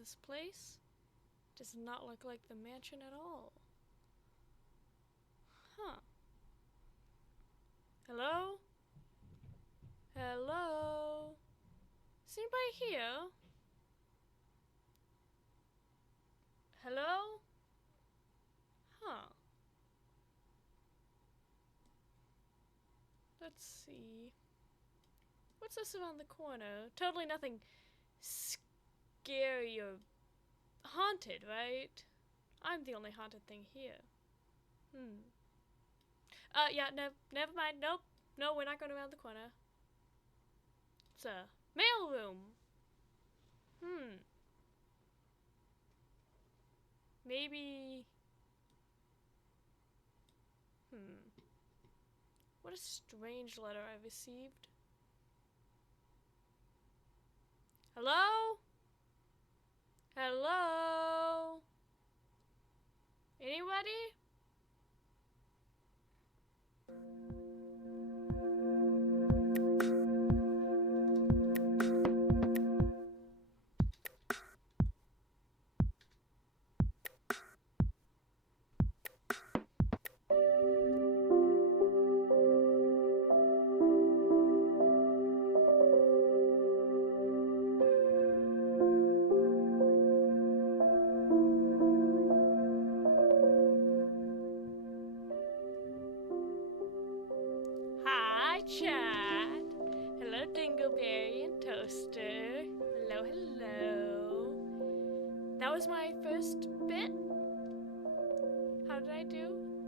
this place does not look like the mansion at all. Huh. Hello? Hello? Is anybody here? Hello? Huh. Let's see. What's this around the corner? Totally nothing scary or haunted, right? I'm the only haunted thing here. Yeah, never mind. Nope. No, we're not going around the corner. It's a mail room. Maybe... What a strange letter I received. Hello? Hello? Anybody? Hi, chat. Hello, Dingleberry and Toaster. Hello, hello. That was my first bit. How did I do?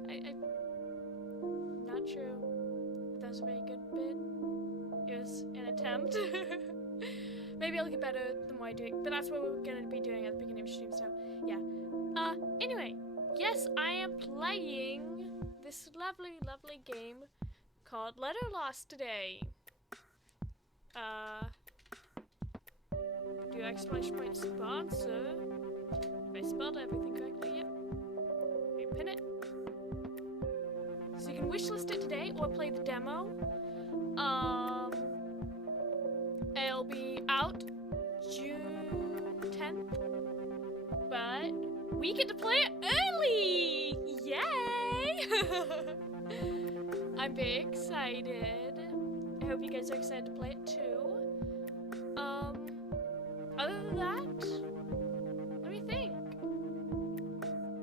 I'm not sure if that was a very good bit. It was an attempt. Maybe I'll get better the more I do it, but that's what we're gonna be doing at the beginning of stream, so yeah. Anyway, yes, I am playing this lovely, lovely game called Letter Lost today. Do exclamation point sponsor. If I spelled everything correctly, yep. Okay, pin it. So you can wishlist it today or play the demo. It'll be out June 10th, but we get to play it early! Yay! I'm very excited. I hope you guys are excited to play it too. Other than that, let me think.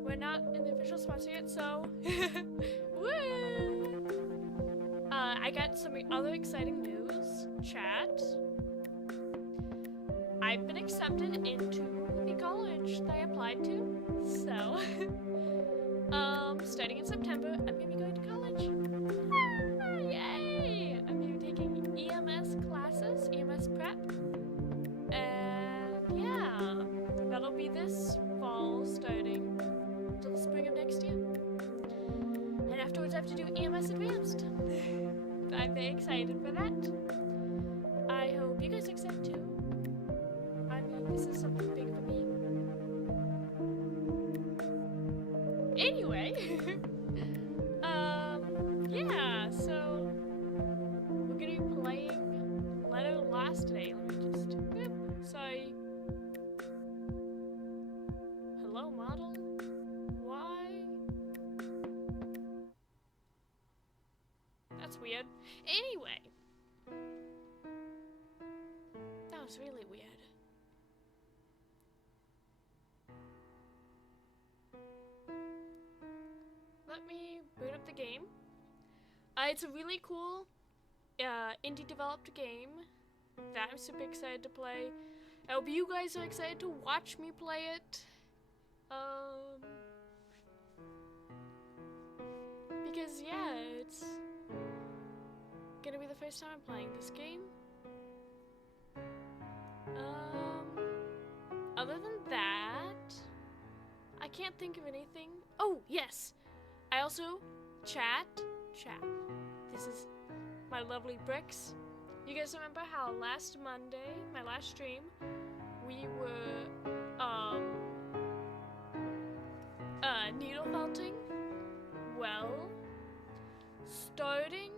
We're not in the official sponsor yet, so woo! I got some other exciting news. Chat. I've been accepted into the college that I applied to. So, starting in September, I'm gonna be going to college. Yay! I'm gonna be taking EMS classes, EMS prep. And yeah, that'll be this fall starting till the spring of next year. And afterwards I have to do EMS advanced. I'm very excited for that. I hope you guys are excited too. I mean, this is something big for me. Anyway, yeah, so we're gonna be playing Letter Lost today. Let me just, sorry. Hello, model? Why? That's weird. Anyway, that was really weird. Let me boot up the game. It's a really cool indie developed game that I'm super excited to play. I hope you guys are excited to watch me play it. Because yeah, it's gonna be the first time I'm playing this game. Other than that, I can't think of anything. Oh, yes! I also, chat, this is my lovely bricks. You guys remember how last Monday, my last stream, we were, needle felting? Well, starting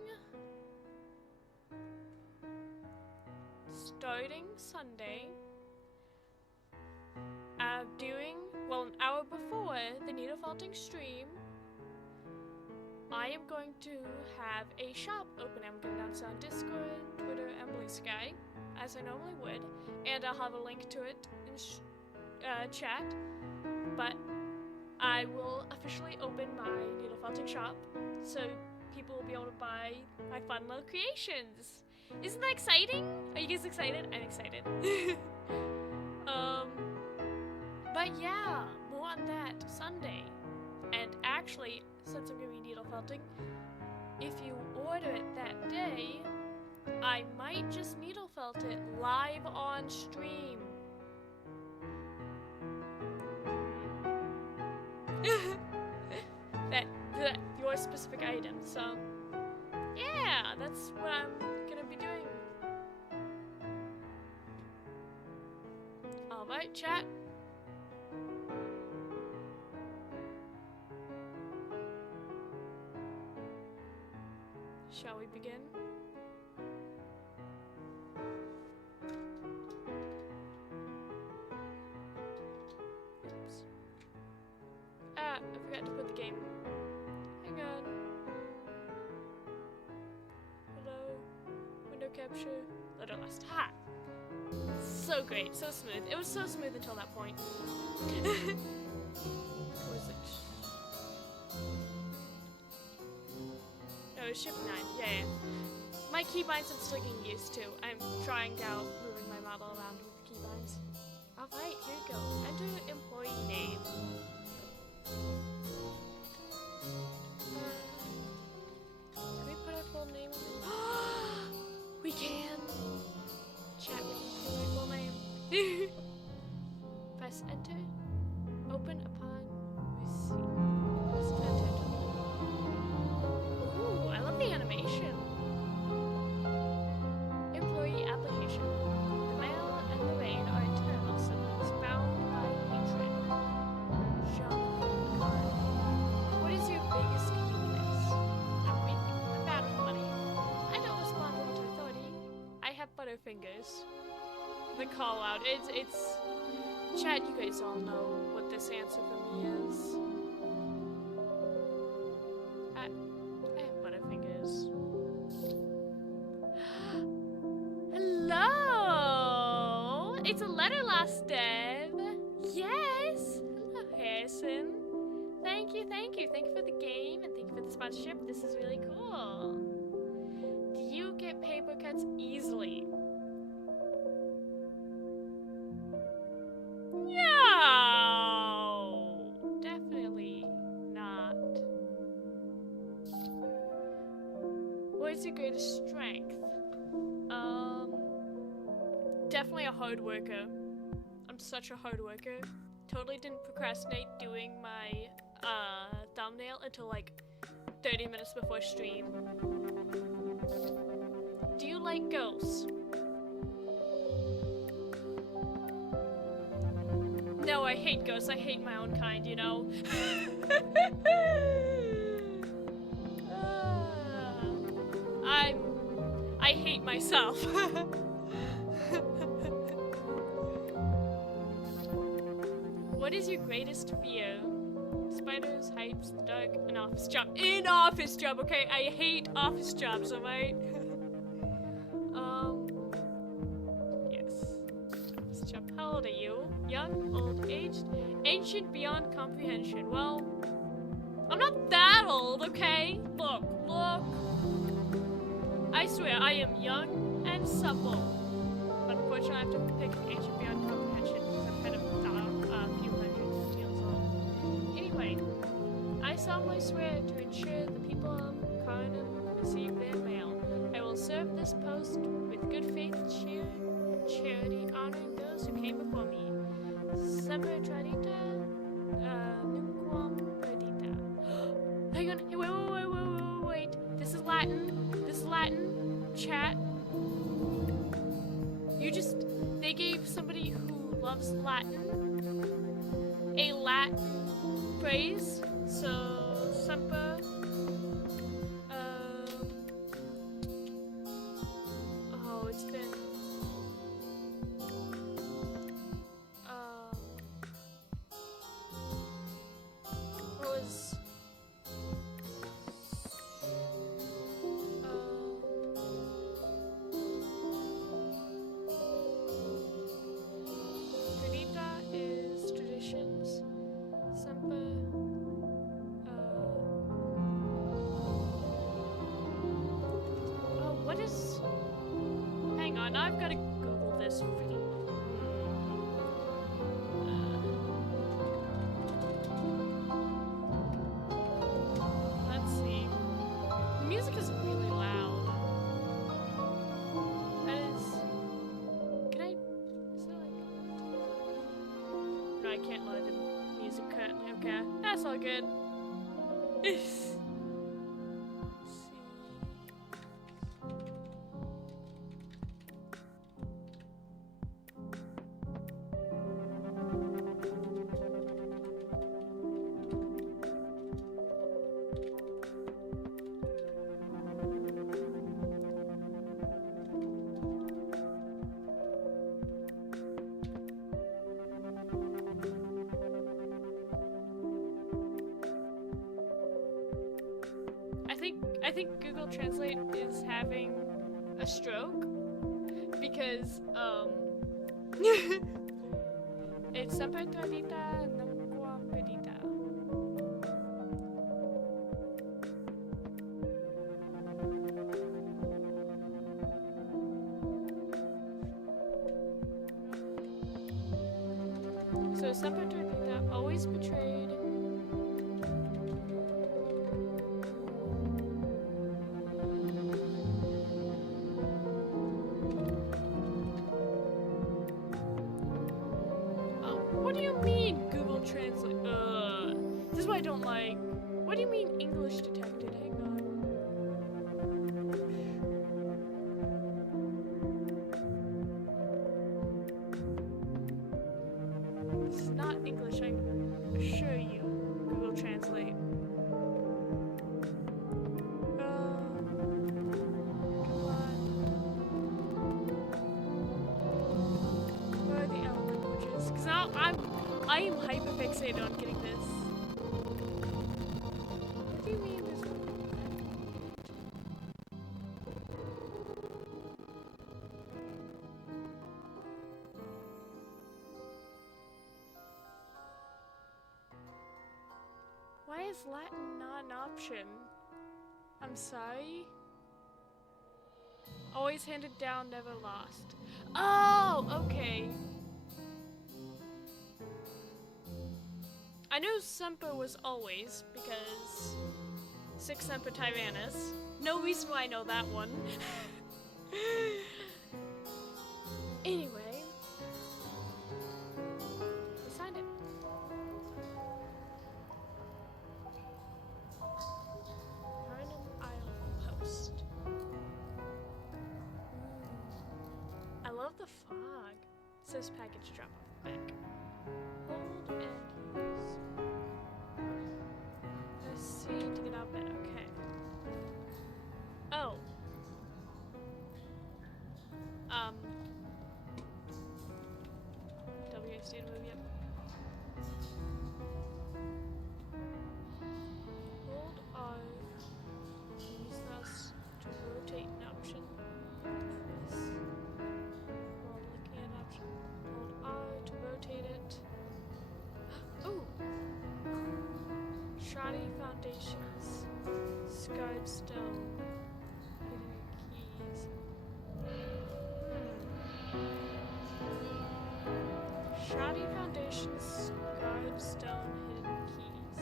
Sunday, doing, well, an hour before the needle faulting stream, I am going to have a shop open. I'm going to announce it on Discord, Twitter, and Blue Sky, as I normally would, and I'll have a link to it in chat. But I will officially open my needle faulting shop, so people will be able to buy my fun little creations. Isn't that exciting? Are you guys excited? I'm excited. But yeah, more on that Sunday. And actually, since I'm gonna be needle felting, if you order it that day, I might just needle felt it live on stream. that your specific item. So yeah, that's what I'm gonna be doing. Alright, chat. Shall we begin? Oops. Ah, I forgot to put the game. Hang on. Hello. Window capture. Letter last. Ha! So great, so smooth. It was so smooth until that point. What was it? No, it's shift 9. Yeah. My keybinds I'm still getting used to. I'm trying out moving my model around with the keybinds. Alright, here we go. Enter employee name. Can we put our full name in? We can! Chat, we can put our full name. Press enter. Open upon receipt. Press enter. Ooh, I love the animation. Employee application. The mail and the rain are eternal symbols bound by hatred. Jean card. What is your biggest weakness? I'm weak. I'm bad with money. I don't respond well to authority. I have butterfingers. The call out. It's chat, you guys all know what this answer for me is. I have butterfingers. Hello! It's a letter last Dev. Yes! Hello, Harrison. Thank you, thank you. Thank you for the game and thank you for the sponsorship. This is really cool. Do you get paper cuts easily? No! Definitely not. What is your greatest strength? Definitely a hard worker. I'm such a hard worker. Totally didn't procrastinate doing my thumbnail until like 30 minutes before stream. Do you like ghosts? No, I hate ghosts. I hate my own kind, you know? I hate myself. What is your greatest fear? Spiders, heights, the dark, an office job. An office job, okay? I hate office jobs, alright? Yes. Office job. How old are you? Young, old, aged, ancient beyond comprehension. Well, I'm not that old, okay? Look. I swear, I am young and supple. But unfortunately, I have to pick ancient beyond comprehension because I'm kind of a few hundred years old. Anyway, I solemnly swear to ensure the people of Carnum receive their mail. I will serve this post with good faith, charity, honoring those who came before me. Semper tradita, nunquam perdita. Hang on, hey, wait. This is Latin. Chat. They gave somebody who loves Latin a Latin phrase. So, semper. Oh, it's been. on, I've got to Google this freaking. Let's see. The music is really loud. That is. Can I? Is that like? No, I can't load the music currently. Okay, that's all good. I think Google Translate is having a stroke because it's sampai tradita nangkwa pedita. So sampai tradita, always betrayed. What do you mean Google Translate? This is what I don't like. What do you mean English detected? Hang on. This is not English, I assure you. Google Translate. I am hyperfixated on getting this. What do you mean this one? Why is Latin not an option? I'm sorry? Always handed down, never lost. Oh, okay. I knew Semper was always, because Six Semper Tyrannis. No reason why I know that one. Anyway. I signed it. Harnham Isle Post. I love the fog. It says package drop off back. Hold and use. Let's see to get out bed. Okay. Oh. WASD to move, yep. Hold R. Use this to rotate an option. This. While looking at an option. Hold R to rotate it. Ooh! Shoddy foundations. Scarred stone. Hidden keys. Shoddy foundations. Scarred stone. Hidden keys.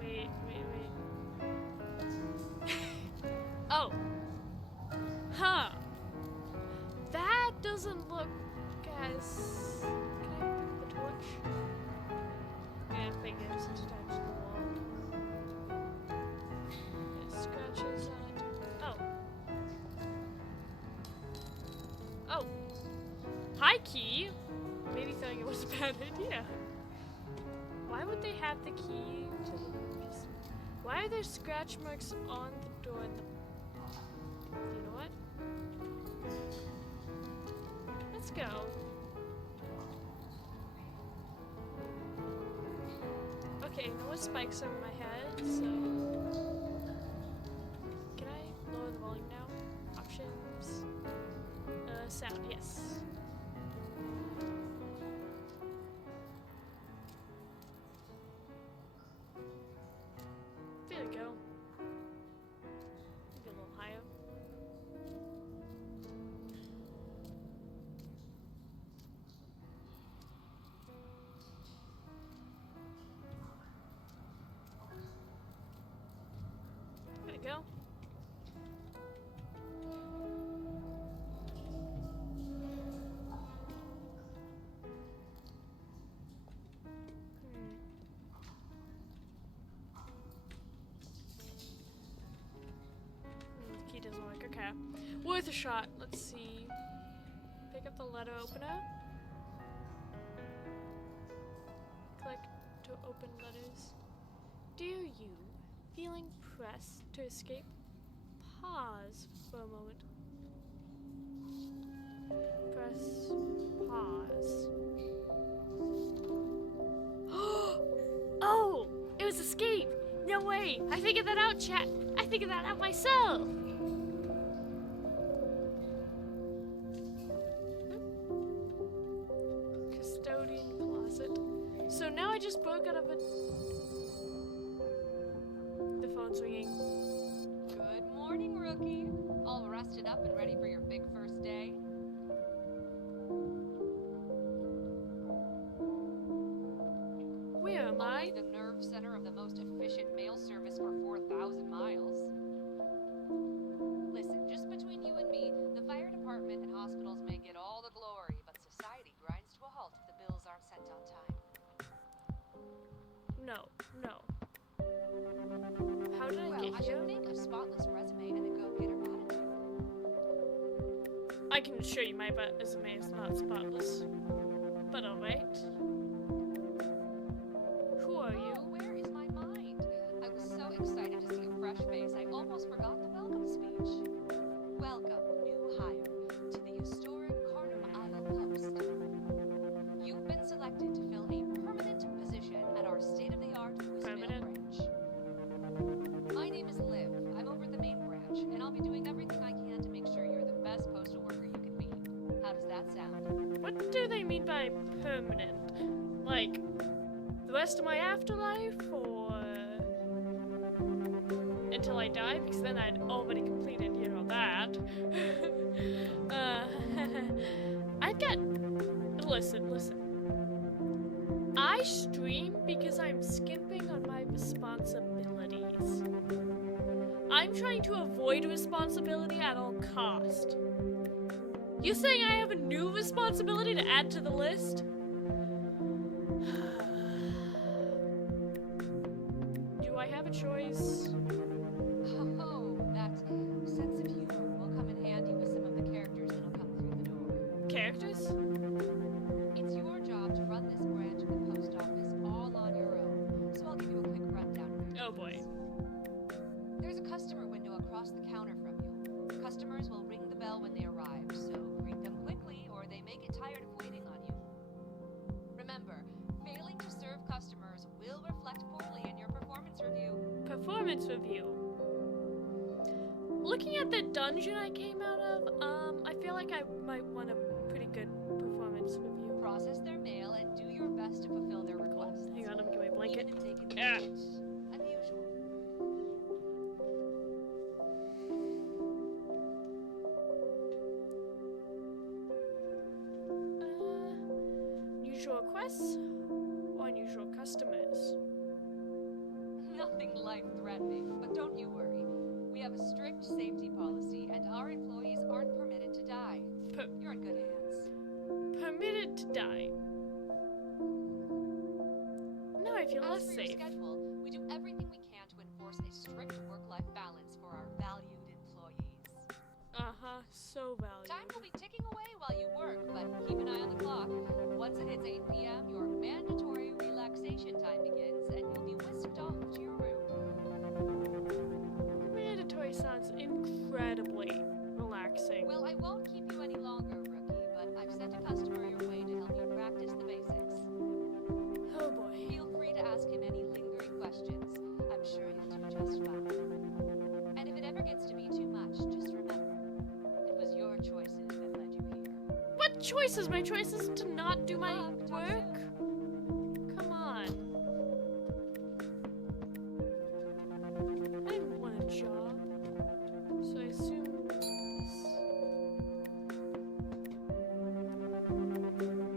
Wait. Oh! Huh! That doesn't look as... Can I pick the torch? Yeah, figures attached to the wall. It scratches on it. Oh. Hi, key! Maybe thinking it was a bad idea. Why would they have the key to the... Why are there scratch marks on the door in the... You know what? Let's go. Okay, no more spikes over my head, so... Can I lower the volume now? Options... sound, yes. There we go. Maybe a Worth a shot. Let's see. Pick up the letter opener. Click to open letters. Dear you, feeling pressed to escape? Pause for a moment. Press pause. Oh! It was escape! No way! I figured that out, chat! I figured that out myself! Custodian closet. So now I just broke out of it. The phone's ringing. Good morning, rookie. All rested up and ready for your big first day? Where am I? Only the nerve center of the most efficient mail service for 4,000 miles. Listen, just between you and me, the fire department and hospitals may get all the glory, but society grinds to a halt if the bills aren't sent on time. No, no. How did I get I here? should make a spotless resume and a go-getter attitude. I can assure you my resume is not spotless. But alright. Who are you? Oh, where is my mind? I was so excited to see a fresh face, I almost forgot the welcome speech. Welcome, new hire, to the historic Carnum Isle Post. You've been selected to fill a permanent position at our state-of-the-art voicemail branch. My name is Liv. I'm over at the main branch, and I'll be doing everything I can to make sure you're the best postal worker you can be. How does that sound? What do they mean by permanent? Like, the rest of my afterlife, or until I die? Because then I'd already completed, you know, that. I've got... Listen. I stream because I'm skimping on my responsibilities. I'm trying to avoid responsibility at all cost. You saying I have a new responsibility to add to the list? Do I have a choice? Oh, that sense of humor will come in handy with some of the characters that'll come through the door. Characters? It's your job to run this branch of the post office all on your own, so I'll give you a quick rundown of your Oh boy. duties. There's a customer window across the counter from you. Customers will ring the bell when they arrive, so greet them quickly or they may get tired of waiting on you. Remember, failing to serve customers will reflect poorly in your performance review. Performance review. Looking at the dungeon I came out of, I feel like I might want a pretty good performance review. Process their mail and do your best to fulfill their requests. Hang on, let me get my blanket. Even if they can be Yeah. a bit unusual. Unusual requests or unusual customers? Nothing life-threatening, but don't you worry. We have a strict safety policy, and our employees aren't permitted to die. You're in good hands. Permitted to die. Now I feel As less for safe. your schedule, we do everything we can to enforce a strict work-life balance for our valued employees. Uh-huh, so valuable. Time will be ticking away while you work, but keep an eye on the clock. Once it hits 8 p.m., your mandatory relaxation time begins, and you'll be whisked off to your room. Mandatory sounds incredibly relaxing. Well, I won't keep you any longer, rookie, but I've sent a customer your way to help you practice the basics. Oh boy. Feel free to ask him any lingering questions. I'm sure you'll do just fine. And if it ever gets to be too much, just remember, it was your choices that led you here. What choices? My choice is to not do my Talk work? soon. Come on. I didn't want a job. So I assume this.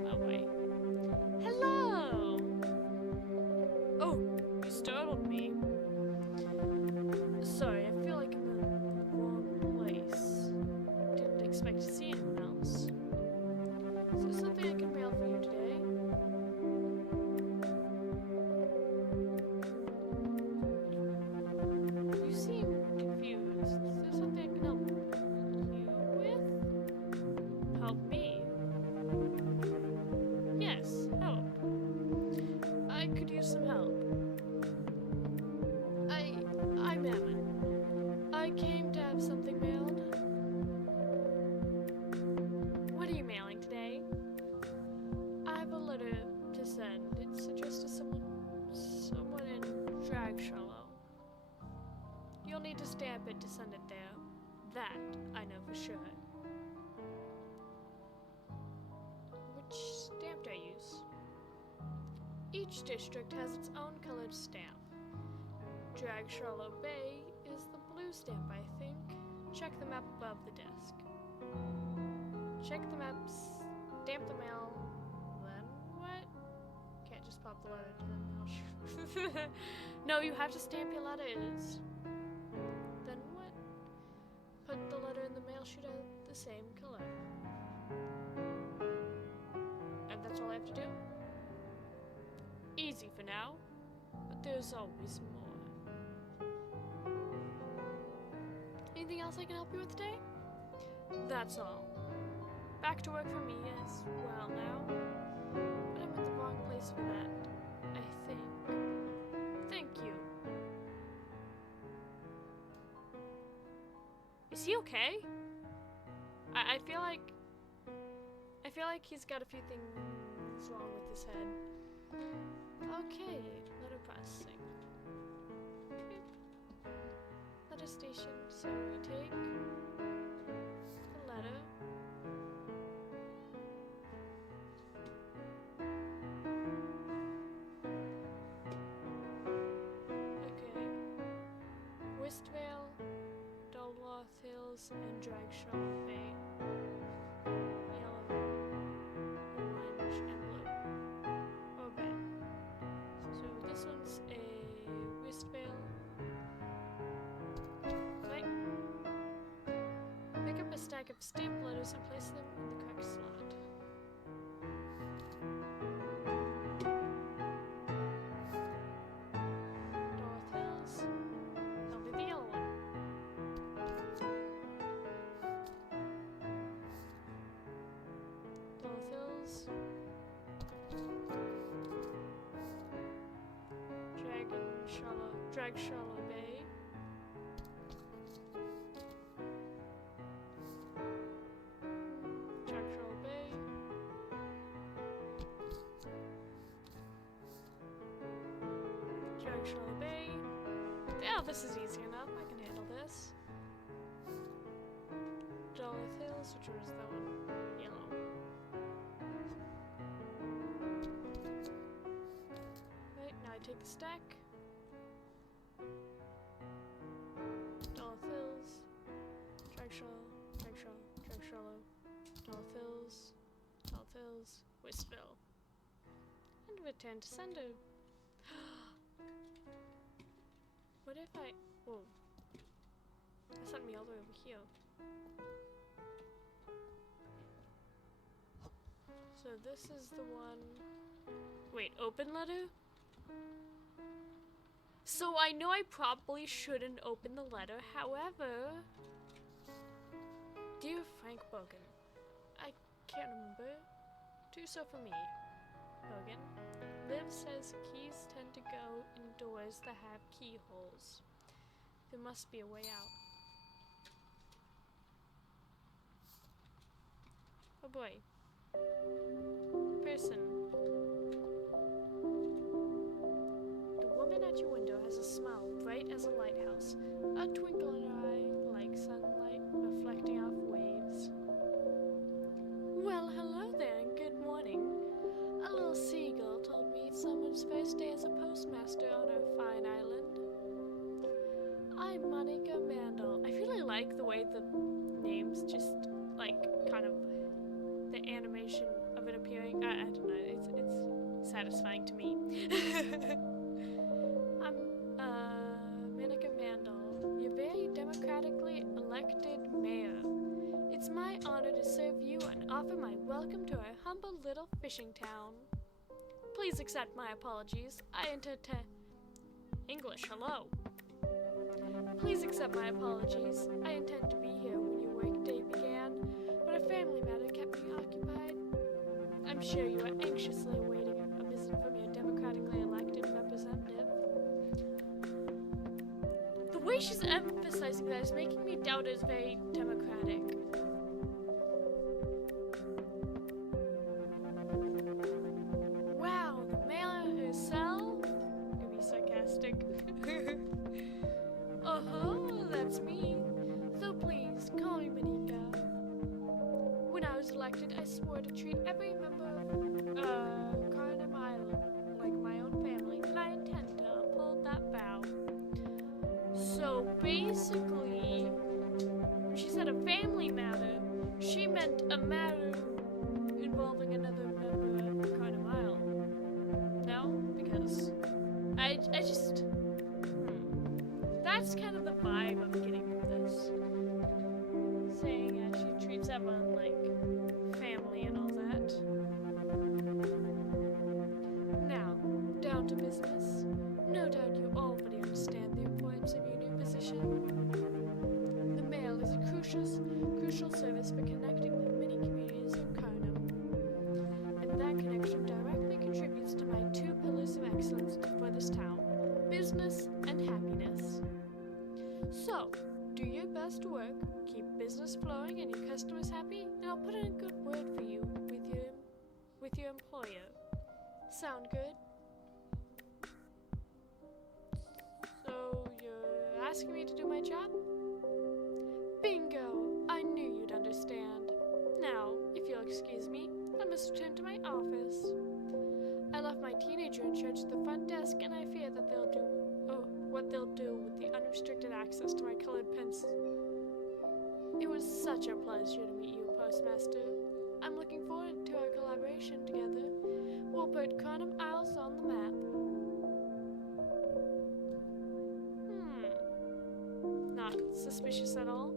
Oh wait. Hello! Oh, you startled me. Sorry, I feel like I'm in the wrong place. Didn't expect to see anyone else. Is there something I can mail for you today? some help. I'm Evan. I came to have something mailed. What are you mailing today? I have a letter to send. It's addressed to someone in Dragshallow. You'll need to stamp it to send it there. That I know for sure. Which stamp do I use? Each district has its own colored stamp. Dragshallow Bay is the blue stamp, I think. Check the map above the desk. Check the maps, stamp the mail, then what? Can't just pop the letter to the mail chute. No, you have to stamp your letters. Then what? Put the letter in the mail chute at the same color. And that's all I have to do? Easy for now, but there's always more. Anything else I can help you with today? That's all. Back to work for me as well now, but I'm at the wrong place for that, I think. Thank you. Is he okay? I feel like he's got a few things wrong with his head. Okay, letter processing. Letter station, so we take the letter. Okay. Wistvale, Dulworth Hills, and Dragshallow Bay. Yellow, orange, and blue. Okay. So this one's a Wistvale. Wait. Pick up a stack of stamped letters and place them in the correct slot. North Hills. That'll be the yellow one. North Hills. Dragshallow Bay. Dragshallow Bay. Dragshallow Bay. Yeah, this is easy enough. I can handle this. Dulworth Hills, which was that one? Yellow. Right, now I take the stack. Dulworth Hills, Dragshallow, Dulworth Hills, Wistvale. And return to sender. What if I... Whoa. That sent me all the way over here. So this is the one... Wait, open letter? So I know I probably shouldn't open the letter, however... Dear Frank Bogan, I can't remember. Do so for me, Bogan. Liv says keys tend to go in doors that have keyholes. There must be a way out. Oh boy. Person. The woman at your window has a smile bright as a lighthouse, a twinkle in her eye like sunlight reflecting off waves. Well, hello there, and good morning. A little seagull told me it's someone's first day as a postmaster on our fine island. I'm Monica Mandel. I really like the way the names just, like, kind of, the animation of it appearing. I don't know, it's satisfying to me. I'm, Monica Mandel, your very democratically elected mayor. It's my honor to serve you and offer my welcome to our humble little fishing town. Please accept my apologies. I intend to... English, hello. Please accept my apologies. I intend to be here when your workday began, but a family matter kept me occupied. I'm sure you are anxiously awaiting a visit from your democratically elected representative. she's emphasizing that is making me doubt it's very democratic. Wow, the mayor herself? Gonna be sarcastic. Oh, that's me. So please, call me Monica. When I was elected, I swore to treat every member of Carnum Island like my own family, and I intend to uphold that vow. So basically, when she said a family matter, she meant a matter involving another member of Carnum Island. No? Because I just... That's kind of the vibe I'm getting from this. Saying she treats everyone like family and all that. Now, down to business. No doubt you already understand the importance of your new position. The mail is a crucial service for connecting the many communities of Carnum. And that connection directly contributes to my two pillars of excellence for this town. Business and happiness. So, do your best work, keep business flowing and your customers happy, and I'll put in a good word for you with your employer. Sound good? So, you're asking me to do my job? Bingo! I knew you'd understand. Now, if you'll excuse me, I must return to my office. I left my teenager in charge of the front desk, and I fear that what they'll do with the unrestricted access to my colored pencil. It was such a pleasure to meet you, Postmaster. I'm looking forward to our collaboration together. We'll put Carnum Isles on the map. Not suspicious at all.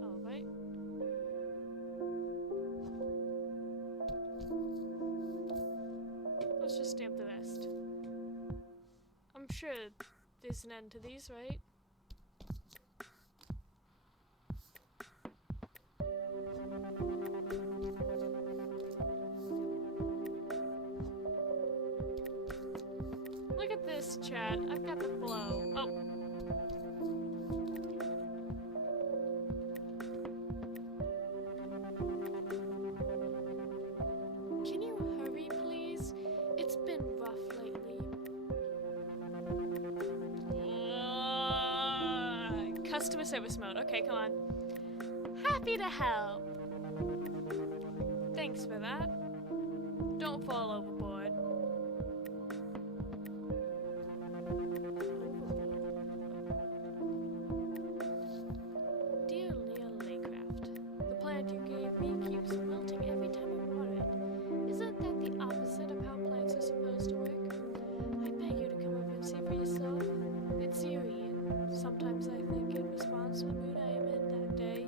Alright. Let's just stamp the rest. I'm sure there's an end to these, right? Look at this, chat. I've got the flow. Oh. Can you hurry, please? It's been rough lately. Customer service mode. Okay, come on. Happy to help. Thanks for that. Don't fall overboard. Dear Leah Laycraft, the plant you gave me keeps wilting every time I water it. Isn't that the opposite of how plants are supposed to work? I beg you to come over and see for yourself. It's eerie, and sometimes I think it responds to the mood I am in that day.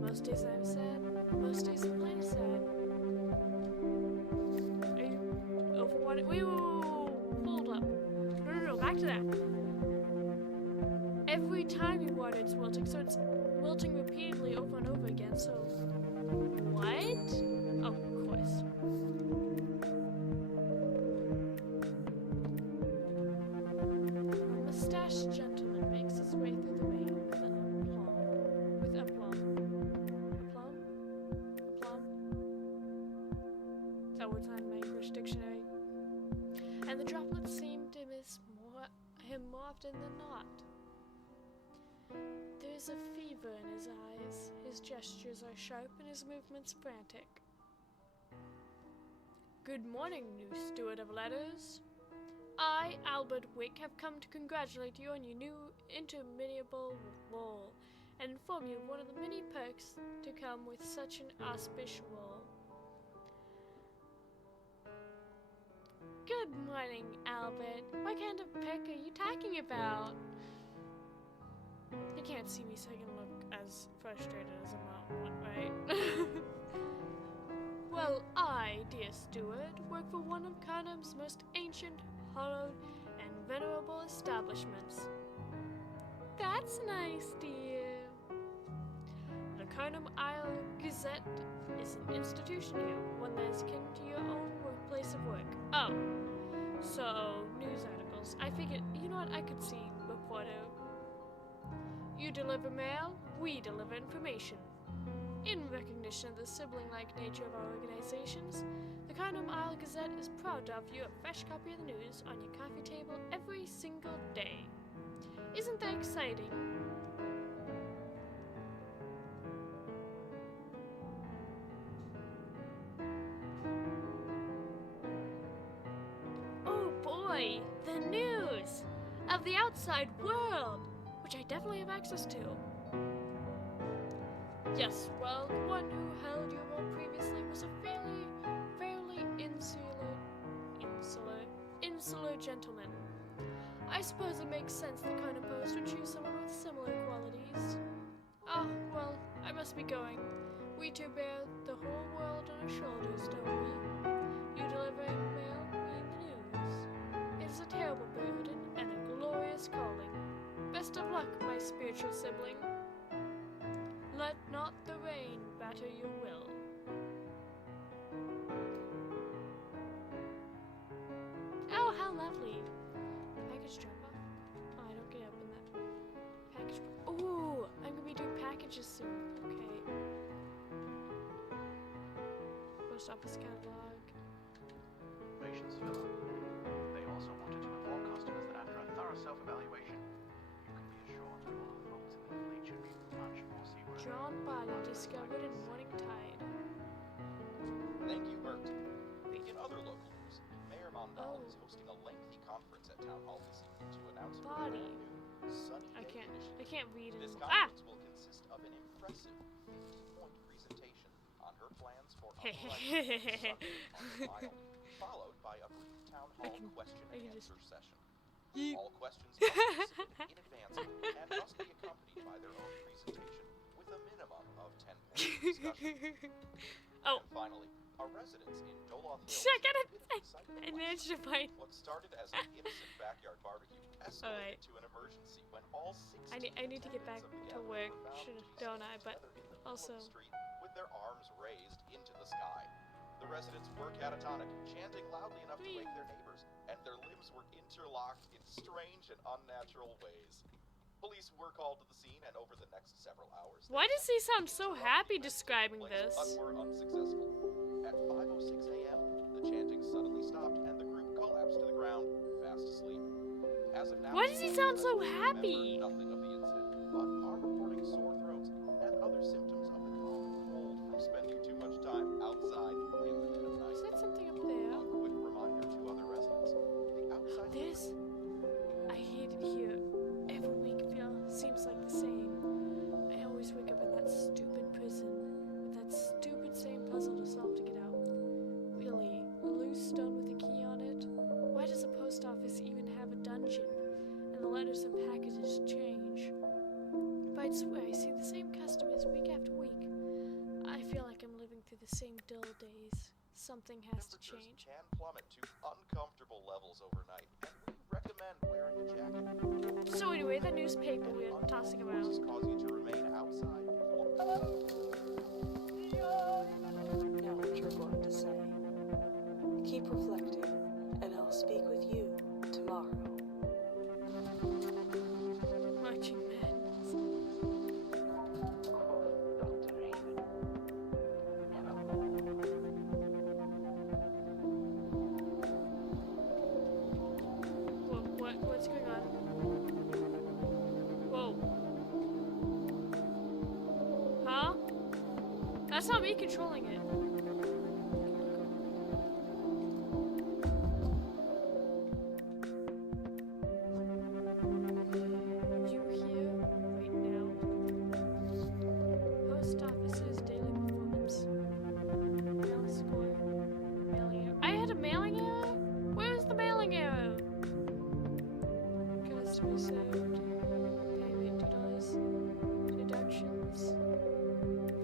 Most days I'm sad, most days the plant is sad. Are you overwatered? Wait, hold up. No, back to that. Every time you water, it's wilting, so it's wilting repeatedly over and over again, so... What? Oh, of course. A mustached gentleman makes his way through the rain with aplomb. Is that what's on my English dictionary? And the droplets seem to miss him more often than not. There is a fever in his eyes, his gestures are sharp and his movements frantic. Good morning, new steward of letters. I, Albert Wick, have come to congratulate you on your new interminable role, and inform you of one of the many perks to come with such an auspicious role. Good morning, Albert. What kind of perk are you talking about? You can't see me, so I can look as frustrated as I'm right? Well, I, dear steward, work for one of Carnum's most ancient, hallowed, and venerable establishments. That's nice, dear. The Carnum Isle Gazette is an institution here, one that is akin to your own place of work. Oh, so news articles. mails. I figured, you know what, I could see reporter. You deliver mail, we deliver information. In recognition of the sibling-like nature of our organizations, the Carnum Isle Gazette is proud to offer you a fresh copy of the news on your coffee table every single day. Isn't that exciting? Oh boy, the news of the outside world, which I definitely have access to. Yes, well, the one who held your role previously was a fairly insular gentleman. I suppose it makes sense the kind of post would choose someone with similar qualities. Ah, well, I must be going. We two bear the whole world on our shoulders, don't we? You delivering mail, we the news. It is a terrible burden and a glorious calling. Best of luck, my spiritual sibling. Let not the rain batter your will. Oh, how lovely. Package drop off. Oh, I don't get up in that. Package. Ooh, I'm gonna be doing packages soon. Okay. Post office catalog. Patients fill up. They also wanted to inform customers that after a thorough self-evaluation, you can be assured that all the folks in the fleet should be much more seaworthy. Drawn body discovered in morning tide. Thank you, Bert. In other local news, Mayor Mondal is hosting a lengthy conference at Town Hall this evening to announce a Body. brand new Sunny I Day can't initiative. read it. This Ah! conference will consist of an impressive 50-point presentation on her plans for upgrading Sunny on the Isle, followed by a brief Town Hall question and answer session. All questions must be submitted in advance and must be accompanied by their own presentation with a minimum of 10 points of discussion. Oh. And finally, a residence in Doloth Hills I gotta. with an exciting I managed to find. what started as an innocent backyard barbecue escalated Alright. to an emergency when all 16 I need to get back attendants to of the work, gathering were found to be don't I? standing But together in the middle also. of the street with their arms raised into the sky. The residents were catatonic, chanting loudly enough to Whee! wake their neighbors, and their limbs were interlocked in strange and unnatural ways. Police were called to the scene, and over the next several hours, Why does he sound so happy the describing place, this? but were unsuccessful. At 5:06 a.m., the chanting suddenly stopped, and the group collapsed to the ground, fast asleep. As of now, Why does he sound so residents happy? remember nothing of the incident, but are reporting sore throats and other symptoms of the common cold from spending too much time outside in the dead of night. Is that something up there? A quick reminder to other residents: the outside. This, I hate it here. Every week seems like the same. I always wake up in that stupid prison with that stupid same puzzle to solve to get out. Really, a loose stone with a key on it? Why does the post office even have a dungeon? And the letters and packages change. But I swear I see the same customers week after week. I feel like I'm living through the same dull days. Something has to Temperatures change. can plummet to uncomfortable levels overnight, and we recommend wearing a jacket. So anyway, the newspaper we're tossing around. Forces cause you to remain outside. Know what you're going to say. Keep reflecting, and I'll speak with you tomorrow. Marching madness. Quote Dr. Haven. Nevermore. What's going on? Whoa. Huh? That's not me controlling it. You here right now. Post office's daily performance. Mail score. Mailing error. I had a mailing error? Where was the mailing error? Customer served. Pay rate $2. Deductions.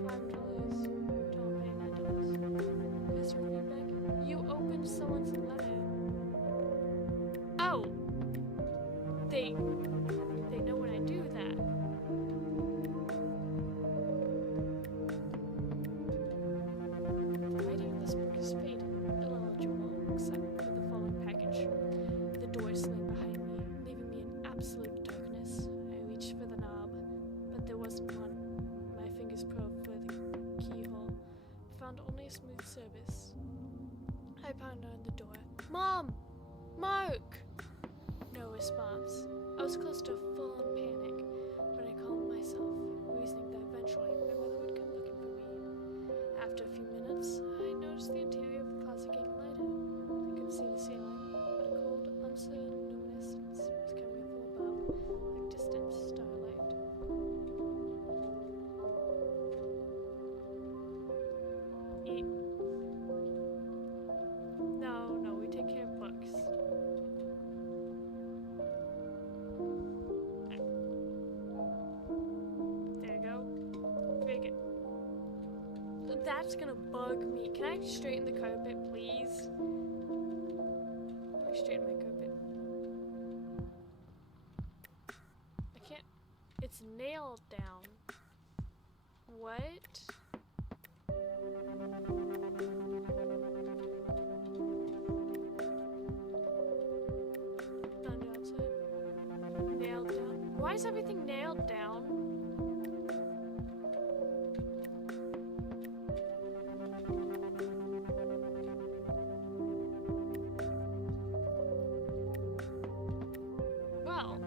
$5. Don't pay $9. Customer feedback. You opened someone's letter. Oh. They know when I do that. The writing of this book is faded, illegible, except for the following package. The door slammed behind Mom! Mark! No response. I was close to full-on panic, but I calmed myself, reasoning that eventually my mother would come looking for me. After a few minutes, I noticed the interior of the closet getting lighter. I couldn't see the ceiling, but a cold, uncertain luminescence was coming from above, like distant starlight. Eat. No, we take care of books. There you go. Very good. That's gonna bug me. Can I straighten the carpet, please? Let me straighten my carpet. I can't. It's nailed down. What? Found outside. Nailed down. Why is everything nailed down? Well,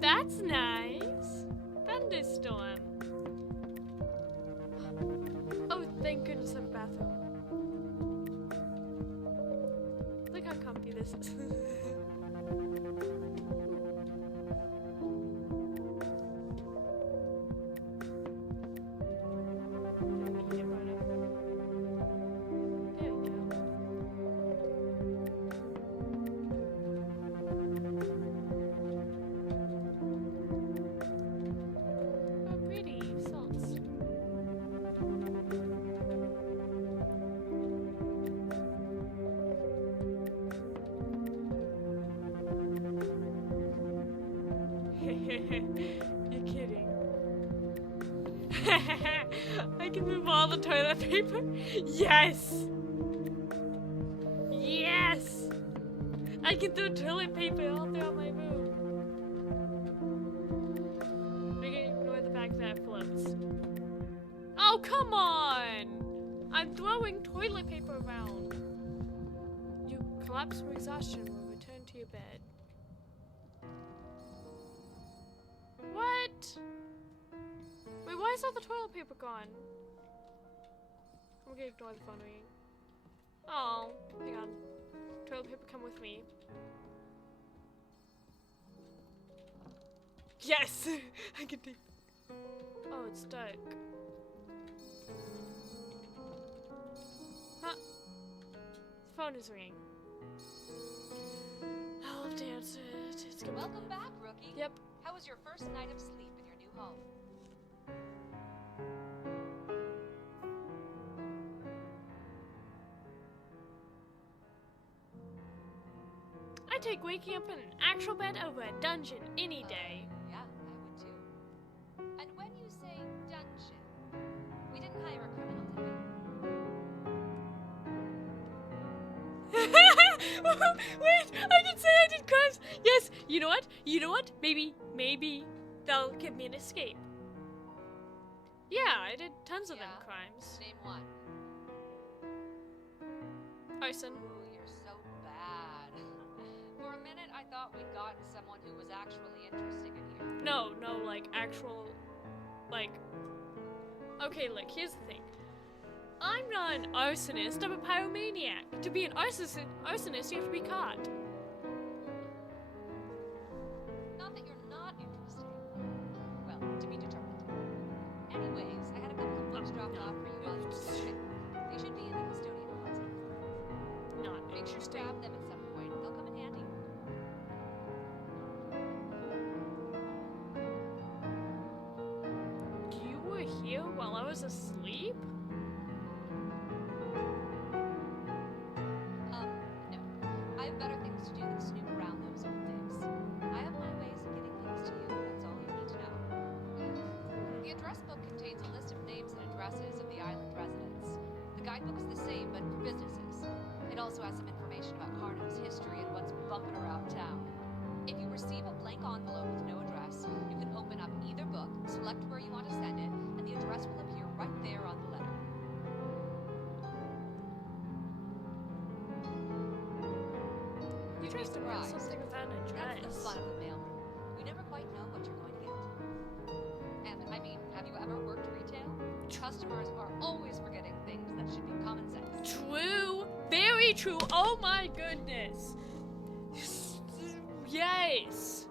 that's nice. Thunderstorm. Oh, thank goodness I have a bathroom. Look how comfy this is. There we go. Oh, pretty salts. You're kidding. I can move all the toilet paper. Yes! Yes! I can throw toilet paper all throughout my room. We're gonna ignore the fact that it floats. Oh, come on! I'm throwing toilet paper around. You collapse from exhaustion when we return to your bed. What? Wait, why is all the toilet paper gone? I'm gonna ignore the phone ringing. Oh, hang on. Toilet paper, come with me. Yes! I can take. Oh, it's dark. Huh? The phone is ringing. I'll dance it. It's gonna Welcome back, rookie. Yep. How was your first night of sleep in your new home? I take waking up in an actual bed over a dungeon any day. Yeah, I would too. And when you say dungeon, we didn't hire a criminal, did we? Wait, I can say I did crimes. Yes, you know what? You know what? Maybe they'll give me an escape. Yeah, I did tons of them Yeah. crimes. Name one. Arson. Ooh, you're so bad. For a minute, I thought we'd gotten someone who was actually interesting in here. No, like actual, like. Okay, look. Here's the thing. I'm not an arsonist. I'm a pyromaniac. To be an arsonist, you have to be caught. Not that you're not interesting. Well, to be determined. Anyways, I had a couple of books dropped off for you while you were sleeping. They should be in the custodian closet. Not Make sure to interesting. grab them at some point. They'll come in handy. You were here while I was asleep? No. I have better things to do than snoop around those old days. I have my ways of getting things to you, that's all you need to know. The address book contains a list of names and addresses of the island residents. The guidebook is the same, but for businesses. It also has some information about Carnum's history and what's bumping around town. If you receive a blank envelope with no address, you can open up either book, select where you want to send it, and the address will appear right there on the letter. You'd be Interesting, there's surprised. something without a That's the dress. fun of the mailman. You never quite know what you're going to get. And, I mean, have you ever worked retail? Customers are always forgetting things that should be common sense. True, very true. Oh my goodness. Yes,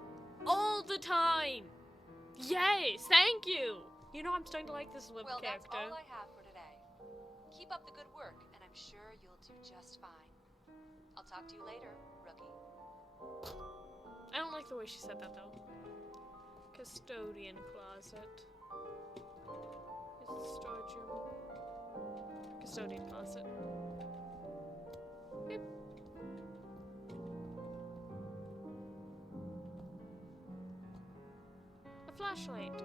all the time. Yes, thank you. You know, I'm starting to like this Liv Well, that's character. all I have for today. Keep up the good work, and I'm sure you'll do just fine. I'll talk to you later, rookie. I don't like the way she said that though. Custodian closet. Is it storage room? Custodian closet. Beep. A flashlight.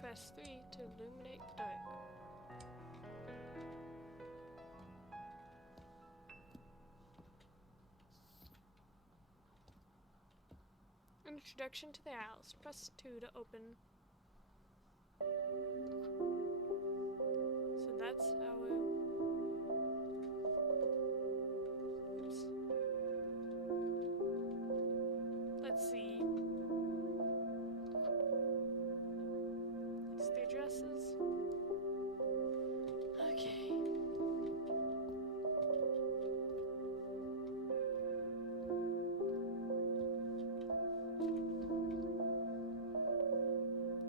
Press 3 to illuminate the dark. Introduction to the house. Press 2 to open. So that's how we... Oops. Let's see. It's the addresses. Okay.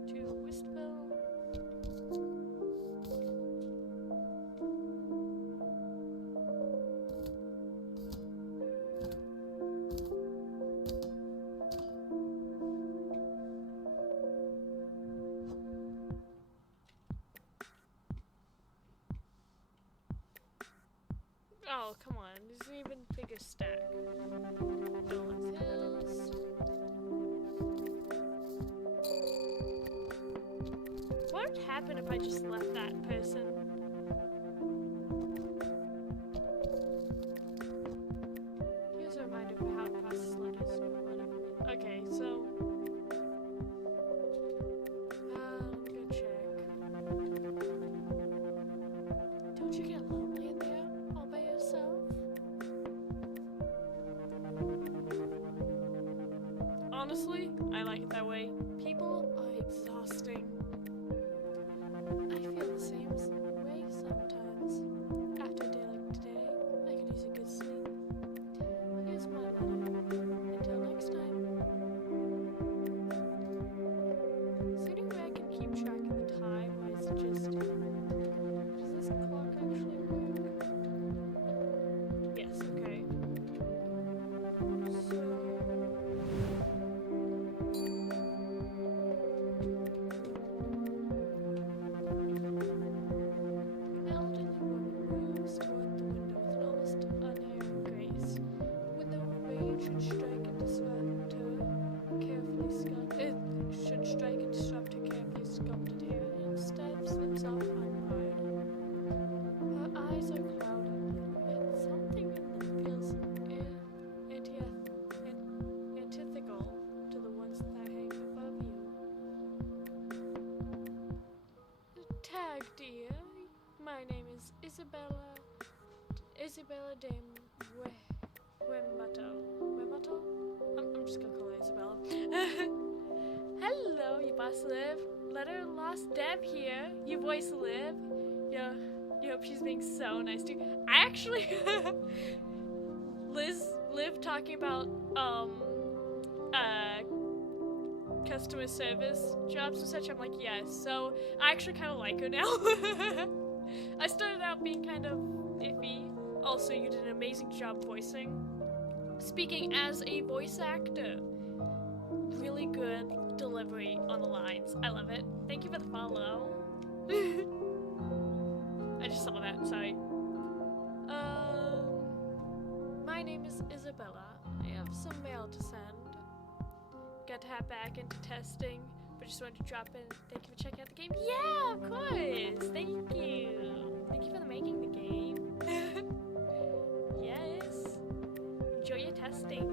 To Westville. Oh, come on. There's an even bigger stack. Dolan's Hills. What would happen if I just left that person? Here's a reminder for how to process letters. Whatever. Okay, so... let me go check. Don't you get lonely in there all by yourself? Honestly, I like it that way. People are exhausting. I feel the same way sometimes. After a day like today, I could use a good sleep. Here's my letter. Until next time. Is there any way I can keep track of the time, or is it just... Does this clock actually work? Yes, okay. So... An elderly woman moves toward the window with an almost unerring grace. When the rain should strike and disrupt her carefully sculpted hair, and instead slips off unmarred. Her eyes are clouded, yet something in them feels antithetical to the ones that hang above you. Tag, dear. My name is Isabella de Wemato. Wemato? I'm just gonna call her Isabella. Hello, you boss Liv. Letter lost Deb here. Your voice Liv. You hope she's being so nice to you. I actually Liv talking about customer service jobs and such. I'm like, yes. So I actually kind of like her now. I started out being kind of iffy. Also, you did an amazing job speaking as a voice actor. Really good delivery on the lines. I love it. Thank you for the follow. I just saw that, sorry. My name is Isabella. I have some mail to send. Got to hop back into testing, but just wanted to drop in. Thank you for checking out the game. Yeah, of course. Thank you. Thank you for making the game. Yes. Enjoy your testing.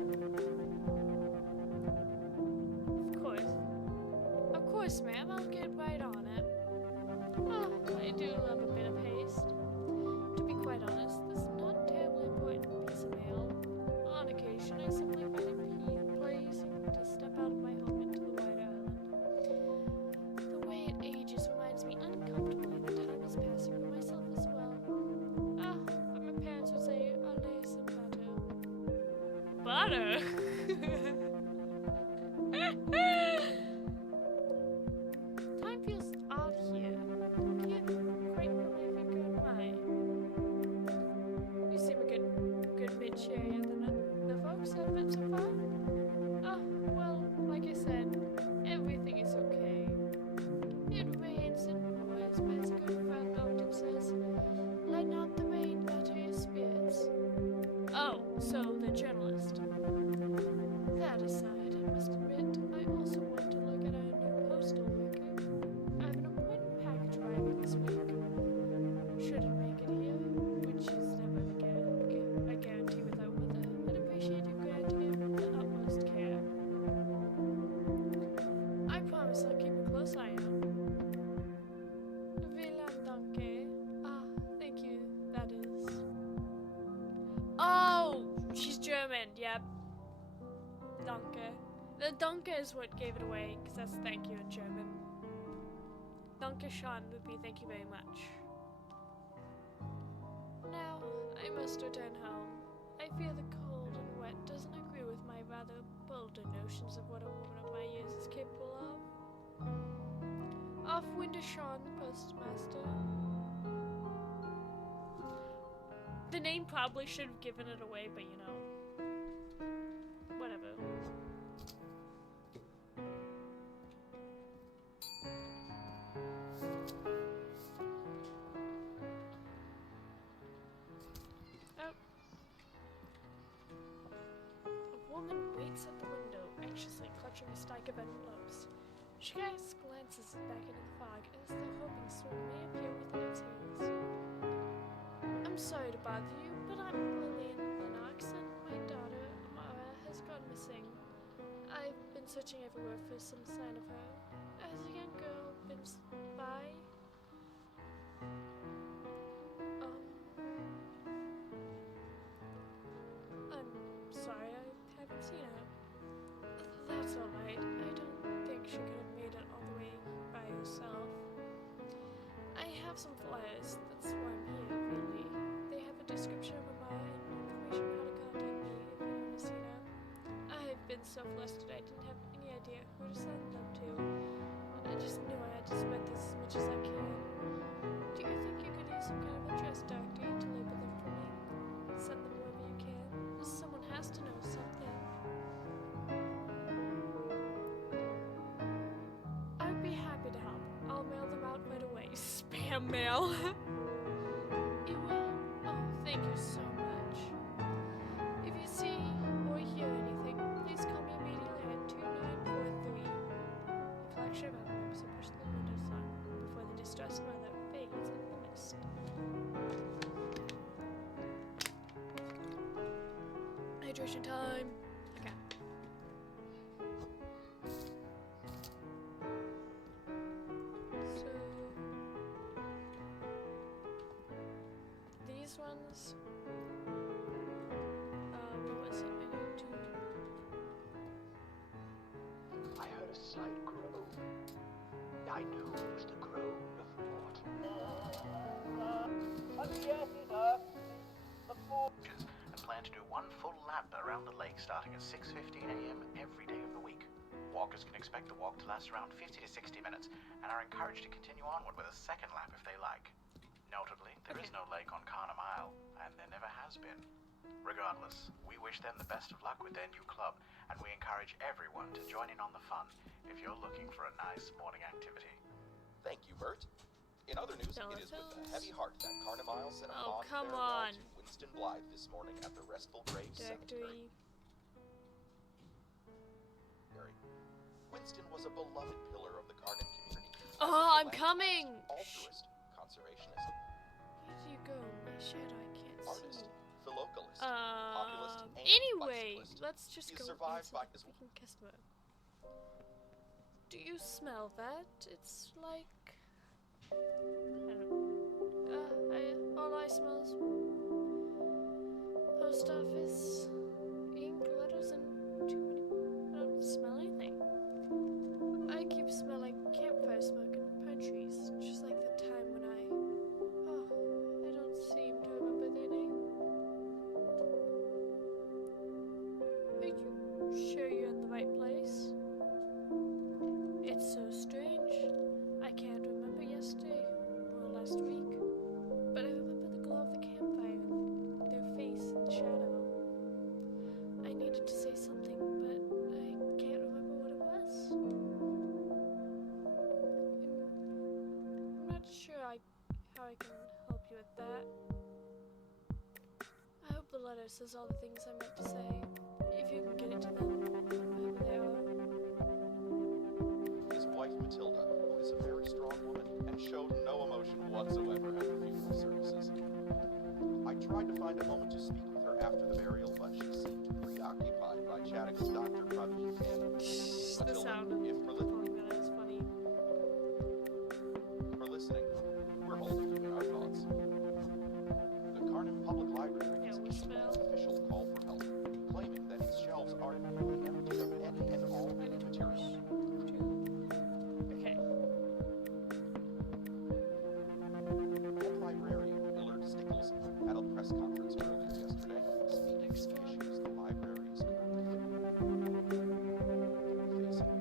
Of course, ma'am. I'll get right on it. Oh, I do love a bit of haste. To be quite honest, this is not a terribly important piece water. Time feels odd here. Can't quite put my finger on why. You seem a good bit cheerier than the folks I've met so far. Oh, well, like I said, everything is okay. It rains and pours, but as a good friend often says, lighten out the rain, better your spirits. Oh, so the journalist. That aside, I must admit, I also want to look at our new postal worker. I have an important package arriving this week. Shouldn't make it here, which is never a guarantee without weather. I'd appreciate you granting it the utmost care. I promise I'll keep a close eye out. Vielen Danke. Ah, thank you, that is. Oh, she's German, yep. Danke. The Danke is what gave it away, because that's thank you in German. Danke schön would be thank you very much. Now, I must return home. I fear the cold and wet doesn't agree with my rather bolder notions of what a woman of my years is capable of. Auf Wiedersehen, postmaster. The name probably should have given it away, but you know. Whatever. Oh. A woman waits at the window, anxiously clutching a stack of envelopes. She casts glances back into the fog, as though hoping someone may appear within its haze. I'm sorry to bother you, but I'm Lillian Lennox, and my daughter, Amara, has gone missing. I've been searching everywhere for some sign of her. Has a young girl been by? I'm sorry, I haven't seen her. That's alright. I don't think she could have made it all the way by herself. I have some flyers, that's why I'm here, really. They have a description of Amara and information on how to contact me if you want to see her. I've been so flustered I didn't have any idea who to send them to. I just knew I had to spread this as much as I can. Do you think you could use some kind of address directory to label them for me? Send them wherever you can. Someone has to know something. I'd be happy to help. I'll mail them out right away. Spam mail. You will? Oh, thank you so much. If you see or hear anything, please call me immediately at 2943. A collection of envelopes are pushed through the windowsill before the distressed mother fades into the mist. Hydration time. Okay. So these ones. What was it? I need to. I heard a slight groan. I knew it was the groan of mortal. And plan to do one full lap around the lake starting at 6:15 a.m. every day of the week. Walkers can expect the walk to last around 50 to 60 minutes and are encouraged to continue onward with a second lap if they like. Notably, there is no lake on Carnum Isle, and there never has been. Regardless, we wish them the best of luck with their new club, and we encourage everyone to join in on the fun if you're looking for a nice morning activity. Thank you, Bert. In other news, it is with a heavy heart that Carnum Isle sent a Oh, fond come farewell on. to Winston Blythe this morning at the Restful Graves Cemetery. Directory. Winston was a beloved pillar of the Carnum community. Oh, as a I'm coming! altruist, conservationist, Where do you go? My shadow, I can't artist, see. philocalist, populist, and Anyway, bicyclist. let's just He go survived answer by the his freaking customer. Do you smell that? It's like... all I smell is post office, ink, letters, and too many... I don't smell anything. I keep smelling campfire smoke and pine trees, just like the time when I... Oh, I don't seem to remember their name. letter says all the things I meant to say. If you can get it to them, whoever they are. His wife Matilda, who is a very strong woman and showed no emotion whatsoever at the funeral services. I tried to find a moment to speak with her after the burial, but she seemed preoccupied by chatting with Dr. Ravi and The sound of if calling that is funny. for listening, we're holding you in our thoughts. The Carnham Public Library Yeah, has we issued spell. an official call for help, claiming that its shelves are nearly empty of any and all reading material. Okay. Head librarian Willard Stickles at a press conference earlier yesterday, speaking to the issues the library is currently facing.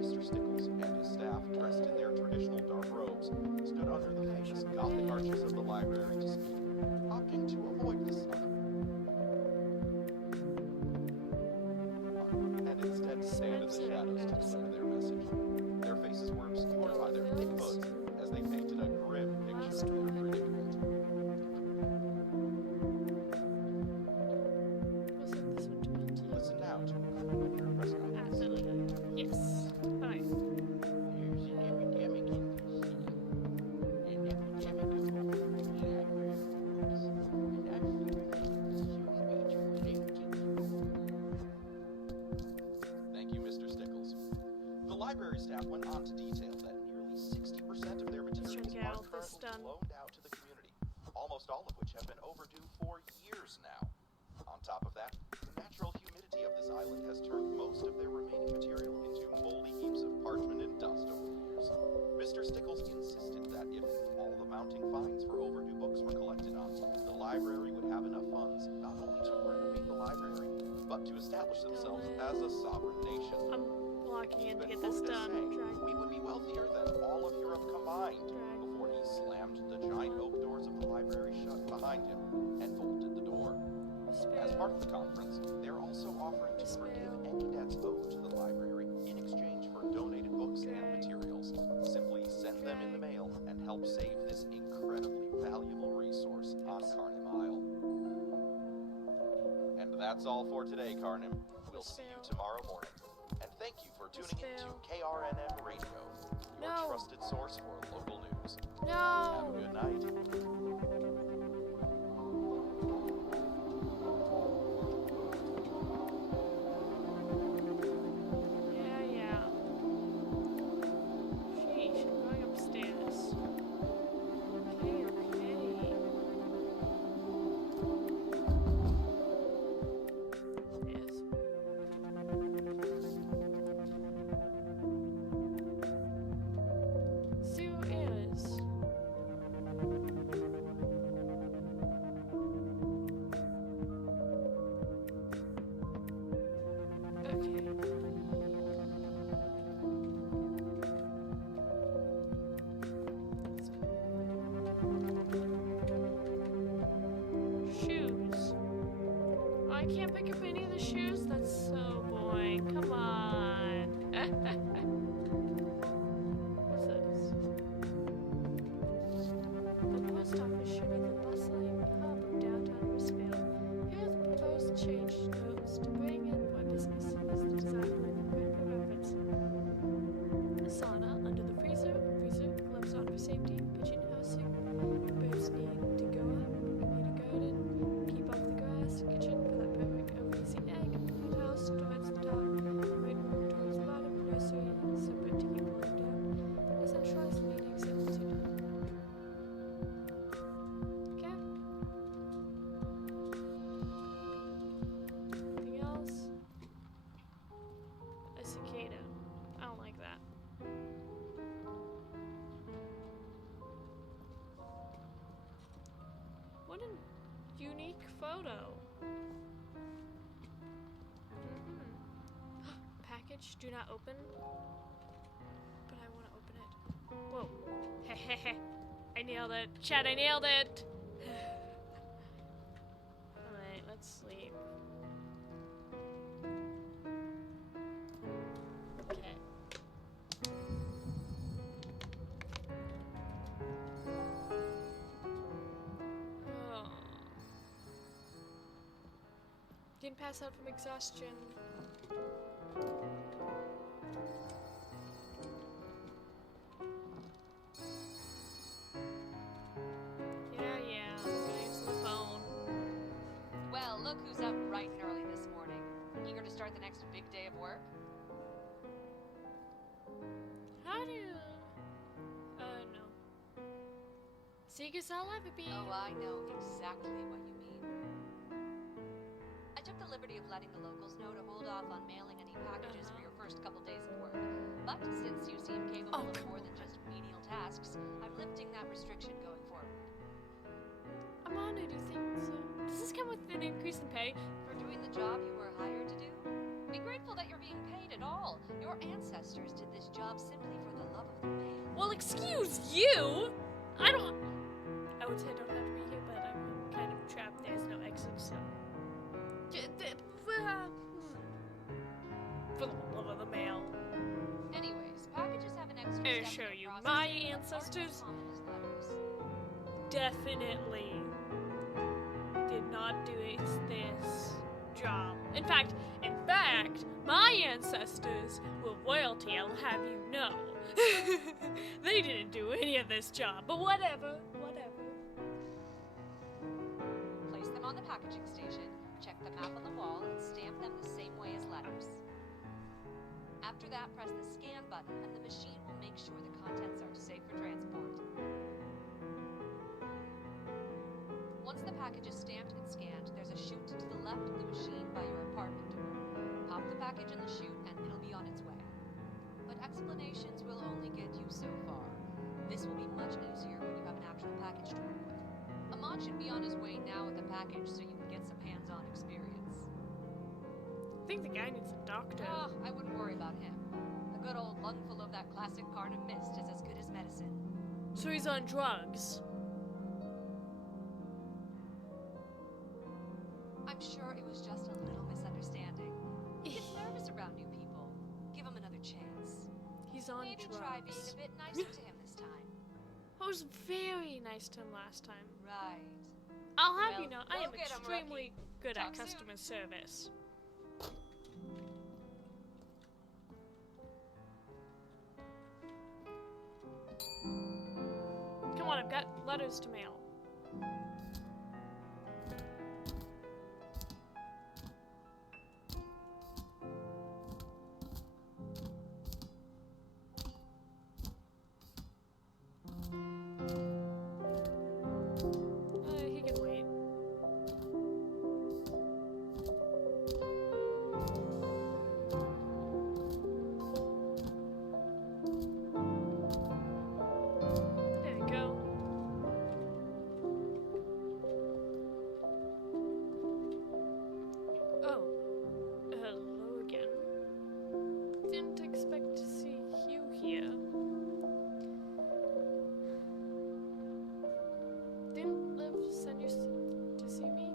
Mr. Stickles and his staff, dressed in their traditional dark robes, stood under the famous Gothic arches of the library to speak, opting to avoid the sun. And instead stand in the shadows to deliver their message. Their faces were obscured by their thick hoods as they painted a grim picture of their predicament. Was it this one too much? Listen now to their press conference. Absolutely. Yes. Fine. There's an epidemic in the city. An epidemic of overflowing library books. And I'm fearing that it will soon be too late to cure. Thank you, Mr. Stickles. The library staff went on to detail that nearly 60% of their materials trying to get are all this currently done. loaned out to the community, almost all of which have been overdue for years now. On top of that, the natural humidity of this island has turned most of their remaining material into moldy heaps of parchment and dust over the years. Mr. Stickles insisted that if all the mounting fines for overdue books were collected on, the library would have enough funds not only to renovate the library, but to establish themselves as a sovereign nation. I'm blocking He's in to been get this quoted as done. saying, Drag. "We would be wealthier than all of Europe combined," Drag. before he slammed the giant oak doors of the library shut behind him and bolted the door. As part of the conference, they're also offering to forgive any debts owed to the library in exchange for donated books and materials. Simply send them in the mail and help save this incredibly valuable resource on Carnham Isle. And that's all for today, Carnham. We'll see you tomorrow morning. And thank you for tuning in to KRNM Radio, your No. trusted source for local news. Have a No. good night. Yeah, yeah. Sheesh, I'm going upstairs. Okay, okay. Yes. Sue is. Okay. Shoes. Oh, I can't pick up any of the shoes? That's so boring. Come on. What's this? The post office should be the bustling hub of downtown Westfield. Here are the proposed change notes to bring in more business as the design plan for reference. A sauna under the freezer, gloves on for safety, pigeon housing, birds need to go up, community garden, keep off the grass, kitchen for that perfect over-easy egg, food house towards the top, right towards the bottom, nursery, separate to keep cooling down, a centralized main exit once you're done. Okay. Anything else? A cicada. I don't like that. What a unique photo. Package, do not open. But I want to open it. Whoa. Hehehe. I nailed it. Chat, I nailed it. Alright, let's sleep. Okay. Oh. didn't pass out from exhaustion. Yeah, I'm gonna use the phone. Well, look who's up bright and early this morning. Eager to start the next big day of work? How do you... no. Seekers I'll ever be. Oh, I know exactly what you mean. I took the liberty of letting the locals know to hold off on mailing any packages for your first couple days of work. But since you seem capable of more than just menial tasks, I'm lifting that restriction going forward. I'm honored you think so. Does this come with an increase in pay? For doing the job you were hired to do? Be grateful that you're being paid at all. Your ancestors did this job simply for the love of the mail. Well, excuse you! I would say I don't have to be here, but I'm kind of trapped. There's no exit, so... For the love of the mail. Anyways, packages have an extra I step assure in you, their my processing that aren't ancestors as common as letters. definitely did not do this job. In fact, my ancestors were royalty, I'll have you know. They didn't do any of this job, but whatever. Place them on the packaging station, check the map on the wall, and stamp them the same way as letters. After that, press the scan button, and the machine will make sure the contents are safe for transport. Once the package is stamped and scanned, there's a chute to the left of the machine by your apartment door. Pop the package in the chute, and it'll be on its way. But explanations will only get you so far. This will be much easier when you have an actual package to work with. Ahmad should be on his way now with the package so you can get some hands-on experience. I think the guy needs a doctor. Ah, I wouldn't worry about him. A good old lungful of that classic Carnum mist is as good as medicine. So he's on drugs. I'm sure it was just a little misunderstanding. He gets nervous around new people. Give him another chance. He's on Maybe drugs. try being a bit nicer to him this time. I was very nice to him last time. Right. I'll have Well, you know, I am go get 'em, extremely Rookie. good Talk at soon. customer service. Come on, I've got letters to mail. He can wait. There we go. Oh, hello again. Didn't expect to see you here. Didn't Liv send you to see me?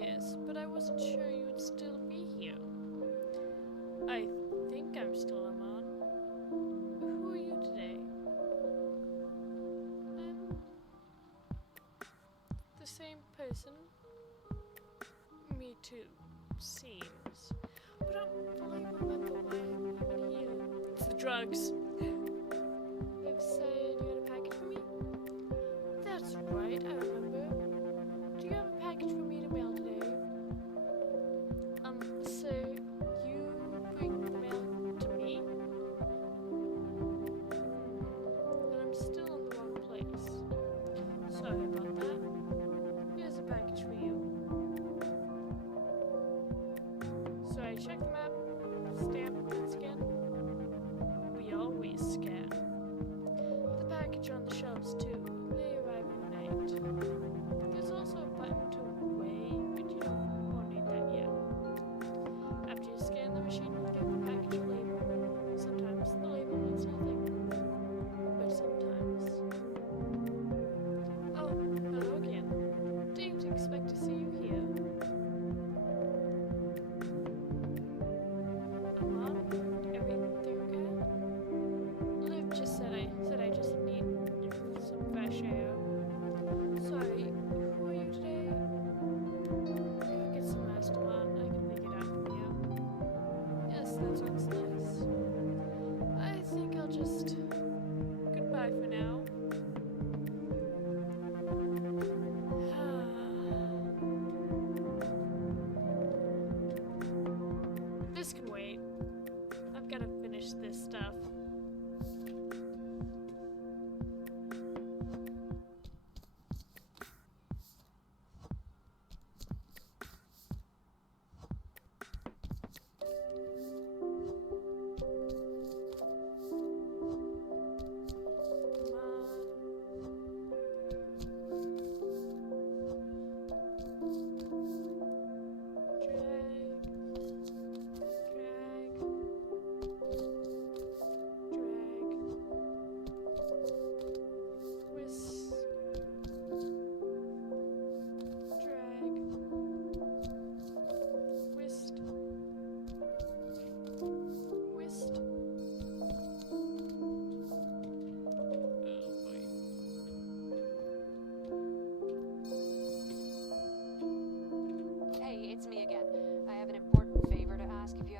Yes, but I wasn't sure you would still be here. I think I'm still Amon. Who are you today? I'm the same person. Me too, seems. But I don't fully remember why I'm even here. It's the drugs. Liv said you had a package for me? That's right, I remember. Do you have a package for me to mail today? So you bring the mail to me? Then I'm still in the wrong place. Sorry about that. Here's a package for you. So I check the map, stamp, and scan. We always scan. The package on the shelves too. They arrive overnight. There's also a button to weigh, but you won't need that yet. After you scan, the machine will give the package a label. Sometimes the label means nothing, but sometimes. Oh, hello again. Didn't expect to see you here.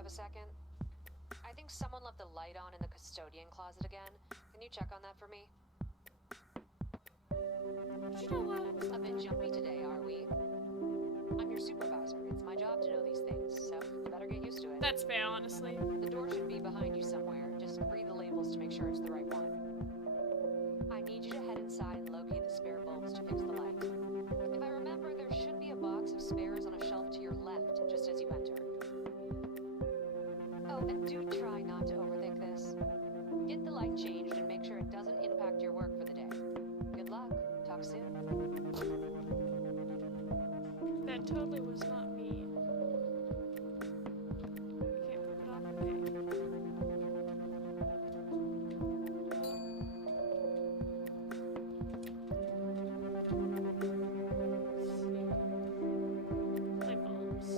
have a second? I think someone left the light on in the custodian closet again. Can you check on that for me? You know what? A bit jumpy today, are we? I'm your supervisor. It's my job to know these things, so you better get used to it. That's fair, honestly. The door should be behind you somewhere. Just read the labels to make sure it's the right one. I need you to head inside and locate the spare bulbs to fix the light. If I remember, there should be a box of spares on a shelf to your left, just as you enter. Oh, and do try not to overthink this. Get the light changed and make sure it doesn't impact your work for the day. Good luck. Talk soon. That totally was not me. I can't put it on. Okay. Light bulbs.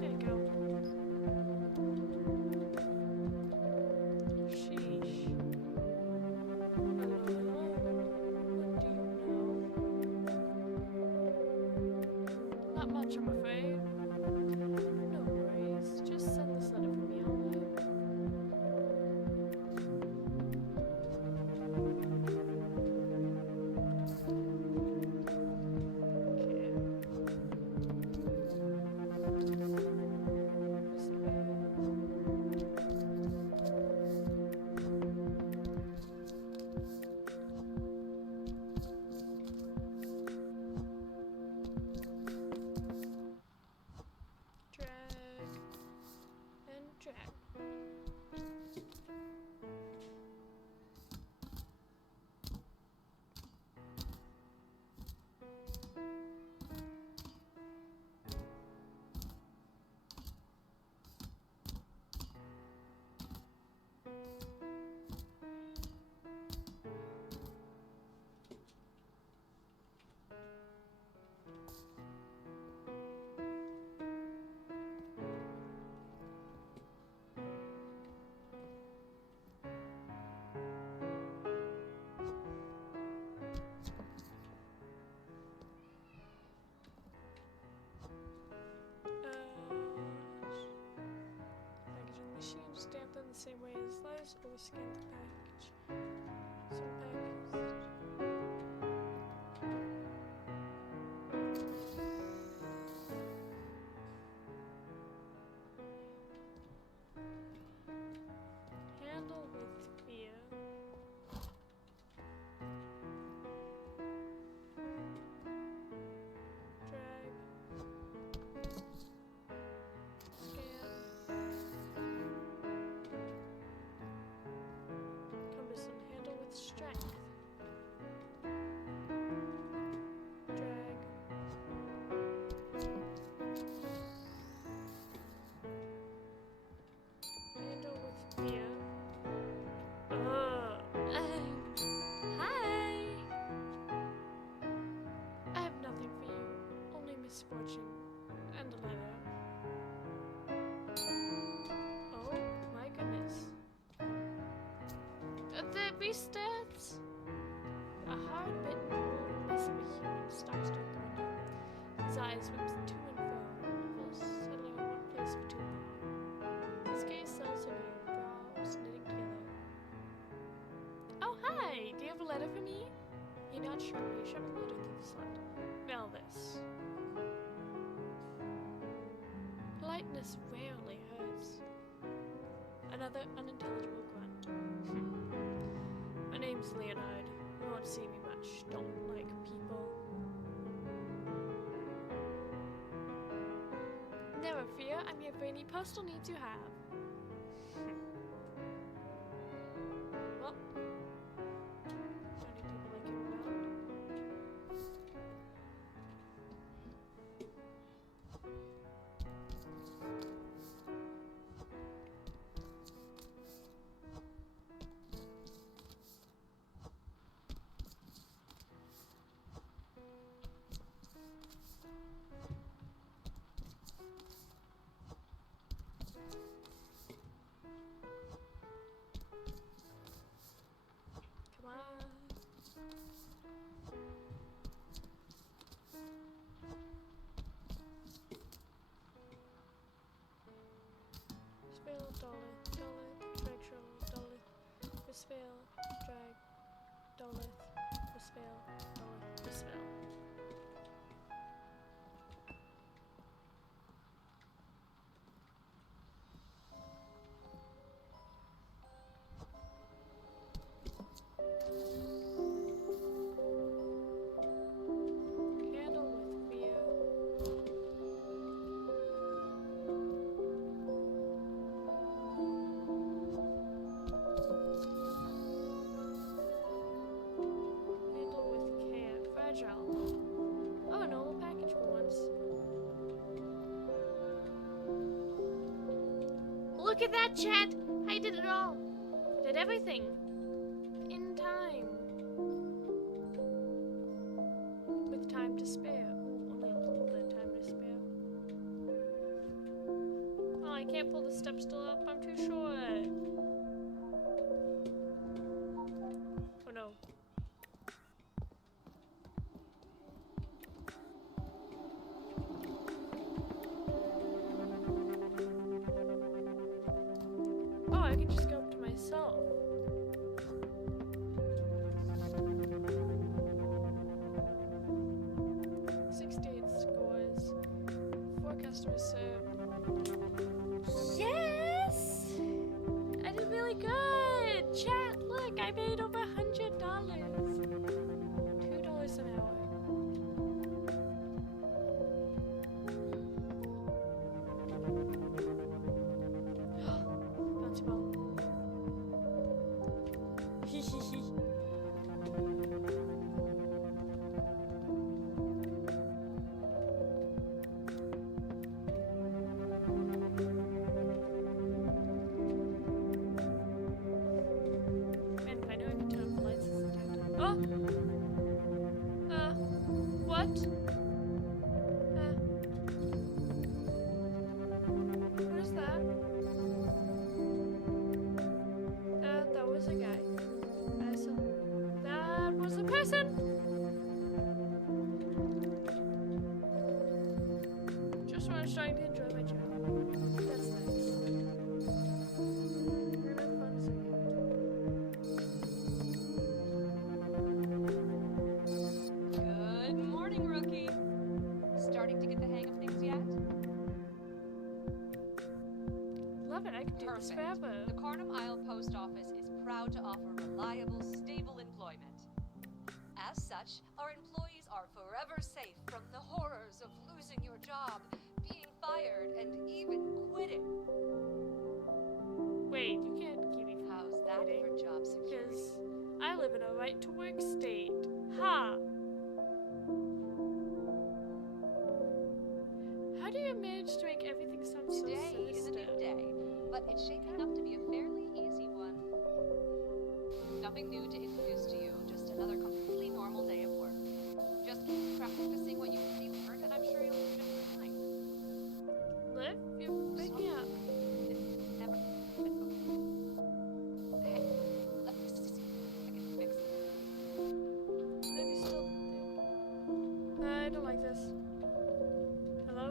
There you go. Sheesh. Hello, hello. What do you know? Not much, I'm afraid. No worries. Just send this letter for me, alright? Okay. Drag and drag. Packaging machine stamped in the same way as letters, or scan the package. Some packages. Handle with fear. Drag. Scan. Cumbersome. Handle with strength. Drag. Handle with fear. Hi! I have nothing for you. Only misfortune. And a letter. Oh my goodness. The restats? A hard-bitten old mess of a human stops through the window. His eyes whips to and fro, never settling in one place for too long. His gaze settles on your brows, knitting together. Oh, hi! Do you have a letter for me? He nods sharply, shoving the letter through the slit. Mail this. Politeness rarely hurts. Another unintelligible grunt. My name's Leonard. You won't see me much. Don't like people. Never fear, I'm here for any postal needs you have. Well, don't need people like you around. spell. The spell. Candle with fear. Handle with care. Fragile. Oh, a normal package for once. Look at that, chat! I did it all! Did everything. In time. With time to spare. Oh, only a little bit of time to spare. Oh, I can't pull the step stool up. I'm too short. Oh no. Oh, I can just go up to myself. Scores. 4 customers served. Yes! I did really good! Chat, look, I made over $100. $2 an hour. Bouncy ball. Hee hee hee. Man, if I knew I could turn off the lights this entire time. Oh! What? What is that? That was a guy. That was a person! Just when I was trying to enjoy my job. That's nice. We're gonna have fun a second. Good morning, rookie. Starting to get the hang of things yet? Love it, I could do this Perfect. forever. The Carnum Isle Post Office is proud to offer reliable, stable employment. As such, our employees are forever safe from the horrors of losing your job, being fired, and even quitting. Wait, you can't keep me from How's that quitting, for job security? because I live in a right-to-work state. Ha! How do you manage to make everything sound so Today is a sinister? new day, but it's shaping up to be a fairly easy one. Nothing new to introduce to you, just another completely normal day of work. Just keep practicing what you've learned, and I'm sure you'll do just fine. Liv, you pick me up. It's never been before. Hey, let me see. I can fix it. Liv, you still... I don't like this. Hello?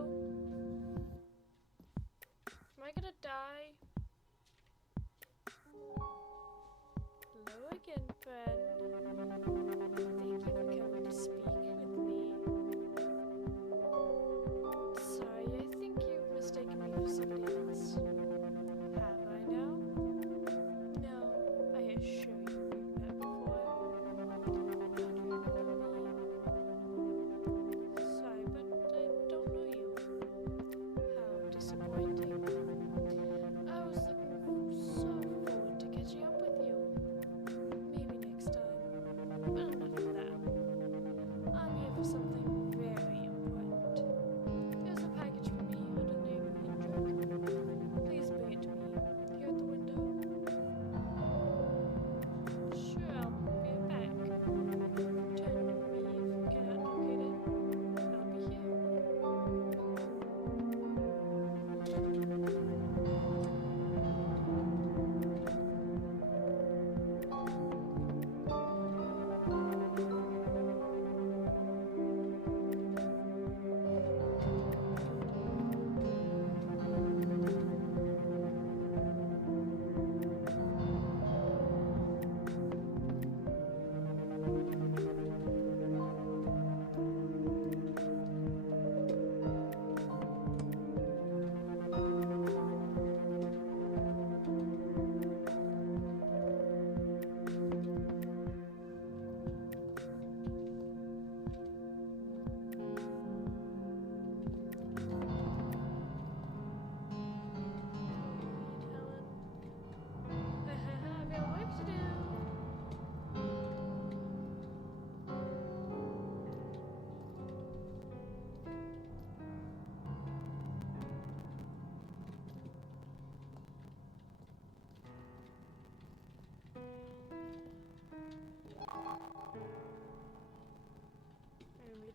Am I gonna die? Hello again, friend. Thank you for coming to speak with me. Sorry, I think you've mistaken me for somebody else. Have I now? No, I assure you we've met before. Don't you remember me? Sorry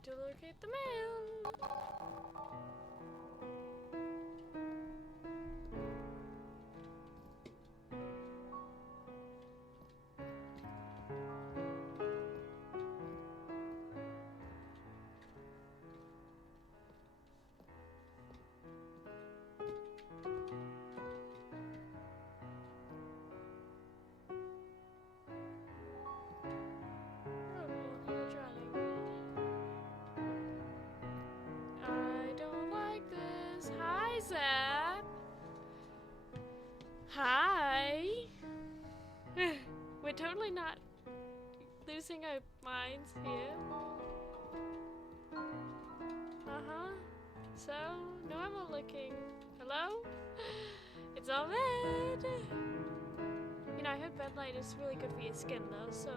to locate the man. Hi. We're totally not losing our minds here. So, normal looking. Hello? It's all red. You know, I heard red light is really good for your skin though, so.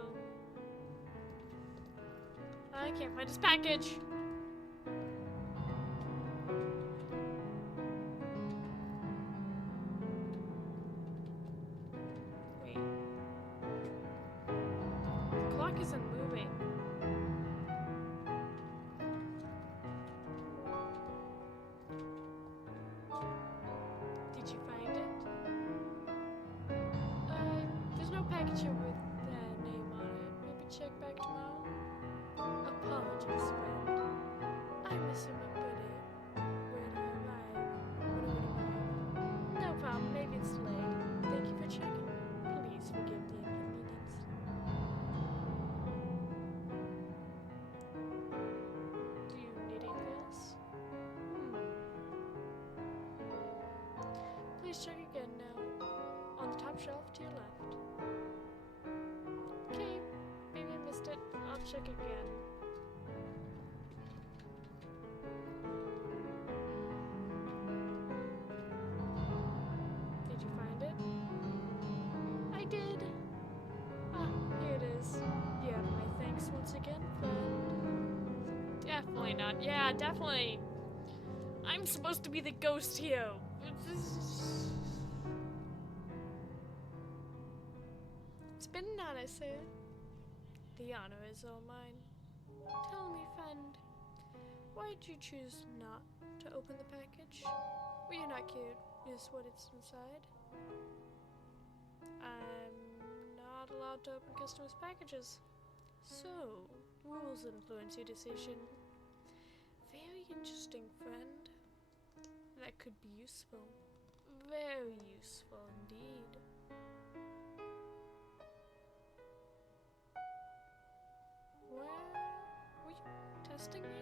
I can't find his package. Isn't moving. Did you find it? There's no package here with that name on it. Maybe check back tomorrow. Apologies, friend. I misremembered it. Where did I arrive? No problem. Maybe it's delayed. Thank you for checking. Please forgive the inconvenience. Please check again now. On the top shelf to your left. Okay, maybe I missed it. I'll check again. Did you find it? I did. Ah, here it is. You have my thanks once again, friend. Definitely not. Yeah, definitely. I'm supposed to be the ghost here. It's been an honor, sir. The honor is all mine. Tell me, friend, why did you choose not to open the package? Were you not curious what it's inside? I'm not allowed to open customers' packages. So, rules influence your decision. Very interesting, friend. That could be useful. Very useful indeed. Well, were you testing me?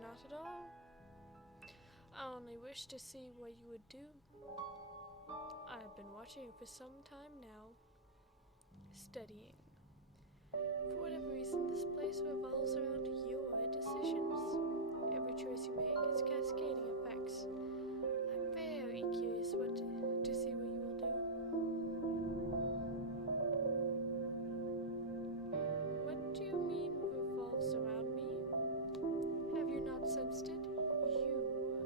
Not at all. I only wish to see what you would do. I've been watching you for some time now. Studying. For whatever reason, this place revolves around your decisions. Every choice you make has cascading effects. I'm very curious to see what you will do. What do you mean revolves around me? Have you not sensed it? You,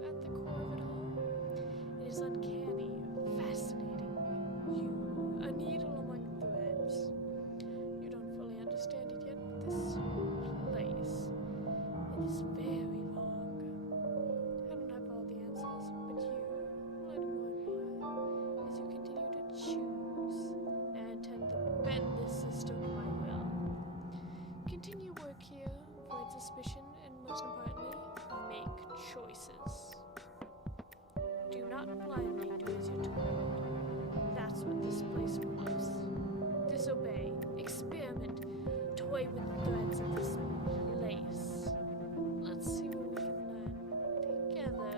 at the core of it all? It is uncanny, fascinating. You, a needle among threads. You don't fully understand it yet, but this place, it is very wrong. I don't have all the answers, but you learn more and more as you continue to choose and tend to bend this system to my will. Continue work here, avoid suspicion, and most importantly, make choices. Do not blindly do as you're told. That's what this place wants. Disobey, experiment, toy with the threads of this place. Let's see what we can learn together.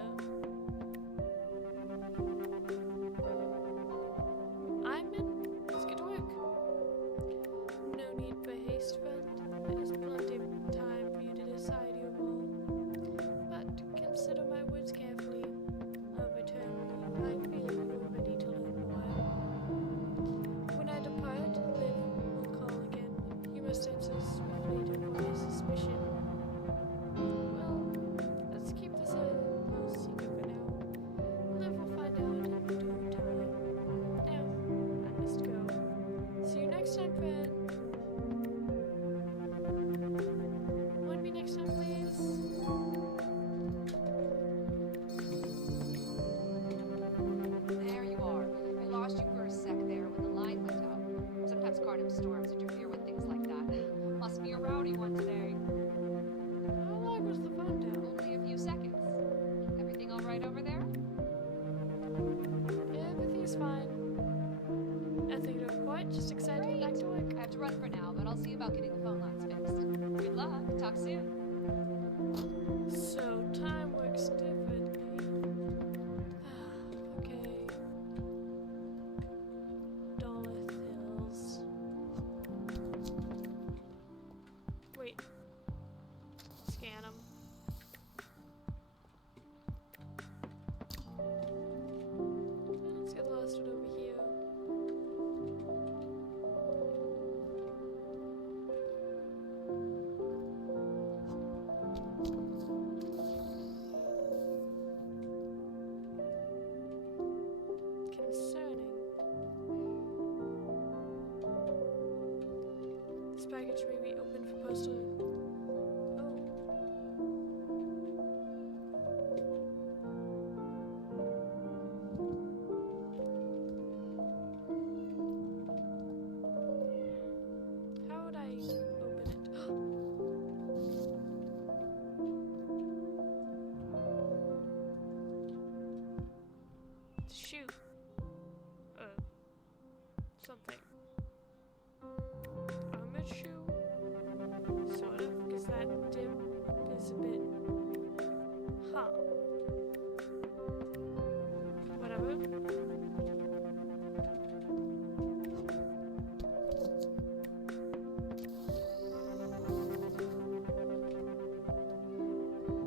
I'm in. Let's get to work. No need for haste, friend. There's plenty of time for you to decide your role. But consider my words carefully. Of eternity, I feel you are ready to learn more. When I depart, live will call again. You must answer swiftly to rowdy one today. How long was the phone down? Only a few seconds. Everything all right over there? Yeah, everything's fine. Nothing to report, just excited to get back to work. I have to run for now, but I'll see about getting the phone lines fixed. Good luck. Talk soon. So, time works differently. Okay. Dollar Hills. Wait. Scan them. Let's get lost right over here. Concerning. This package may be open for postal. Oh. How would I open it? Shoot. Something. Armored shoe? Sort of, because that dip is a bit. Huh. Whatever.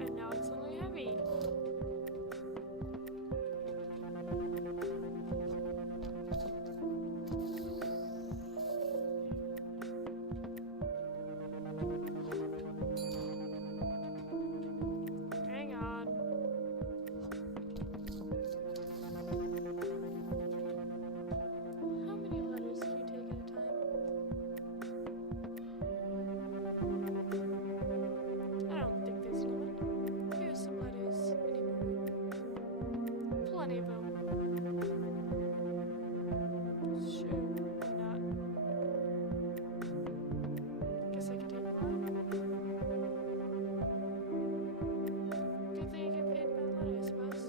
And now it's only heavy. Hang on. How many letters can you take at a time? I don't think there's a limit. Here's some letters. Any more? Plenty of them. Sure, why not? Guess I can take more. Good thing I get paid by the letter, I suppose.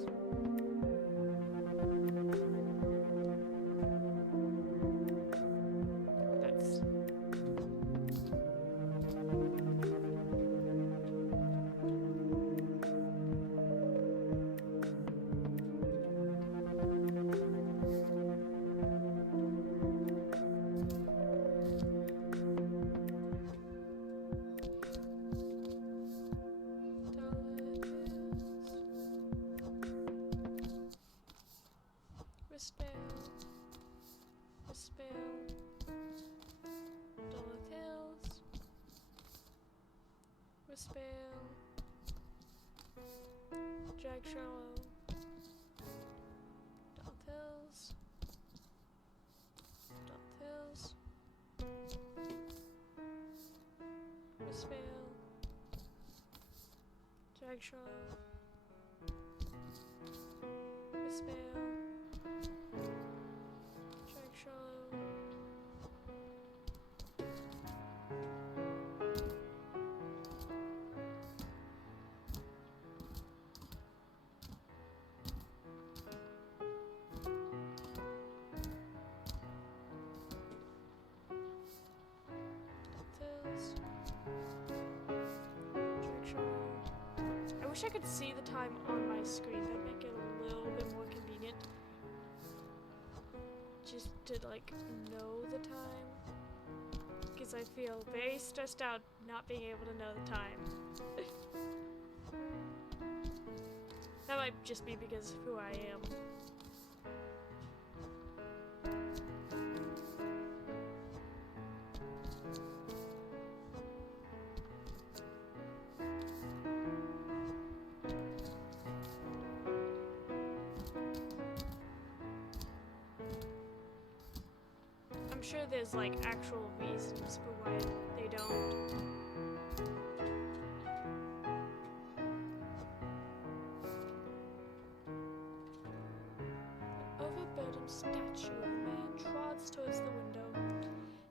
That's. Westbale, Dollar Hills, Westbale, Jack Shallow, Dollar Hills, Westbale, Jack Shallow, Westbale. I wish I could see the time on my screen. That'd make it a little bit more convenient. Just to like know the time. Because I feel very stressed out not being able to know the time. That might just be because of who I am. I'm sure there's like actual reasons for why they don't. Overburdened statue of a man trots towards the window.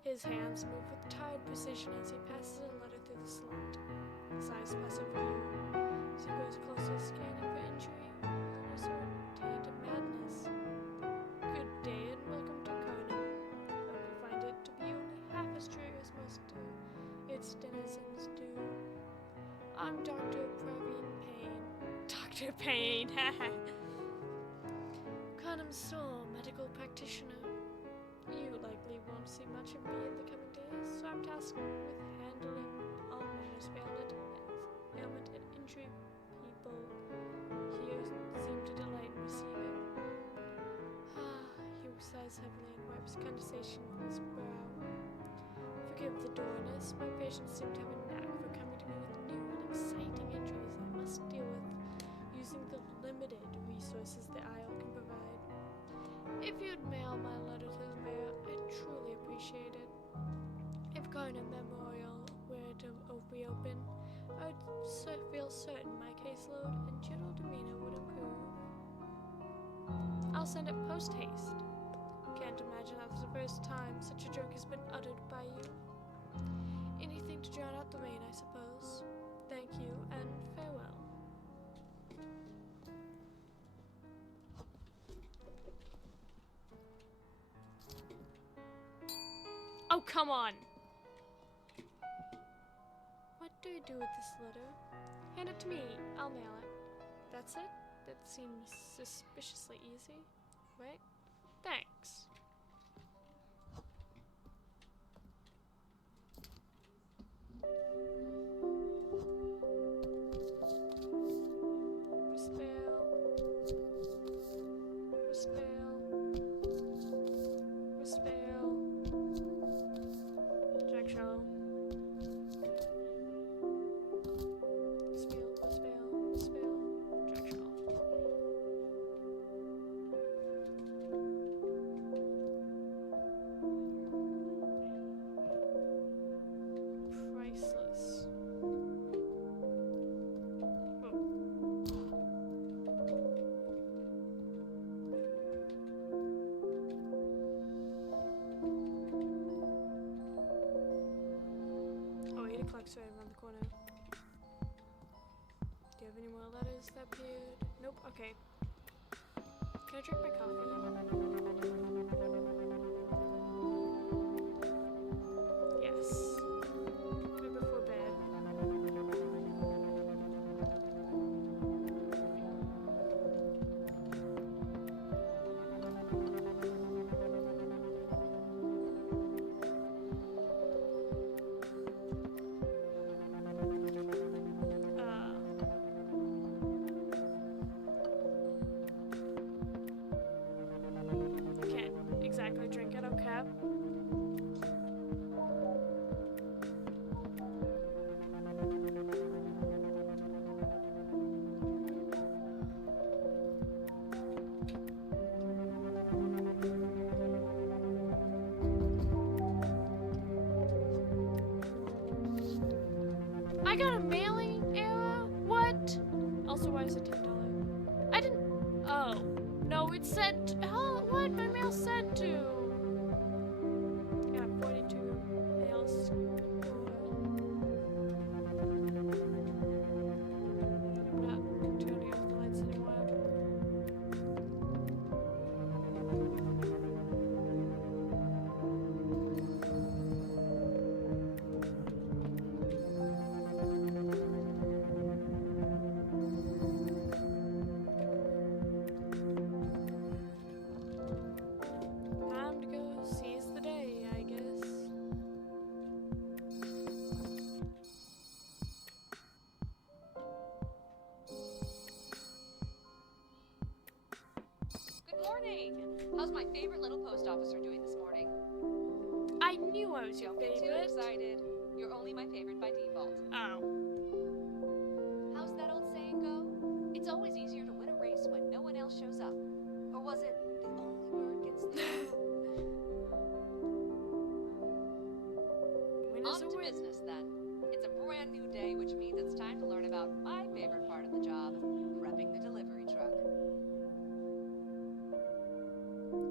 His hands move with tired precision as he passes a letter its denizens do. I'm Dr. Praveen Payne. Dr. Payne, Carnum Store, medical practitioner. You likely won't see much of me in the coming days, so I'm tasked with handling all matters of ailment and injury people here seem to delight in receiving. He sighs heavily and wipes condensation from his brow. Forgive the dourness, my patients seem to have a knack for coming to me with new and exciting injuries I must deal with, using the limited resources the Isle can provide. If you'd mail my letter to the mayor, I'd truly appreciate it. If Garner Memorial were to reopen, I'd feel certain my caseload and general demeanor would improve. I'll send it post-haste. Can't imagine that's the first time such a joke has been uttered by you. Anything to drown out the rain, I suppose. Thank you, and farewell. Oh, come on! What do you do with this letter? Hand it to me. I'll mail it. That's it? That seems suspiciously easy, right? Thanks. Clock's right around the corner. Do you have any more letters that appeared? Nope, okay. Can I drink my coffee? Yes. Right before bed. Exactly, drink it, okay. I got a mailing error? What? Also, why is it $10? I didn't. Oh. No, it said. What? My mail said to. Yeah, 42 mails. I'm not turning off the lights anymore. Time to go seize the day, I guess. Good morning! How's my favorite little post officer doing this morning? I knew I was your Don't get too favorite. excited. You're only my favorite by default. Oh. How's that old saying go? It's always easier to win a race when no one else shows up. Or was it the only bird gets the Win On is a to win. business then. It's a brand new day, which means it's time to learn about my favorite part of the job, prepping the delivery truck.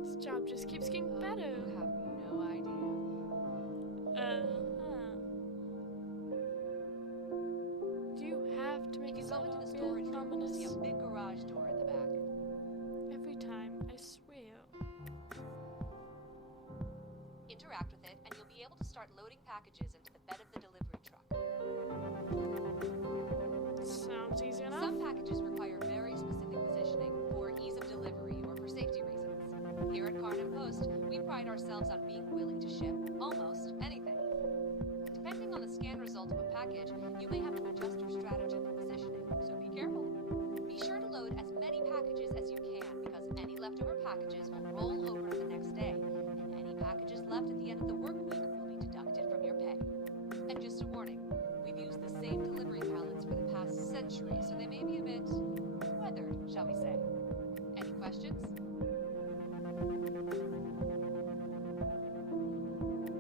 This job just keeps getting better. You have no idea. Do you have to make If you it go sound into the obvious? storage room, you'll see a Ominous? big garage door at the back. Every time, I swear. Interact with it, and you'll be able to start loading packages into the bed of the delivery you may have to adjust your strategy for positioning, so be careful. Be sure to load as many packages as you can, because any leftover packages will roll over to the next day, and any packages left at the end of the work week will be deducted from your pay. And just a warning, we've used the same delivery pallets for the past century, so they may be a bit weathered, shall we say. Any questions?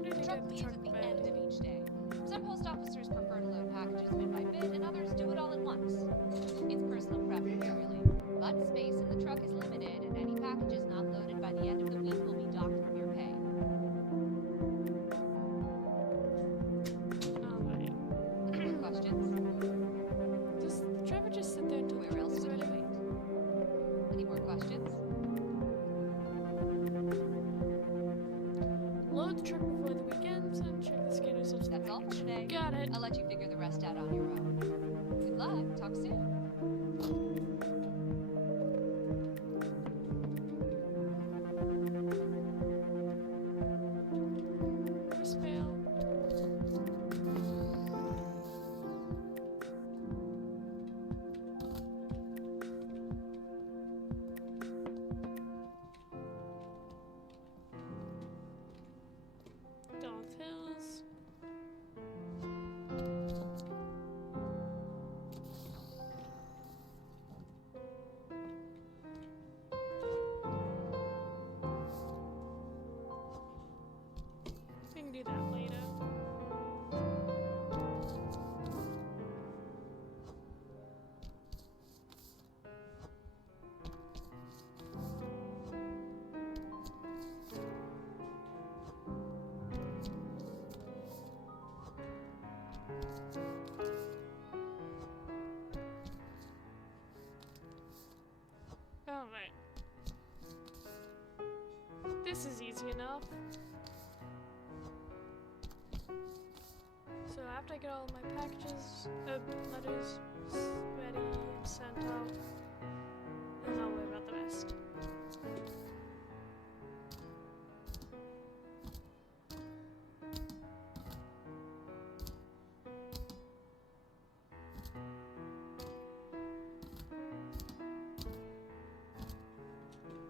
The truck leaves at the end of each day. Some post officers prefer to load packages bit by bit, and others do it all at once. It's personal preference, really. But space in the truck is limited, and any packages not loaded by the end of the week will be docked from your pay. Alright. Any more questions? Does the driver just sit there until Where else would you wait? Any more questions? load the truck before the weekends and check the scan results? That's all for today. Got it. I'll let you figure the rest out on your own. Good luck. Talk soon. Voicemail. Dolph Hills. We can do that later. Alright. This is easy enough. So after I get all of my packages, letters ready and sent out, then I'll worry about the rest.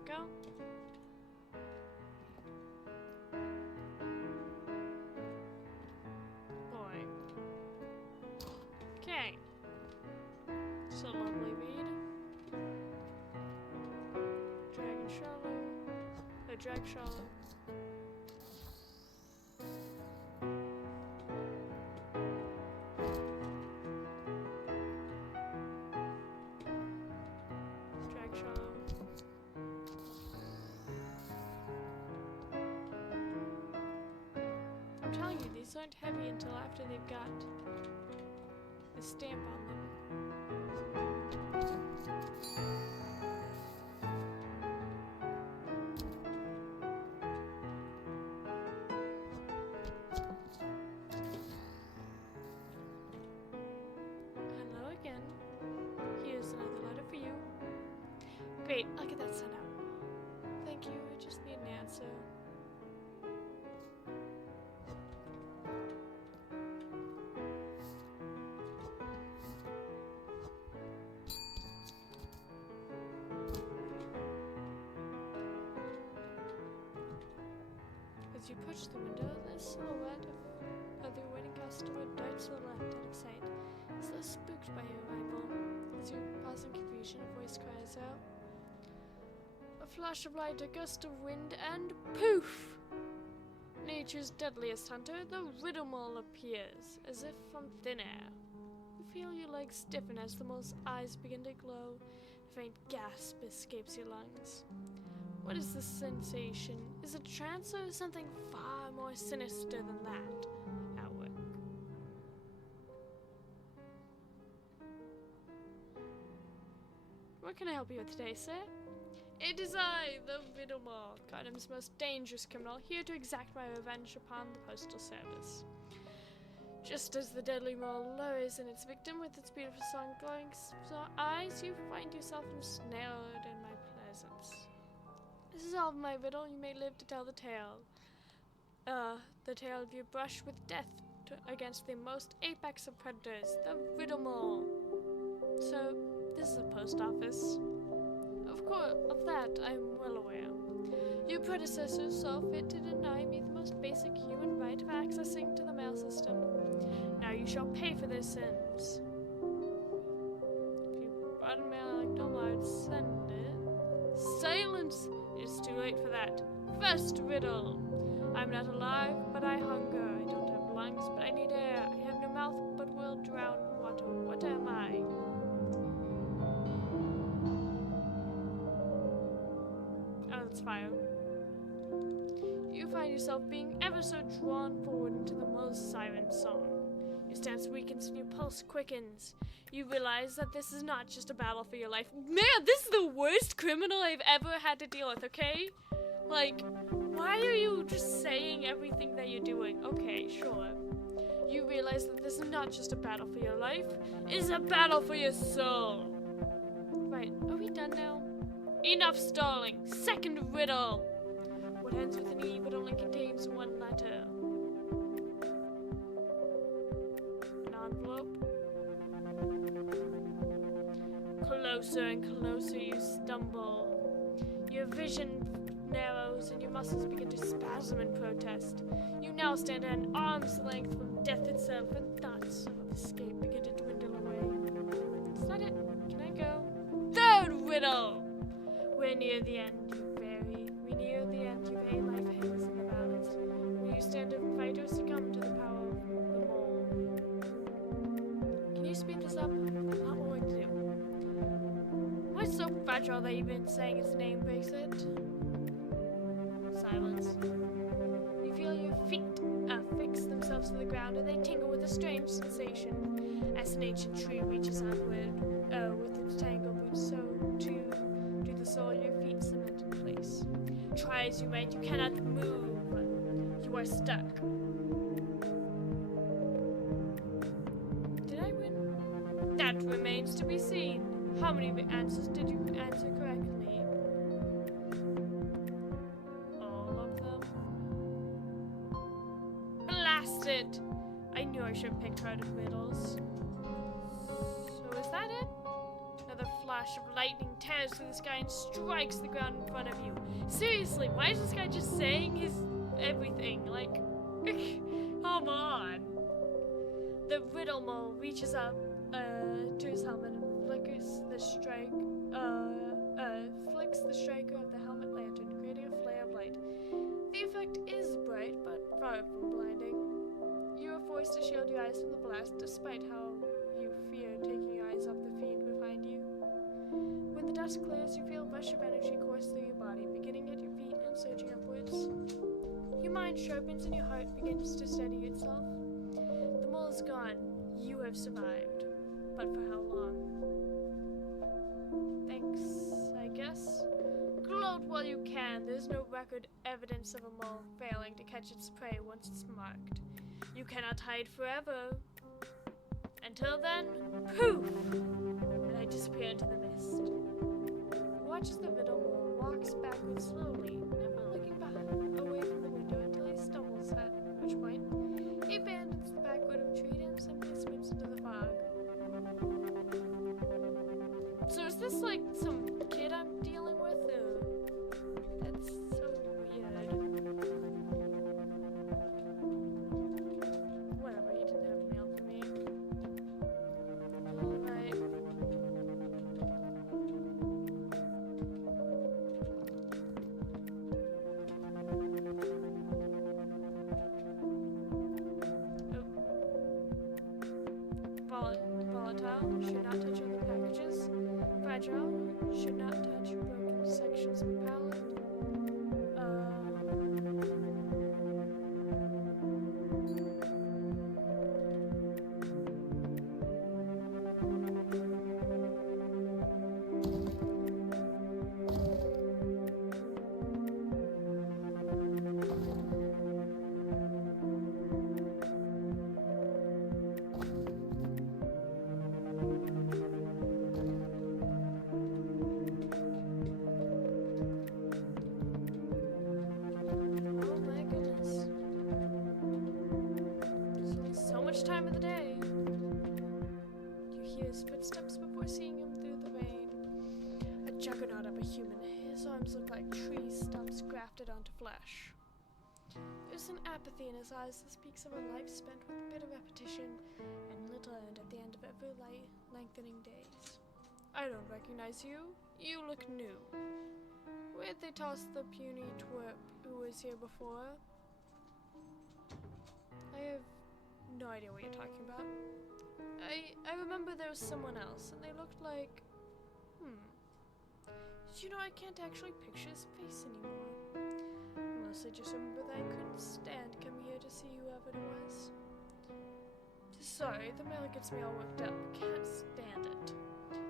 Go. Boy. Okay. So lovely read. Dragon Shallow. Drag Shallow. Drag Shallow. I'm telling you, these aren't heavy until after they've got the stamp on them. Hello again. Here's another letter for you. Great, I'll get that sent out. Thank you, I just need an answer. As you approach the window, the silhouette of the waiting customer darts to the left out of sight. He's less spooked by your arrival. As you pause in confusion, a voice cries out. A flash of light, a gust of wind, and poof! Nature's deadliest hunter, the riddle mole appears, as if from thin air. You feel your legs stiffen as the mole's eyes begin to glow. A faint gasp escapes your lungs. What is this sensation? Is it trance or something far more sinister than that? At work. What can I help you with today, sir? It is I, the Riddle Mole, Gardam's most dangerous criminal, here to exact my revenge upon the Postal Service. Just as the deadly mole lures in its victim with its beautiful song-glowing eyes, you find yourself ensnared in my presence. This is all of my riddle. You may live to tell the tale. The tale of your brush with death against the most apex of predators, the riddle mole. So, this is a post office. Of course, of that I'm well aware. Your predecessors saw fit to deny me the most basic human right of accessing to the mail system. Now you shall pay for their sins. If you brought a mail like normal, I would send it. Silence! It's too late for that. First riddle. I'm not alive, but I hunger. I don't have lungs, but I need air. I have no mouth, but will drown in water. What am I? Oh, that's fire. You find yourself being ever so drawn forward into the most siren song. Your stance weakens and your pulse quickens. You realize that this is not just a battle for your life. Man, this is the worst criminal I've ever had to deal with, okay? Like, why are you just saying everything that you're doing? Okay, sure. You realize that this is not just a battle for your life, it is a battle for your soul. Right, are we done now? Enough stalling. Second riddle. What ends with an E but only contains one letter? An envelope. Closer and closer you stumble. Your vision narrows and your muscles begin to spasm in protest. You now stand at an arm's length from death itself, and thoughts of escape begin to dwindle away. Is that it? Can I go? Third riddle! We're near the end, you vary. We near the end, you vary. Life hangs in the balance. Will you stand and fight or succumb to the power of the mole? Can you speed this up? Not what to do. What's so fragile that you've been saying its name breaks it? Silence. You feel your feet affix themselves to the ground and they tingle with a strange sensation. As an ancient tree reaches onward with its tangled roots, so too do the sole of your feet cement in place. Try as you might, you cannot move. You are stuck. Did I win? That remains to be seen. How many answers did you answer correctly? All of them? Blast it! I knew I should have picked harder riddles. So is that it? Another flash of lightning tears through the sky and strikes the ground in front of you. Seriously, why is this guy just saying his everything? Like, come on. The riddle mole reaches up to his helmet and flicks the striker of the helmet lantern, creating a flare of light. The effect is bright, but far from blinding. You are forced to shield your eyes from the blast, despite how you fear taking your eyes off the fiend behind you. When the dust clears, you feel a rush of energy course through your body, beginning at your feet and surging upwards. Your mind sharpens and your heart begins to steady itself. The mole is gone. You have survived. But for how long? Thanks, I guess. Gloat while you can. There's no record evidence of a mole failing to catch its prey once it's marked. You cannot hide forever. Until then, poof! And I disappear into the mist. He watches the riddle mole walks backwards slowly, never looking back away from the window until he stumbles, at which point he abandons the backwood of tree and simply swims into the fog. So is this like some kid I'm dealing with? That's so weird. Whatever, he didn't have mail for me. Alright. Volatile, should not touch other packages. Fragile, should not touch broken sections of the pallet. hear his footsteps before seeing him through the rain. A juggernaut of a human. His arms look like tree stumps grafted onto flesh. There's an apathy in his eyes that speaks of a life spent with bitter repetition and little earned at the end of every lengthening days. I don't recognize you. You look new. Where'd they toss the puny twerp who was here before? I have no idea what you're talking about. I remember there was someone else, and they looked like... You know, I can't actually picture his face anymore. Mostly just remember that I couldn't stand coming here to see whoever it was. Sorry, the mail gets me all worked up. Can't stand it.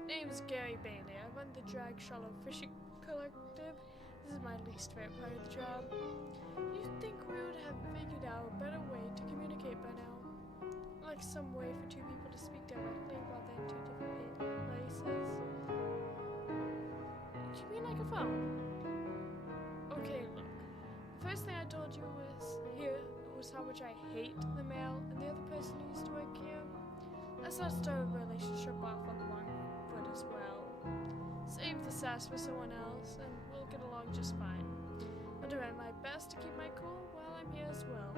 Name's Gary Bailey. I run the Drag Shallow Fishing Collective. This is my least favorite part of the job. You'd think we would have figured out a better way to communicate by now. Like some way for two people to speak directly while they're in two different places. You mean like a phone? Okay, look. The first thing I told you was how much I hate the mail and the other person who used to work here. Let's not start a relationship off on the wrong foot as well. Save the sass for someone else, and we'll get along just fine. I'll do my best to keep my cool while I'm here as well.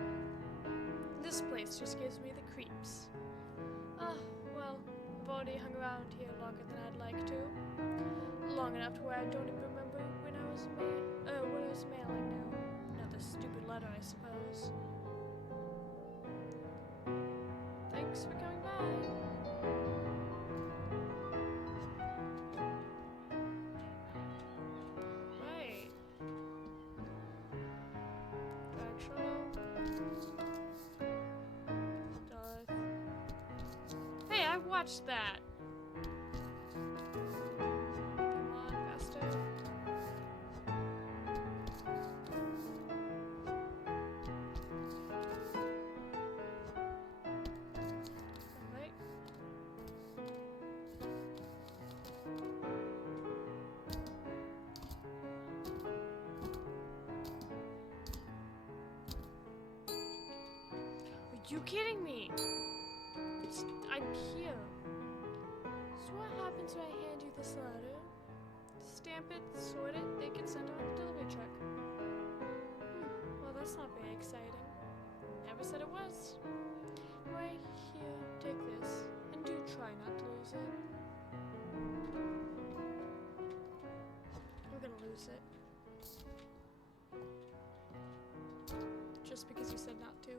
This place just gives me the creeps. Well, I've already hung around here longer than I'd like to. Long enough to where I don't even remember when I was mailing now. Another stupid letter, I suppose. Thanks for coming by. Right. Hey, I watched that. Come on, faster. Alright. Are you kidding me? I'm here. So what happens when I hand you this letter? Stamp it, sort it, they can send it on the delivery truck. Well, that's not very exciting. Never said it was. Right here, take this, and do try not to lose it. I'm gonna lose it. Just because you said not to.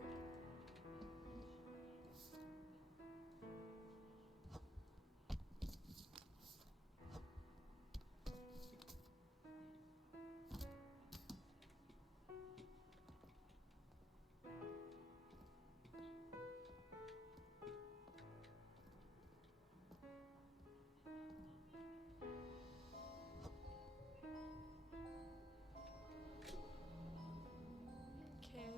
Okay.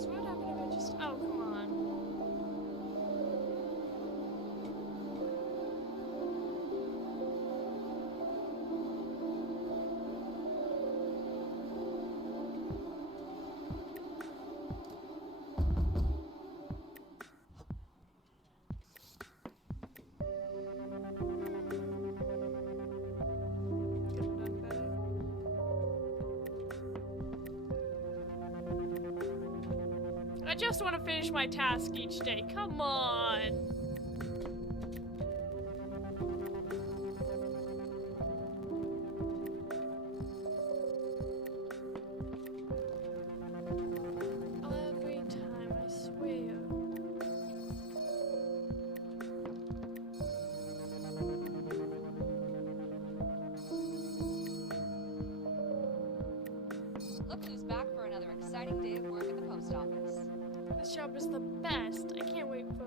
So what happened if I just... Oh, come on. Could have done better. I just want to finish my task each day. Come on. look who's back for another exciting day of work at the post office. This job is the best. I can't wait for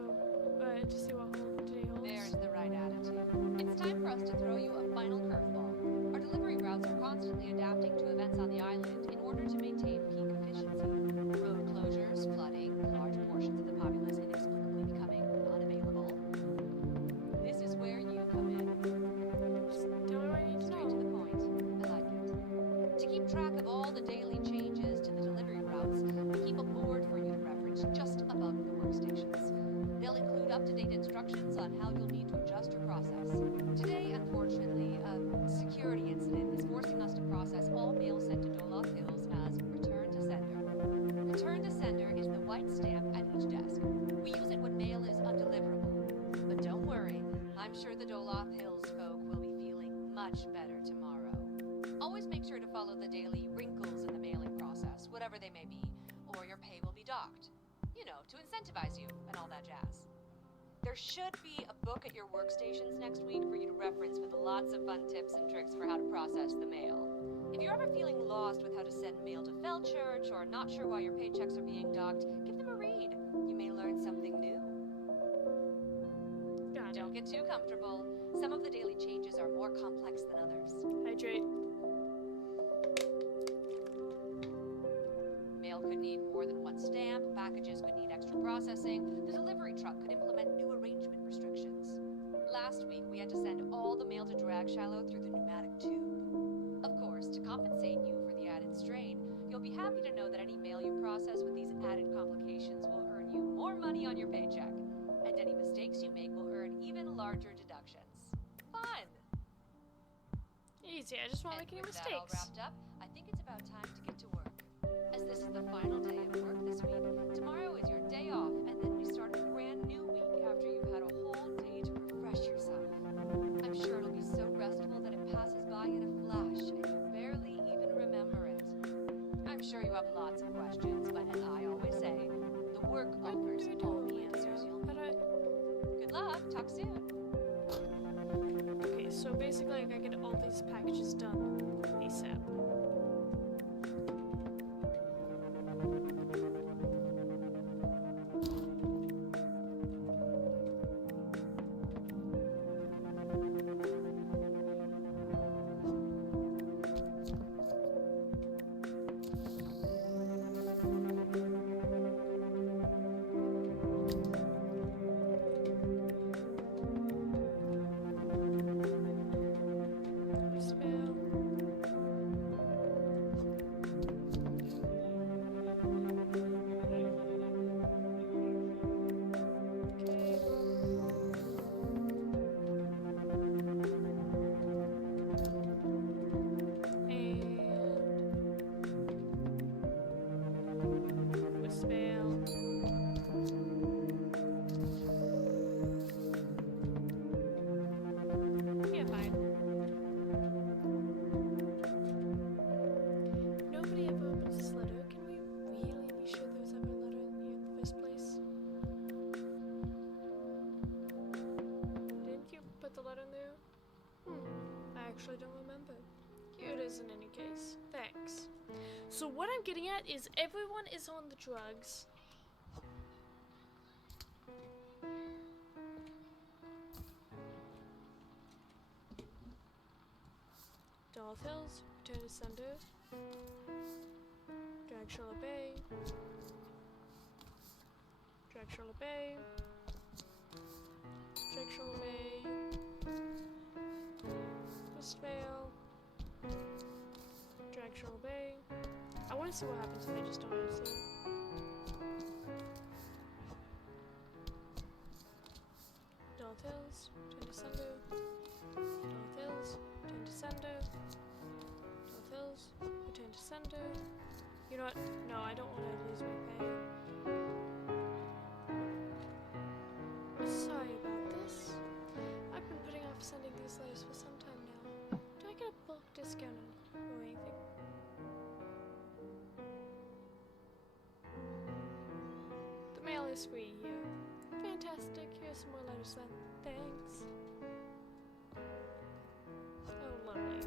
to see what whole day holds. There's the right attitude. It's time for us to throw you a final curveball. Our delivery routes are constantly adapting to events on the island in order to maintain peak efficiency. Road closures, flooding, large portions of the populace inexplicably becoming unavailable. This is where you come in. Just tell me what I need to Straight to know. the point. I like it. To keep track of all the daily changes to the delivery routes, we keep a board for you to reference just above the workstations. They'll include up-to-date instructions on how you'll need to adjust your process. Today, unfortunately, a security incident is forcing us to process all mail sent to Doloth Hills as return to sender. Return to sender is the white stamp at each desk. We use it when mail is undeliverable. But don't worry, I'm sure the Doloth Hills folk will be feeling much better tomorrow. Always make sure to follow the daily wrinkles in the mailing process, whatever they may be, or your pay will be docked. You know, to incentivize you and all that jazz. There should be a book at your workstations next week for you to reference with lots of fun tips and tricks for how to process the mail. If you're ever feeling lost with how to send mail to Feldchurch or not sure why your paychecks are being docked, give them a read. You may learn something new. Got it. Don't get too comfortable. Some of the daily changes are more complex than others. Hydrate. Mail could need more than one stamp, packages could need extra processing, the delivery truck could implement new arrangement restrictions. Last week, we had to send all the mail to Dragshallow through the pneumatic tube. Of course, to compensate you for the added strain, you'll be happy to know that any mail you process with these added complications will earn you more money on your paycheck. And any mistakes you make will earn even larger deductions. Fun! Easy. I just won't And make any with that all mistakes. wrapped up, I think it's about time to get to work. As this is the final day of work this week, tomorrow is your day off, and then we start a brand new week after you've had a whole day to refresh yourself. I'm sure it'll be so restful that it passes by in a flash, and you barely even remember it. I'm sure you have lots of questions, but as I always say, the work offers all the answers you'll How do need. Good luck, talk soon. Okay, so basically I gotta get all these packages done ASAP. Voicemail. Yeah, fine. Nobody ever opens this letter. Can we really be sure there was ever a letter in here in the first place? Didn't you put the letter in there? I actually don't remember. Here it is in any case. Thanks. So what I'm getting at is everyone is on the drugs. Doloth Hills, return to sender. Dragshallow Bay. Dragshallow Bay. Dragshallow Bay. Westvale. Dragshallow Bay. I want to see what happens if I just don't answer. Doloth Hills, return to sender. Doloth Hills, return to sender. Doloth Hills, return to sender. You know what? No, I don't want to lose my pay. Sorry about this. I've been putting off sending these letters for some time now. Do I get a bulk discount or anything? The mail is free here. Fantastic. Here's some more letters then. Thanks. Oh, lovely.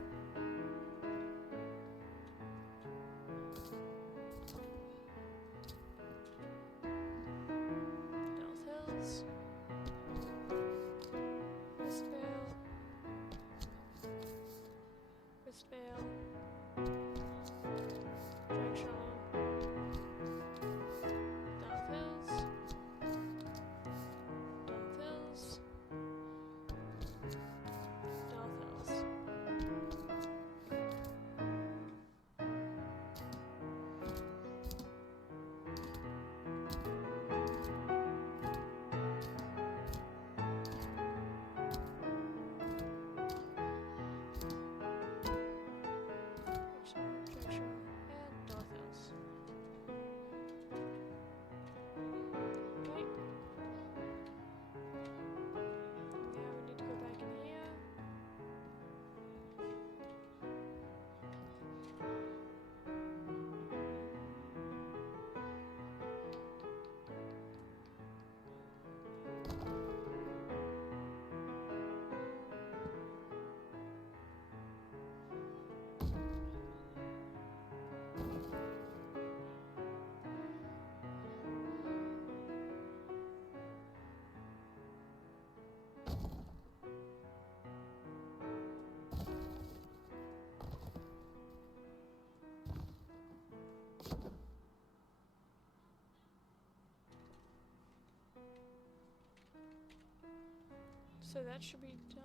So that should be done.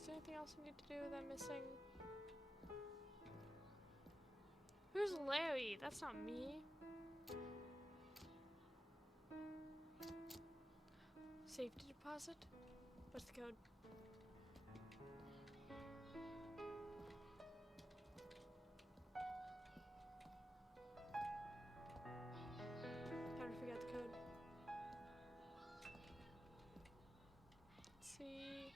Is there anything else I need to do that I'm missing? Who's Larry? That's not me. Safety deposit? What's the code? How to figure out the code? Let's see.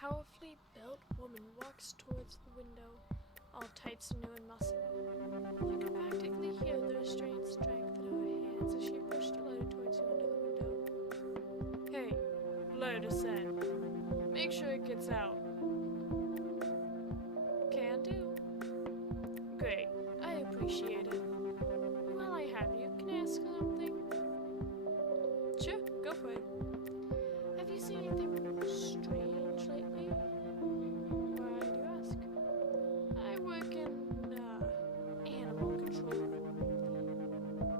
Powerfully built woman walks towards the window, all tights, new and muscly. You can practically hear the restrained strength in her hands as she pushed a letter towards you under the window. Hey, letter sent. Make sure it gets out. Can do. Great, I appreciate it. While I have you, can I ask something? Sure, go for it. Have you seen anything strange lately? Why do you ask? I work in animal control.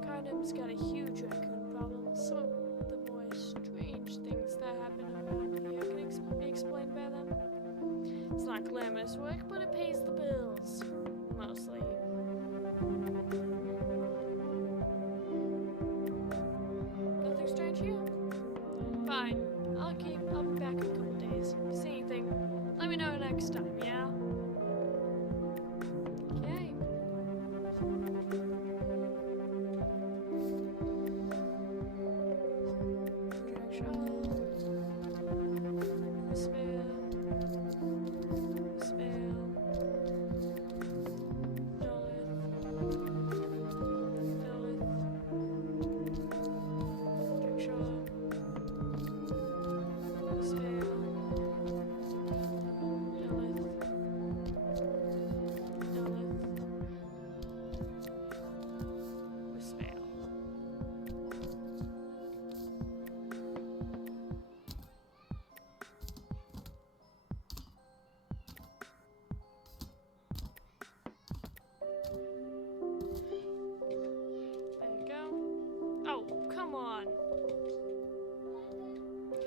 Cardam's got a huge raccoon problem. Some of the more strange things that happen around here can be explained by them. It's not glamorous work, but it pays the bills. Mostly. Nothing strange here? Fine. I'll be back in a couple days. If you see anything, let me know next time, yeah? Okay.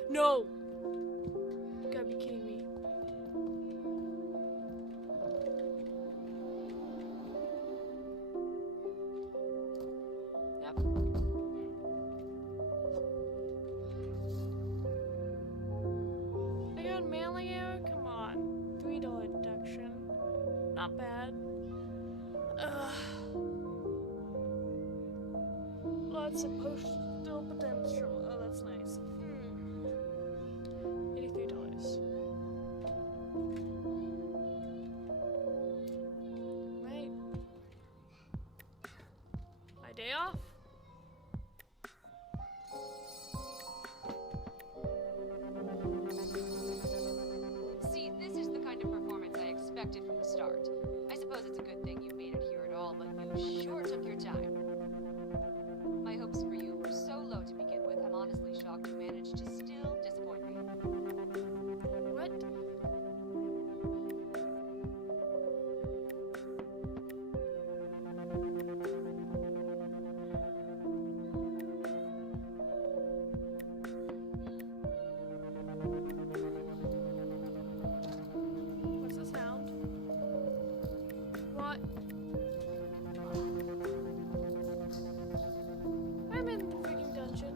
No! You gotta be kidding me. Yep. I got a mailing error? Come on. $3 deduction. Not bad. Lots of postal potential. Oh, that's nice. $83. Right. My day off? See, this is the kind of performance I expected from the start. I suppose it's a good thing you made it here at all, but you sure took your time. My hopes for you were so low to begin with, I'm honestly shocked you managed to still disappoint me. What? What's the sound? What? I'm in the freaking dungeon.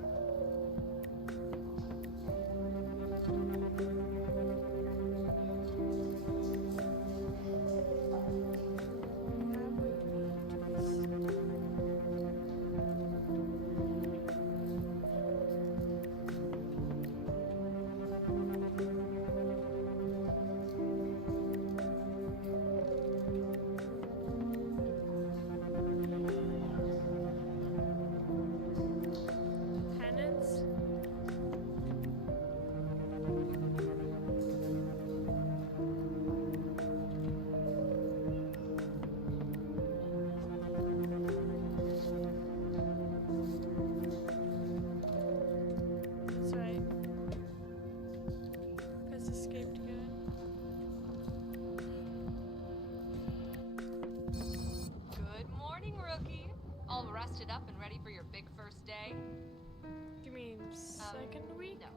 second week? No.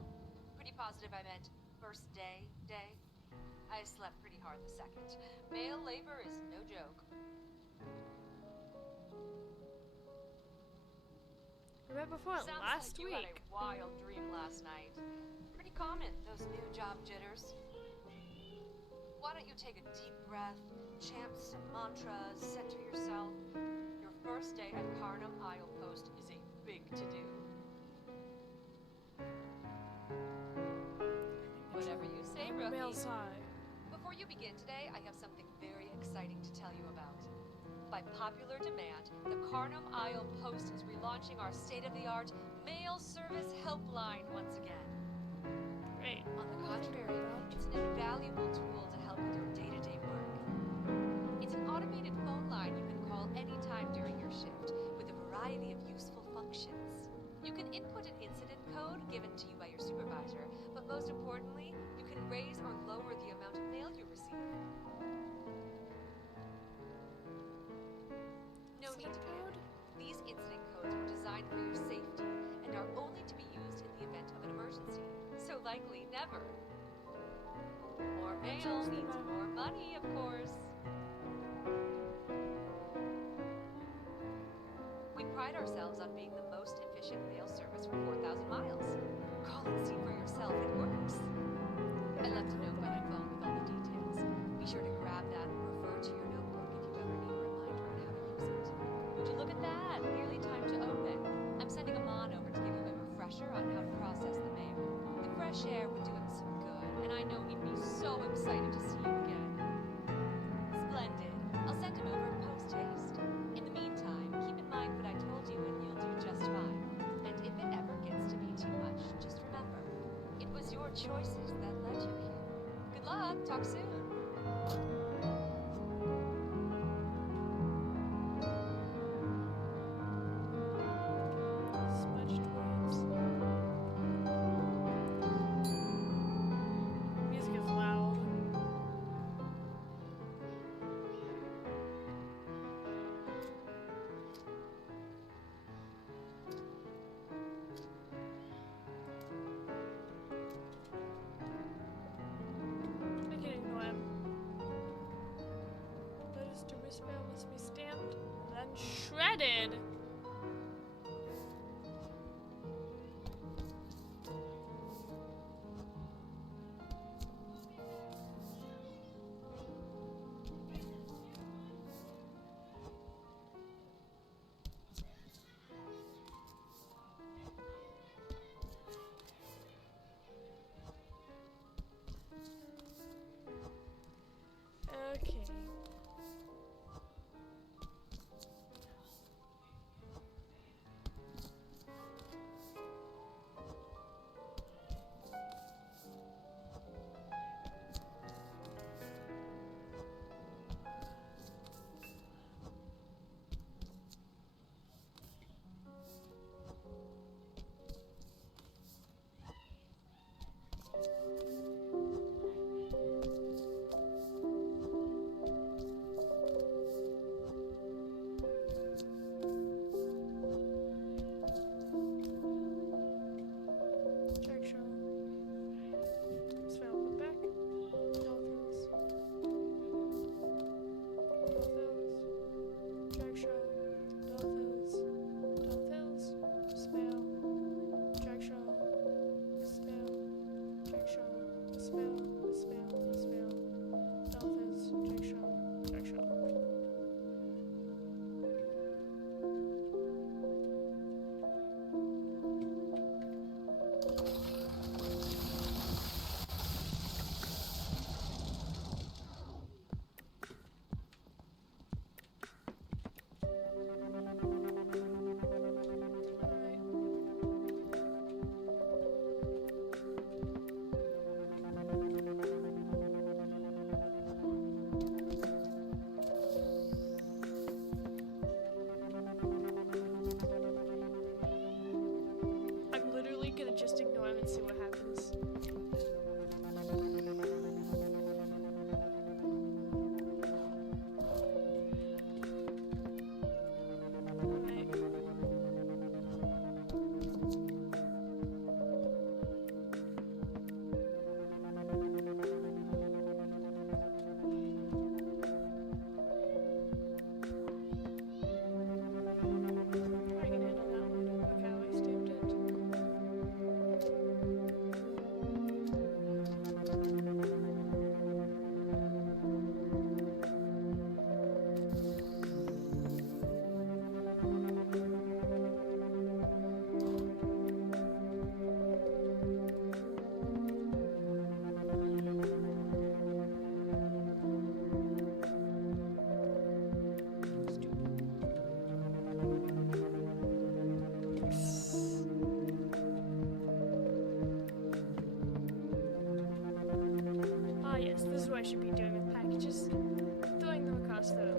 Pretty positive I meant first day. I slept pretty hard the second. Male labor is no joke. Right before Sounds last like you had a week. wild dream last night. Pretty common, those new job jitters. Why don't you take a deep breath, chant some mantras, center yourself. Your first day at Carnum Isle Post is a big to-do. Whatever you say, Male rookie. side. Before you begin today, I have something very exciting to tell you about. By popular demand, the Carnum Isle Post is relaunching our state-of-the-art mail service helpline once again. Great. On the contrary, it's an invaluable tool to help with your day-to-day work. It's an automated phone line you can call anytime during your shift with a variety of useful functions. You can input an incident code given to you by your supervisor, but most importantly, you can raise or lower the amount of mail you receive. No need to panic. These incident codes were designed for your safety and are only to be used in the event of an emergency. So likely never. More mail means more money, of course. We pride ourselves on being the most efficient mail service for 4,000 miles. Call and see for yourself, it works. I left a note by your phone with all the details. Be sure to grab that and refer to your notebook if you ever need a reminder on how to use it. Would you look at that? Nearly time to open. I'm sending Amon over to give you a refresher on how to process the mail. The fresh air would do him some good, and I know he'd be so excited to see you again. Splendid. I'll send him over post haste. In the meantime, keep in mind what I told you and you'll do just fine. And if it ever gets to be too much, just remember, it was your choices that led you here. Good luck. Talk soon. Smudged words. Music is loud. I can ignore him. Letters to whisper must be stamped and then shredded. Okay. Jack Shaw. Spell put back. Dolphins. Dolphins. Jack Shaw. Dolphins. Dolphins. Spell. Jack Shaw. Spell. Jack Shaw. I should be doing with packages. Throwing them across the room.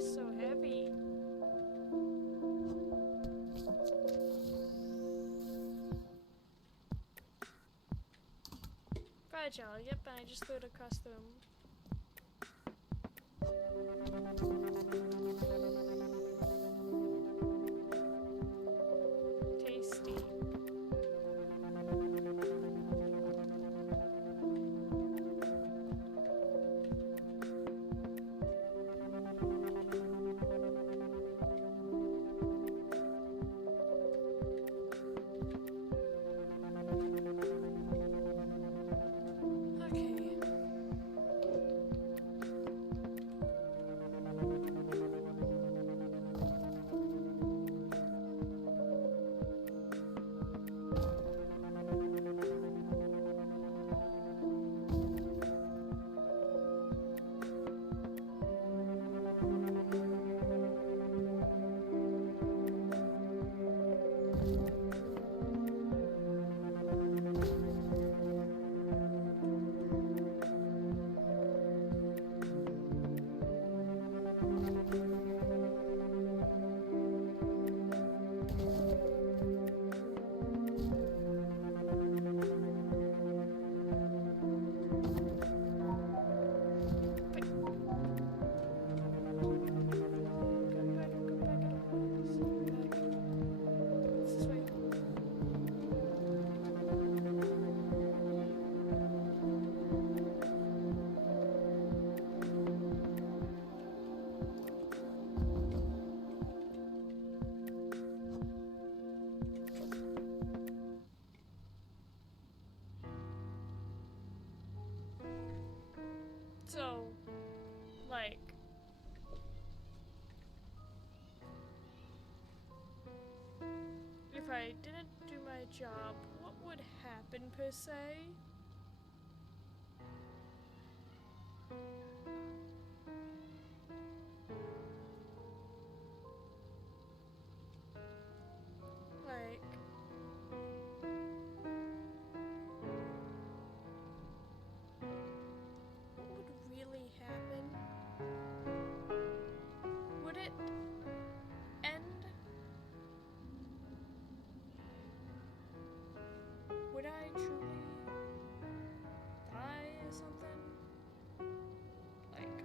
So heavy. Fragile, yep, and I just threw it across the room. Tasty. So, like, if I didn't do my job, what would happen per se? Like, what would really happen? Would it end? Would I truly die or something? Like,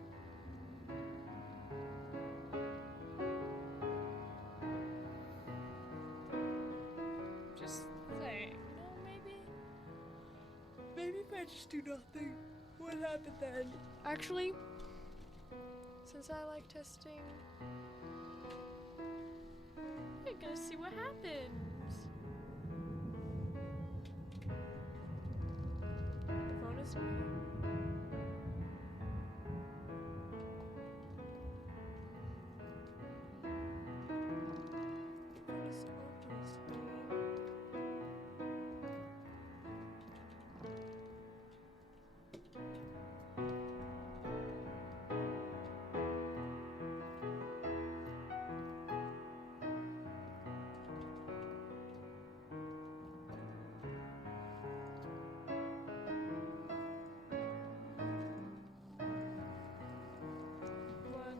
just saying, maybe if I just do nothing, what happened then? Actually, since I like testing, we're gonna see what happens. The phone is ringing. The phone is obviously ringing.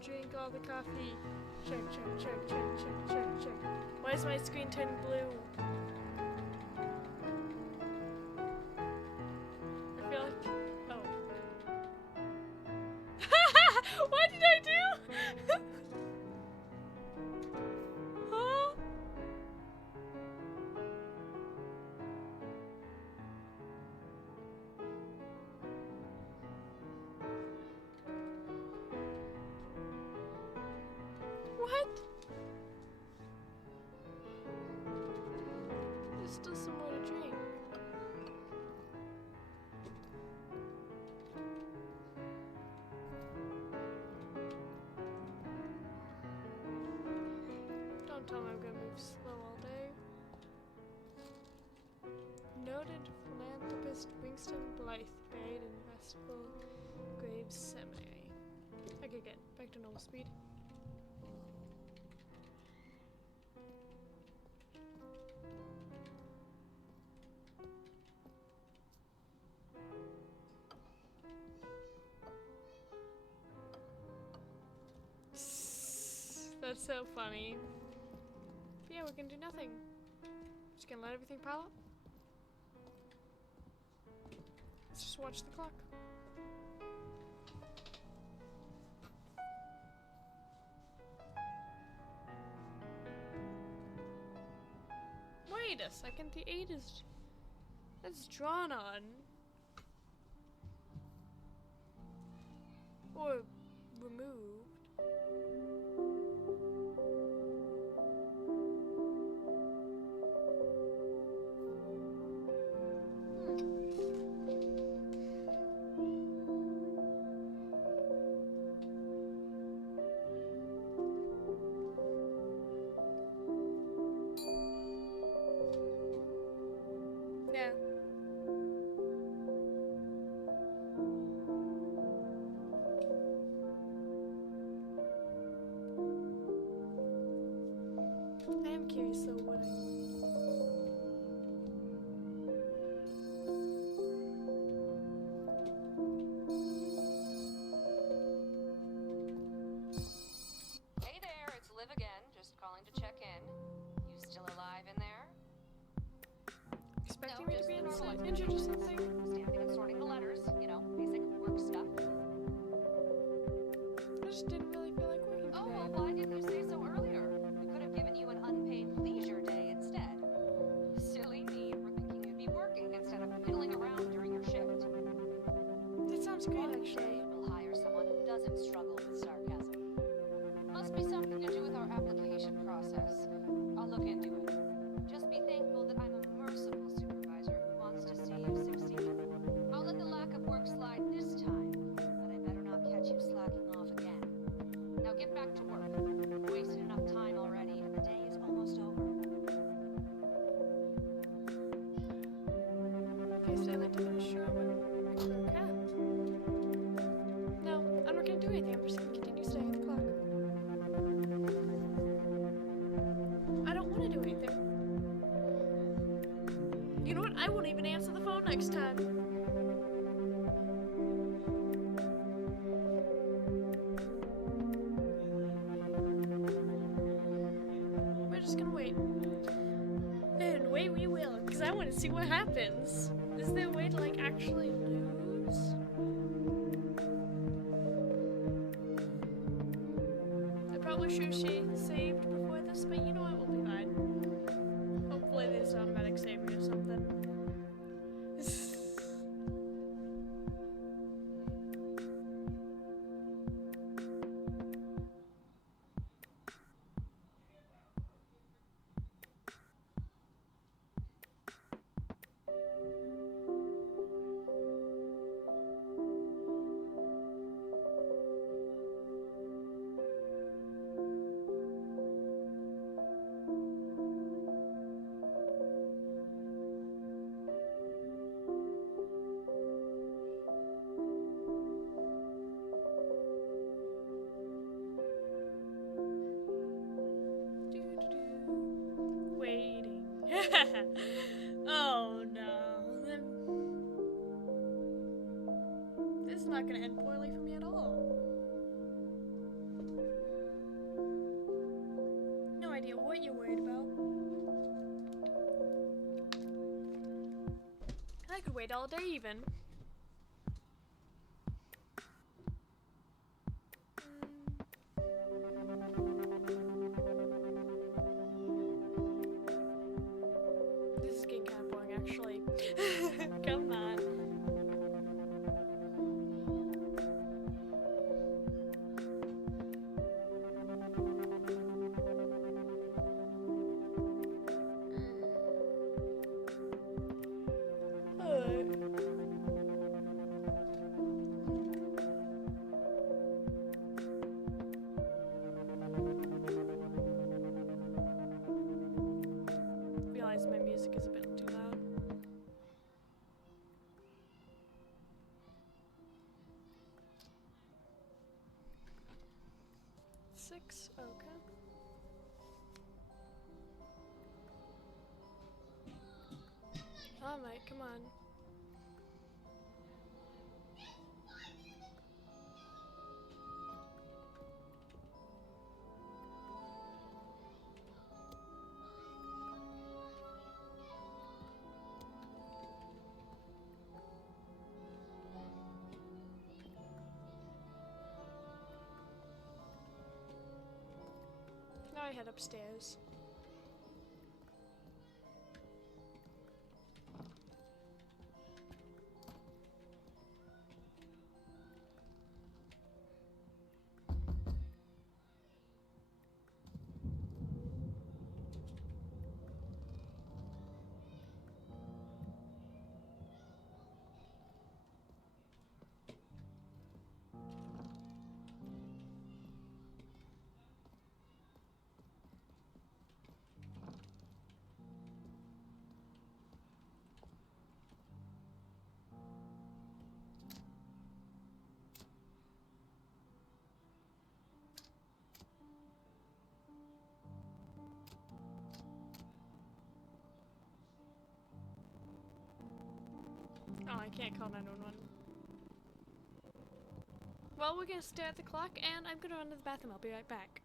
Drink all the coffee. Check, check, check, check, check, check, check. Why is my screen turning blue? I feel like... Oh. What did I do? still some more to drink. Don't tell me I'm gonna move slow all day. Noted philanthropist Winston Blythe buried in Westfall Graves Seminary. Okay, good. Back to normal speed. That's so funny. But yeah, we're gonna do nothing. Just gonna let everything pile up. Let's just watch the clock. Wait a second, the 8 is... that's drawn on. Or removed. Yeah. I am curious though what Hey there, it's Liv again, just calling to check in. You still alive in there? expecting No, me to just be the normal inside, life. injured or something. Stamping and sorting the letters, you know, basic work stuff. I just didn't really feel like working Oh, today. well, why didn't you say so earlier? We could have given you an unpaid leisure day instead. Silly me for thinking you'd be working instead of fiddling around during your shift. That sounds great One actually. day we'll hire someone who doesn't struggle with sarcasm. Must be something to do with our application process. I'll look into it. Just be thankful that I'm a merciful supervisor who wants to see you succeed. I'll let the lack of work slide this time, but I better not catch you slacking off again. Now get back to work. You've wasted enough time already, and the day is almost over. Okay, so I'd like to finish your okay. No, I'm not gonna do anything. I'm just gonna continue staying at the clock. I don't want to do anything. You know what? I won't even answer the phone next time. We're just gonna wait. And wait we will, because I want to see what happens. Is there a way to, like, actually lose? I probably should she saved before this, but you know what? We'll be fine. Hopefully there's automatic saving or something. Waiting. Oh no. This is not gonna end poorly for me at all. No idea what you're worried about. I could wait all day even. This is getting kind of boring actually. Come on. 6? Okay. Alright, come on. Now I head upstairs. Oh, I can't call 911. Well, we're gonna stare at the clock, and I'm gonna run to the bathroom. I'll be right back.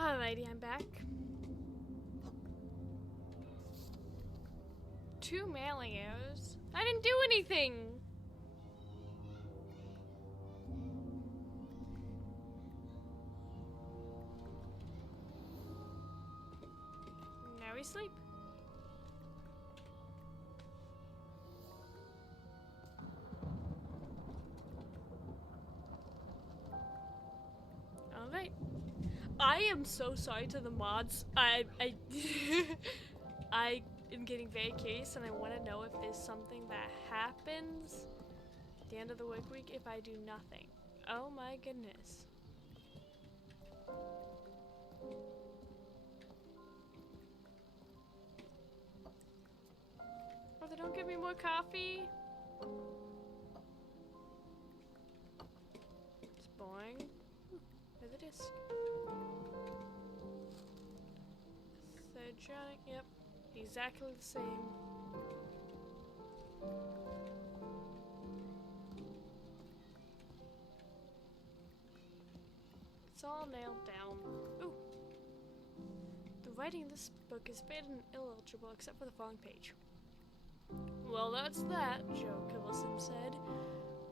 Alrighty, I'm back. 2 mailing errors? I didn't do anything! Now we sleep. Alright. I am so sorry to the mods. I am getting very curious and I want to know if there's something that happens at the end of the work week if I do nothing. Oh my goodness. Oh, they don't give me more coffee? It's boring. Where's the disc? Surgeonic, yep. Exactly the same. It's all nailed down. Ooh. The writing in this book is faded and illegible except for the following page. Well, that's that, Joe Kivelson said,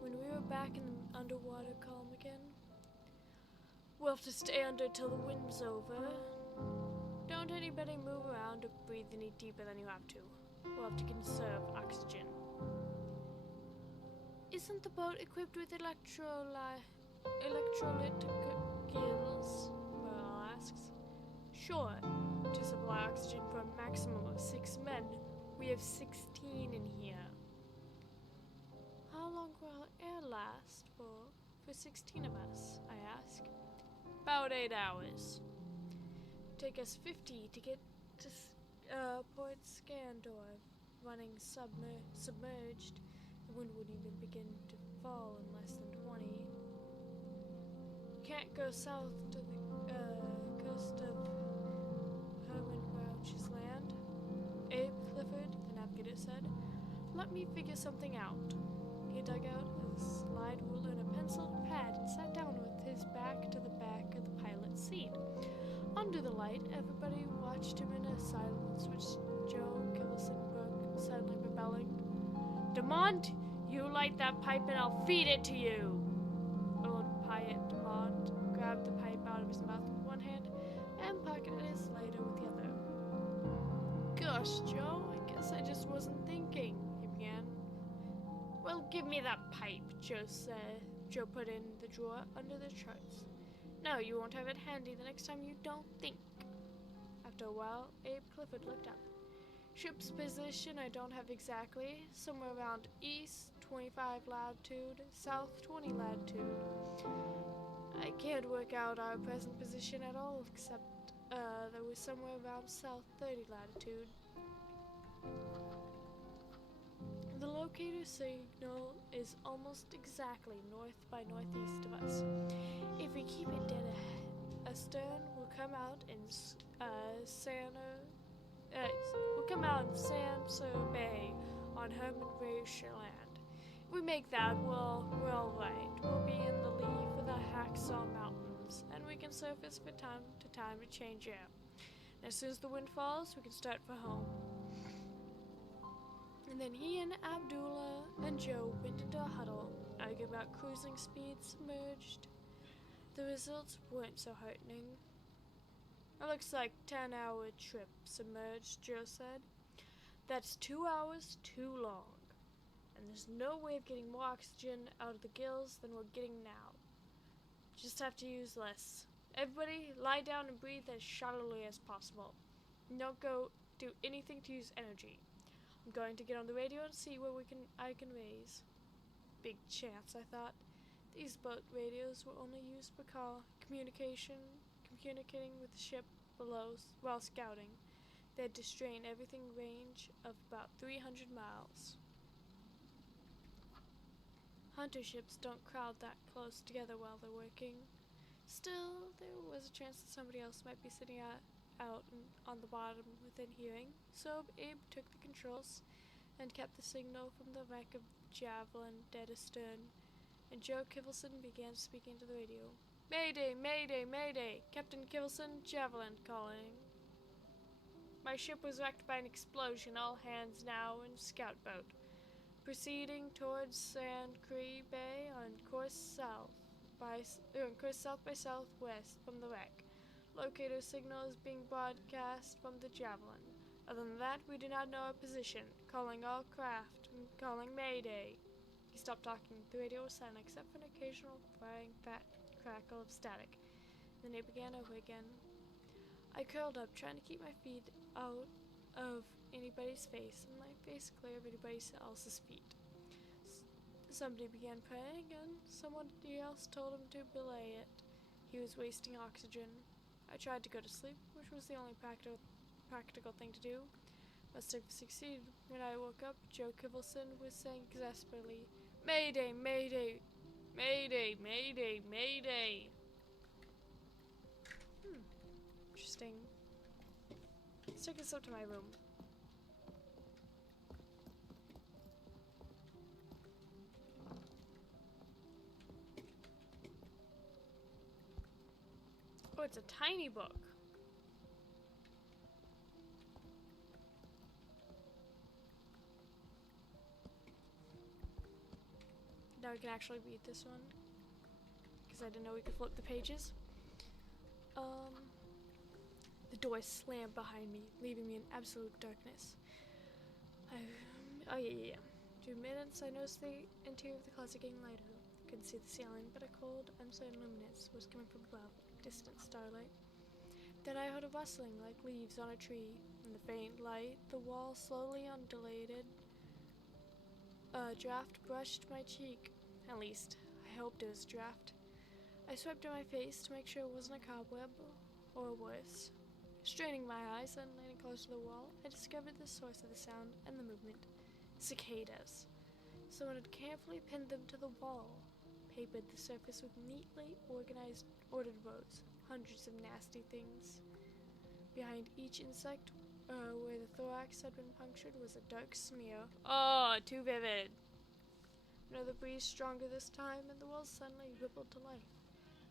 when we were back in the underwater column again. We'll have to stay under till the wind's over. Don't anybody move around or breathe any deeper than you have to. We'll have to conserve oxygen. Isn't the boat equipped with electrolyte gills? Merle asks. Sure, to supply oxygen for a maximum of 6 men. We have 16 in here. How long will air last for 16 of us, I ask. About 8 hours. Take us 50 to get to Port Scandor, running submerged. The wind wouldn't even begin to fall in less than 20. Can't go south to the coast of Herman Crouch's land. Abe Clifford, the navigator said. Let me figure something out. He dug out a slide ruler and a pencil and pad and sat down with his back to the back of the pilot's seat. Under the light, everybody watched him in a silence which Joe Kivelson broke, suddenly rebelling. Demont, you light that pipe and I'll feed it to you. Old Pilot Demont grabbed the pipe out of his mouth with one hand and pocketed his lighter with the other. Gosh, Joe, I guess I just wasn't thinking, he began. Well, give me that pipe, Joe said. Joe put in the drawer under the charts. No, you won't have it handy the next time you don't think. After a while, Abe Clifford looked up. Ship's position I don't have exactly. Somewhere around east 25 latitude, south 20 latitude. I can't work out our present position at all, except that we're somewhere around south 30 latitude. The locator signal is almost exactly north by northeast of us. If we keep it dead astern, we'll come out in Sanso Bay on Herman Crouch land. If we make that, we're all right. We'll be in the lee for the Hacksaw Mountains, and we can surface from time to time to change air. And as soon as the wind falls, we can start for home. And then he and Abdullah and Joe went into a huddle, arguing about cruising speed submerged. The results weren't so heartening. It looks like 10-hour trip submerged, Joe said. That's 2 hours too long. And there's no way of getting more oxygen out of the gills than we're getting now. Just have to use less. Everybody, lie down and breathe as shallowly as possible. Don't go do anything to use energy. I'm going to get on the radio and see what I can raise. Big chance, I thought. These boat radios were only used for communicating with the ship below while scouting. They had to strain everything range of about 300 miles. Hunter ships don't crowd that close together while they're working. Still, there was a chance that somebody else might be sitting out on the bottom within hearing, so Abe took the controls and kept the signal from the wreck of Javelin dead astern, and Joe Kivelson began speaking to the radio. Mayday, mayday, mayday. Captain Kivelson, Javelin calling. My ship was wrecked by an explosion. All hands now in scout boat. Proceeding towards Sand Cree Bay on course south by southwest from the wreck. Locator signal is being broadcast from the Javelin. Other than that, we do not know our position. Calling all craft and calling Mayday. He stopped talking. The radio was silent except for an occasional frying fat crackle of static. Then it began over again. I curled up, trying to keep my feet out of anybody's face and my face clear of anybody else's feet. Somebody began praying and somebody else told him to belay it. He was wasting oxygen. I tried to go to sleep, which was the only practical thing to do. Must have succeeded. When I woke up, Joe Kivelson was saying exasperately, Mayday, Mayday, Mayday, Mayday, Mayday. Interesting. Let's take this up to my room. Oh, it's a tiny book. Now we can actually read this one. Because I didn't know we could flip the pages. The door slammed behind me, leaving me in absolute darkness. Oh yeah. 2 minutes, I noticed the interior of the closet getting lighter. Couldn't see the ceiling, but a cold, uncertain luminance was coming from above, distant starlight. Then I heard a rustling like leaves on a tree. In the faint light, the wall slowly undulated. A draft brushed my cheek. At least, I hoped it was a draft. I swept at my face to make sure it wasn't a cobweb, or worse. Straining my eyes and leaning close to the wall, I discovered the source of the sound and the movement. Cicadas. Someone had carefully pinned them to the wall, papered the surface with neatly ordered rows, hundreds of nasty things. Behind each insect, where the thorax had been punctured, was a dark smear. Oh, too vivid. Another breeze stronger this time, and the walls suddenly rippled to life.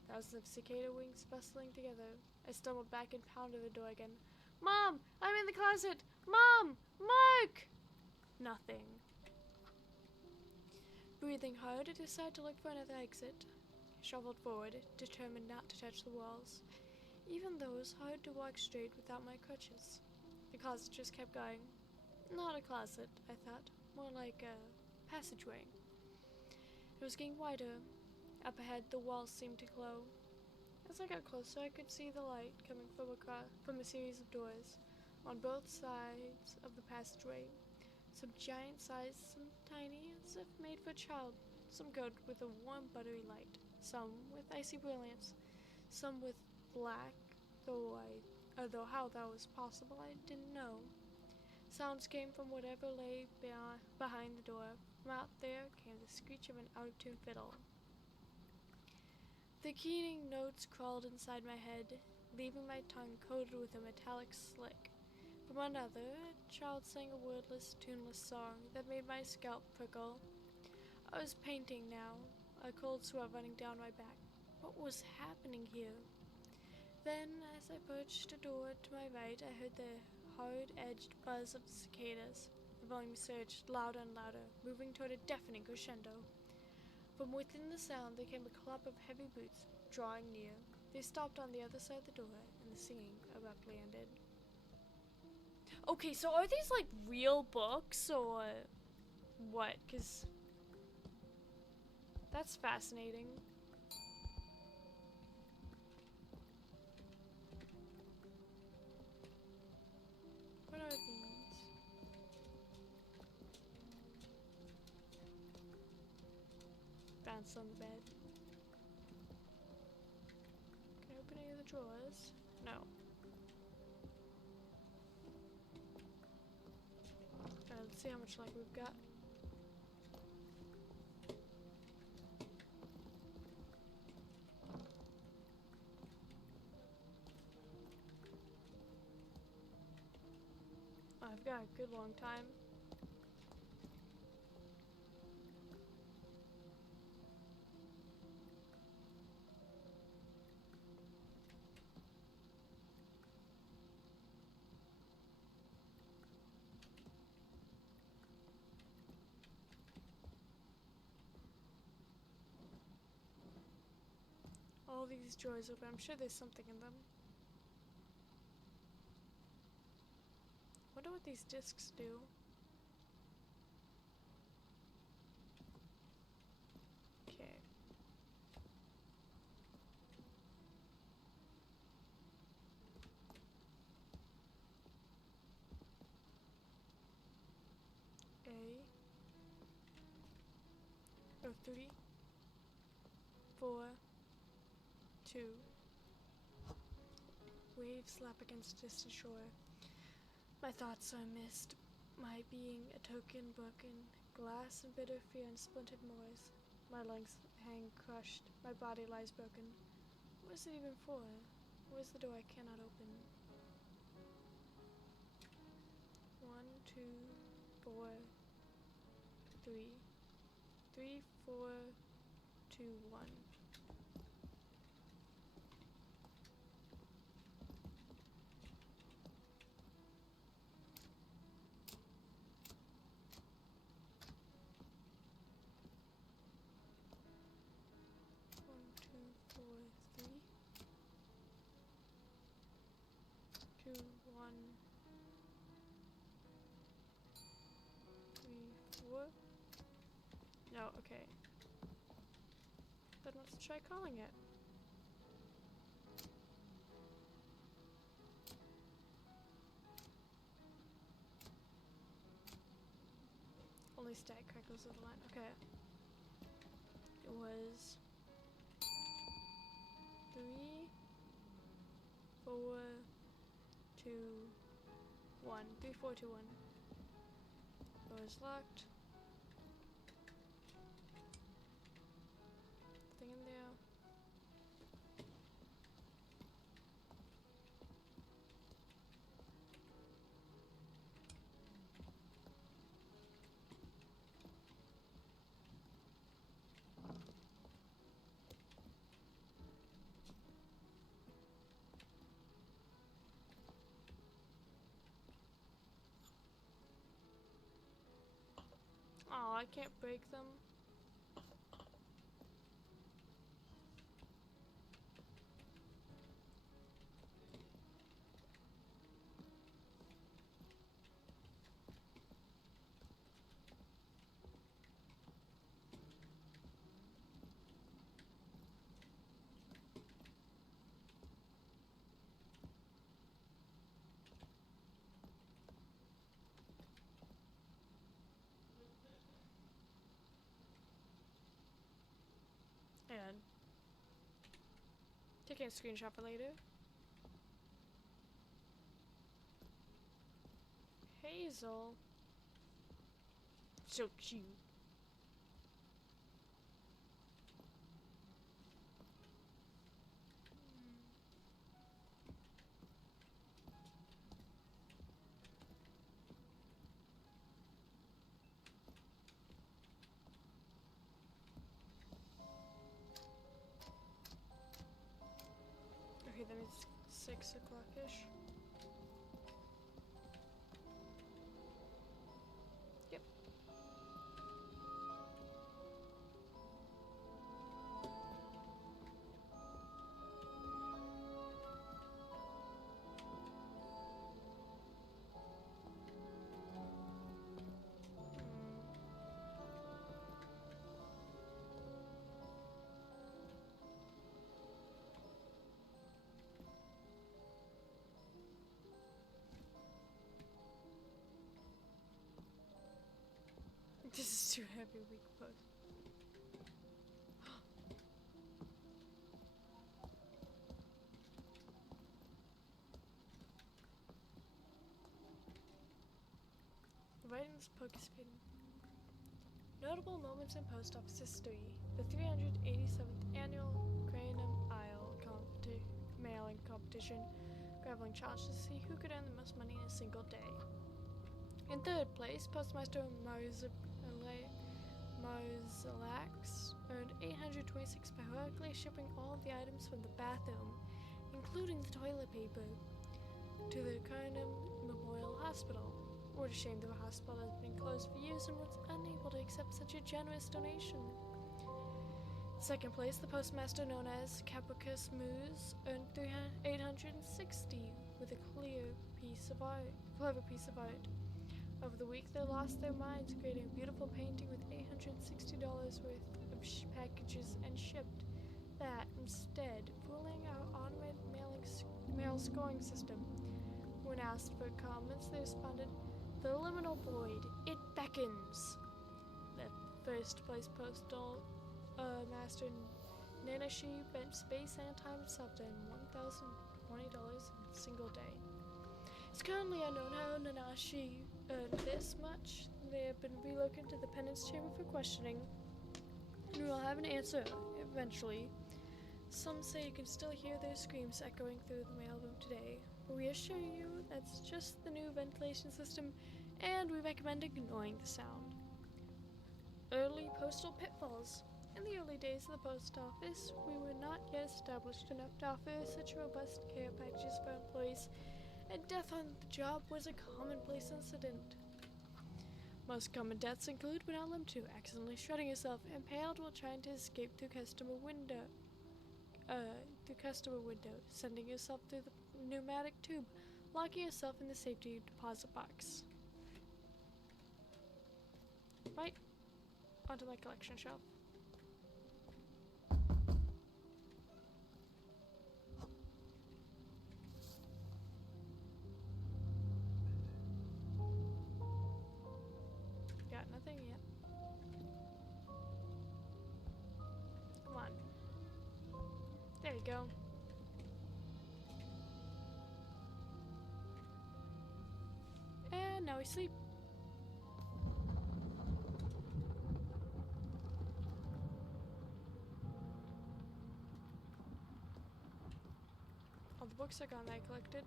Thousands of cicada wings bustling together. I stumbled back and pounded the door again. Mom! I'm in the closet! Mom! Mark! Nothing. Breathing hard, I decided to look for another exit. I shuffled forward, determined not to touch the walls, even though it was hard to walk straight without my crutches. The closet just kept going. Not a closet, I thought. More like a passageway. It was getting wider. Up ahead, the walls seemed to glow. As I got closer, I could see the light coming from a series of doors on both sides of the passageway. Some giant sized, some tiny, as if made for a child. Some glowed with a warm, buttery light. Some with icy brilliance. Some with black, though how that was possible, I didn't know. Sounds came from whatever lay behind the door. From out there came the screech of an out-of-tune fiddle. The keening notes crawled inside my head, leaving my tongue coated with a metallic slick. From another, a child sang a wordless, tuneless song that made my scalp prickle. I was painting now, a cold sweat running down my back. What was happening here? Then, as I approached a door to my right, I heard the hard-edged buzz of the cicadas. The volume surged louder and louder, moving toward a deafening crescendo. From within the sound there came a clop of heavy boots, drawing near. They stopped on the other side of the door, and the singing abruptly ended. Okay, so are these like real books, or what? Because that's fascinating. What are these? Bounce on the bed. Can I open any of the drawers? No. Let's see how much luck we've got. I've got a good long time. all these drawers open. I'm sure there's something in them. Wonder what these discs do. Okay. A 3 4 2 waves slap against distant shore. My thoughts are mist, my being a token broken, glass and bitter fear and splintered moors. My lungs hang crushed, my body lies broken. What is it even for? Where's the door I cannot open? 1 2 4 3 3 4 2 1. No, okay. Then let's try calling it. Only static crackles of the line. Okay. It was 3 4 2 1. 3 4 2 1. Door is locked. Nothing in there. Oh, I can't break them. And taking a screenshot for later. Hazel. So cute. Okay, then it's 6 o'clock-ish. Yep. This is too heavy, weak bug. Writing's participating. Notable moments in post office history. The 387th annual Cranium Isle mailing competition, grappling challenge to see who could earn the most money in a single day. In third place, Postmaster Marzalax earned 826 by heroically shipping all of the items from the bathroom, including the toilet paper, to the Carnum Memorial Hospital. What a shame the hospital has been closed for years and was unable to accept such a generous donation. Second place, the postmaster known as Capicus Moose earned 860 with a clever piece of art. Over the week, they lost their minds creating a beautiful painting with $860 worth of packages and shipped that instead, fooling our automated mail scoring system. When asked for comments, they responded, "The liminal void, it beckons." The first place postal master Nanashi bent space and time itself in $1,020 in a single day. It's currently unknown how Nanashi earned this much. They have been relocated to the penance chamber for questioning, and we will have an answer eventually. Some say you can still hear their screams echoing through the mailroom today, but we assure you that's just the new ventilation system, and we recommend ignoring the sound. Early postal pitfalls. In the early days of the post office, we were not yet established enough to offer such robust care packages for employees, and death on the job was a commonplace incident. Most common deaths include, but not limited to, accidentally shredding yourself, impaled while trying to escape through customer window, sending yourself through the pneumatic tube, locking yourself in the safety deposit box. Right, onto my collection shelf. Got nothing yet. Come on. There you go. And now we sleep. All the books are gone that I collected.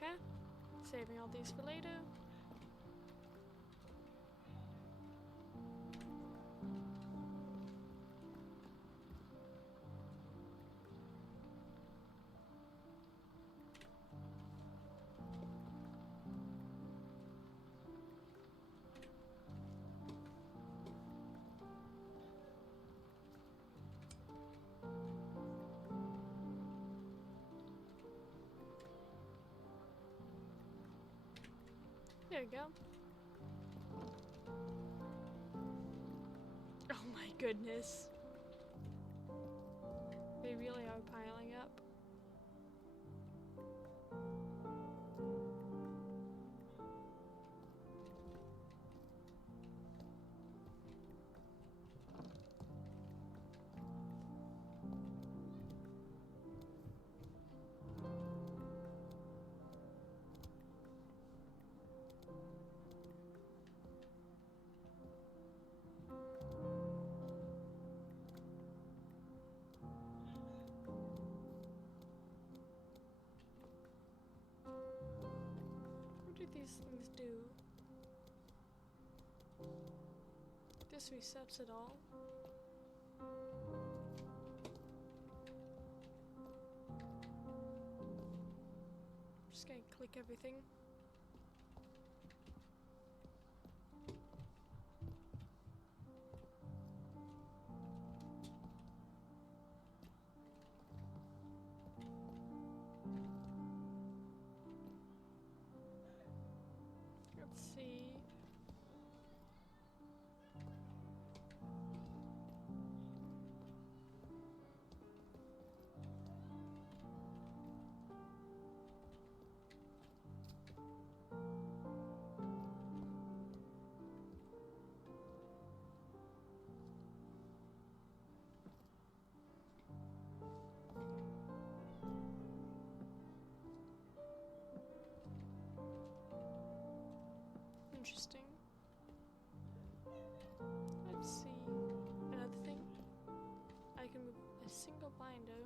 Okay, saving all these for later. There we go. Oh my goodness. They really are piling up. What do these things do? This resets it all. Just gonna click everything. Let's see. Interesting. Let's see. Another thing. I can move a single binder.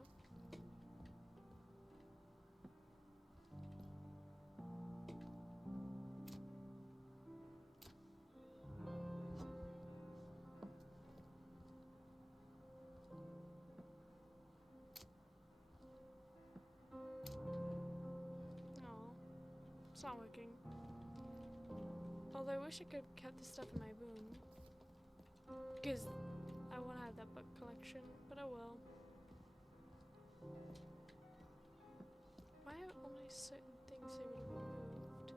It's not working. Although I wish I could have kept this stuff in my room. Because I want to have that book collection, but I will. Why are only certain things able to be moved?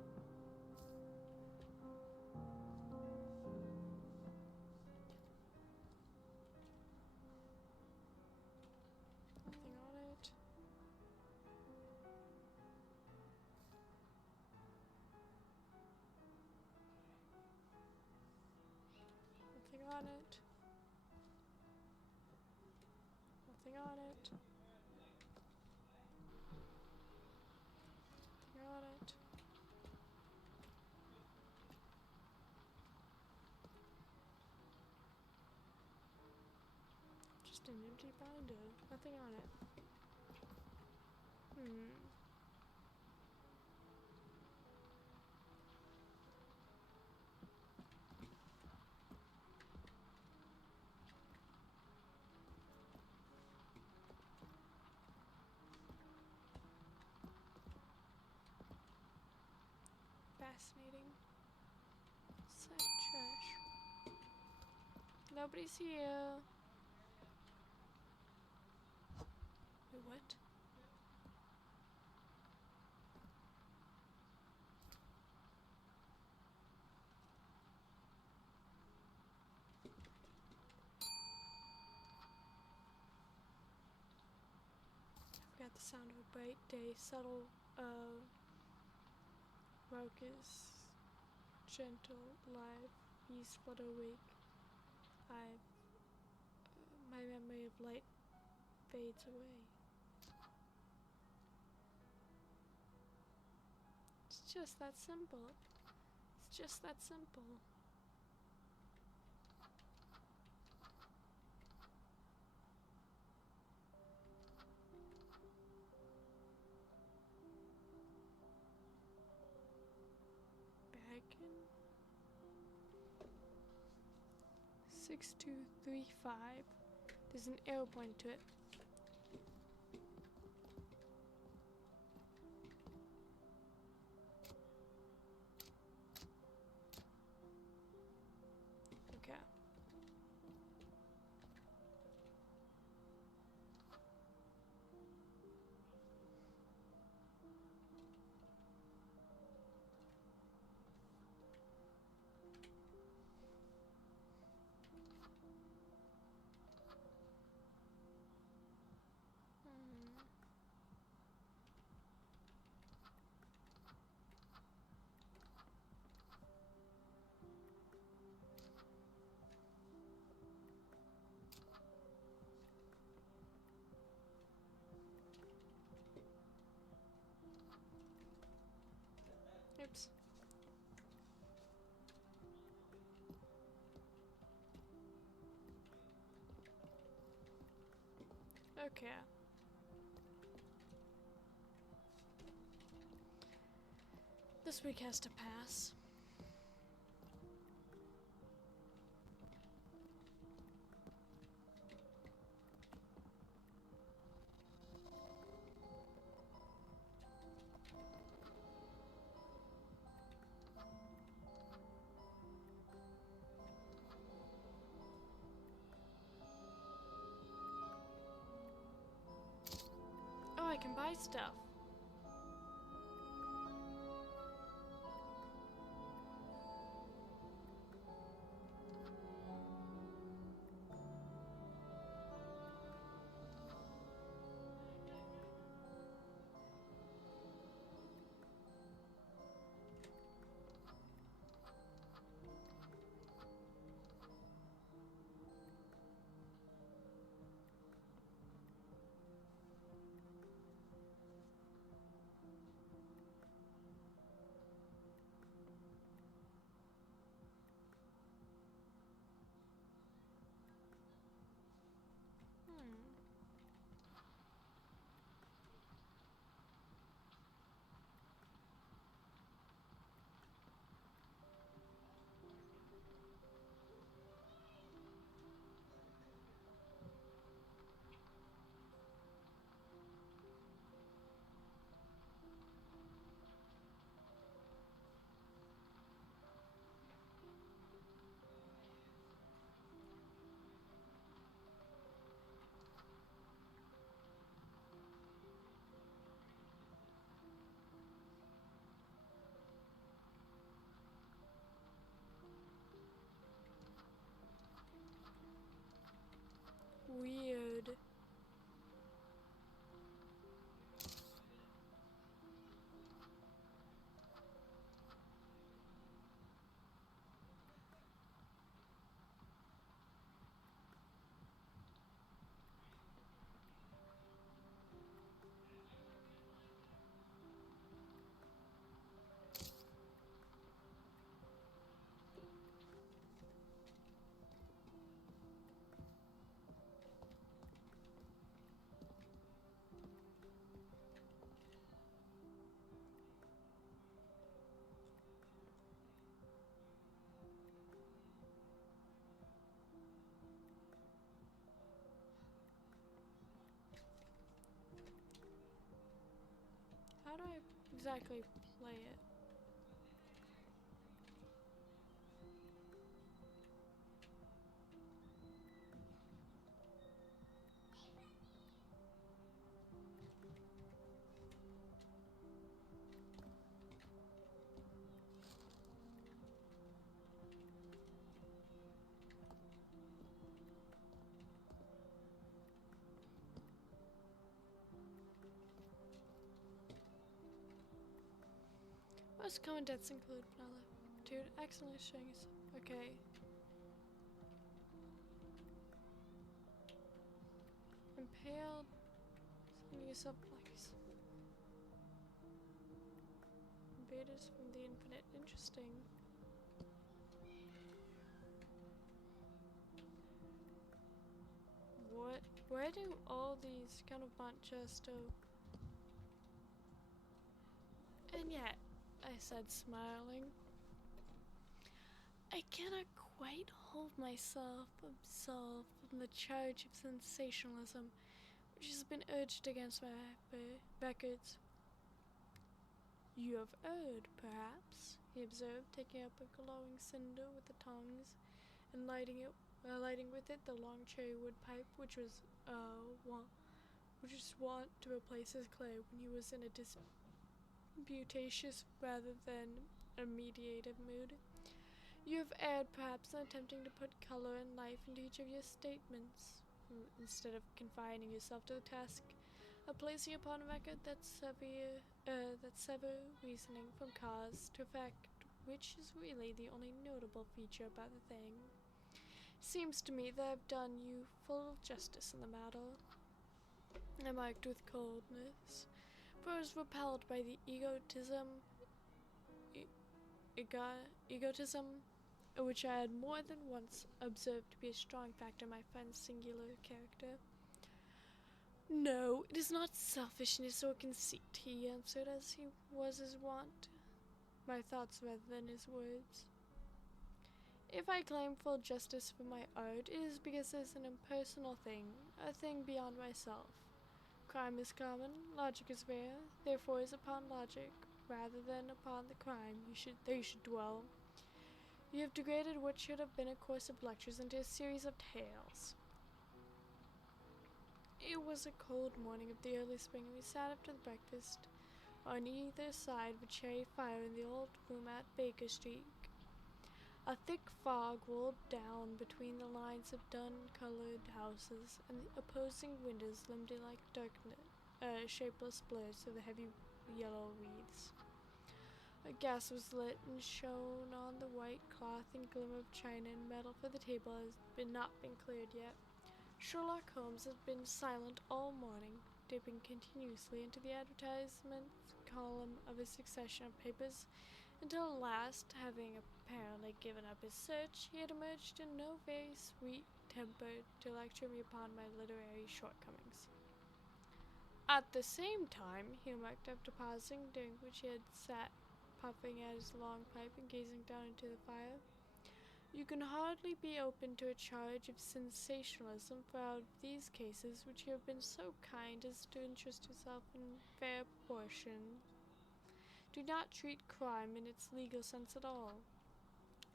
Nothing on it. Nothing on it. Nothing on it. Nothing on it. Just an empty binder. Nothing on it. Fascinating. Such trash. Nobody's here. Wait, what? I forgot the sound of a bright day, subtle, raucous, gentle, live, bees flutter awake. My memory of light fades away. It's just that simple. It's just that simple. Baggin? 6235. There's an arrow pointing to it. Okay. Oops. Okay. This week has to pass. Oh, I can buy stuff. exactly play it. Most common deaths include Vanilla. Dude, accidentally showing yourself. Okay. Impaled. Sending yourself like invaders from the infinite. Interesting. What? Where do all these kind of Manchester? And yet, I said, smiling, I cannot quite hold myself absolved from the charge of sensationalism which has been urged against my records. You have erred, perhaps, he observed, taking up a glowing cinder with the tongs and lighting with it the long cherry wood pipe which was wont to replace his clay when he was in a disputatious rather than a mediative mood. You have erred, perhaps, in attempting to put color and life into each of your statements, instead of confining yourself to the task of placing upon record that sever reasoning from cause to effect, which is really the only notable feature about the thing. Seems to me that I've done you full justice in the matter. I marked with coldness, for I was repelled by the egotism which I had more than once observed to be a strong factor in my friend's singular character. No, it is not selfishness or conceit, he answered, as he was his wont, my thoughts rather than his words. If I claim full justice for my art, it is because it is an impersonal thing, a thing beyond myself. Crime is common, logic is rare, therefore it is upon logic, rather than upon the crime, you should dwell. You have degraded what should have been a course of lectures into a series of tales. It was a cold morning of the early spring, and we sat after the breakfast on either side of a cherry fire in the old room at Baker Street. A thick fog rolled down between the lines of dun-colored houses, and the opposing windows loomed like shapeless blurs through the heavy yellow wreaths. A gas was lit and shone on the white cloth and glimmer of china and metal, for the table had not been cleared yet. Sherlock Holmes had been silent all morning, dipping continuously into the advertisement column of a succession of papers, until at last, having apparently given up his search, he had emerged in no very sweet temper to lecture me upon my literary shortcomings. At the same time, he remarked, after pausing, during which he had sat puffing at his long pipe and gazing down into the fire, you can hardly be open to a charge of sensationalism, for out of these cases which you have been so kind as to interest yourself in fair proportion, do not treat crime in its legal sense at all.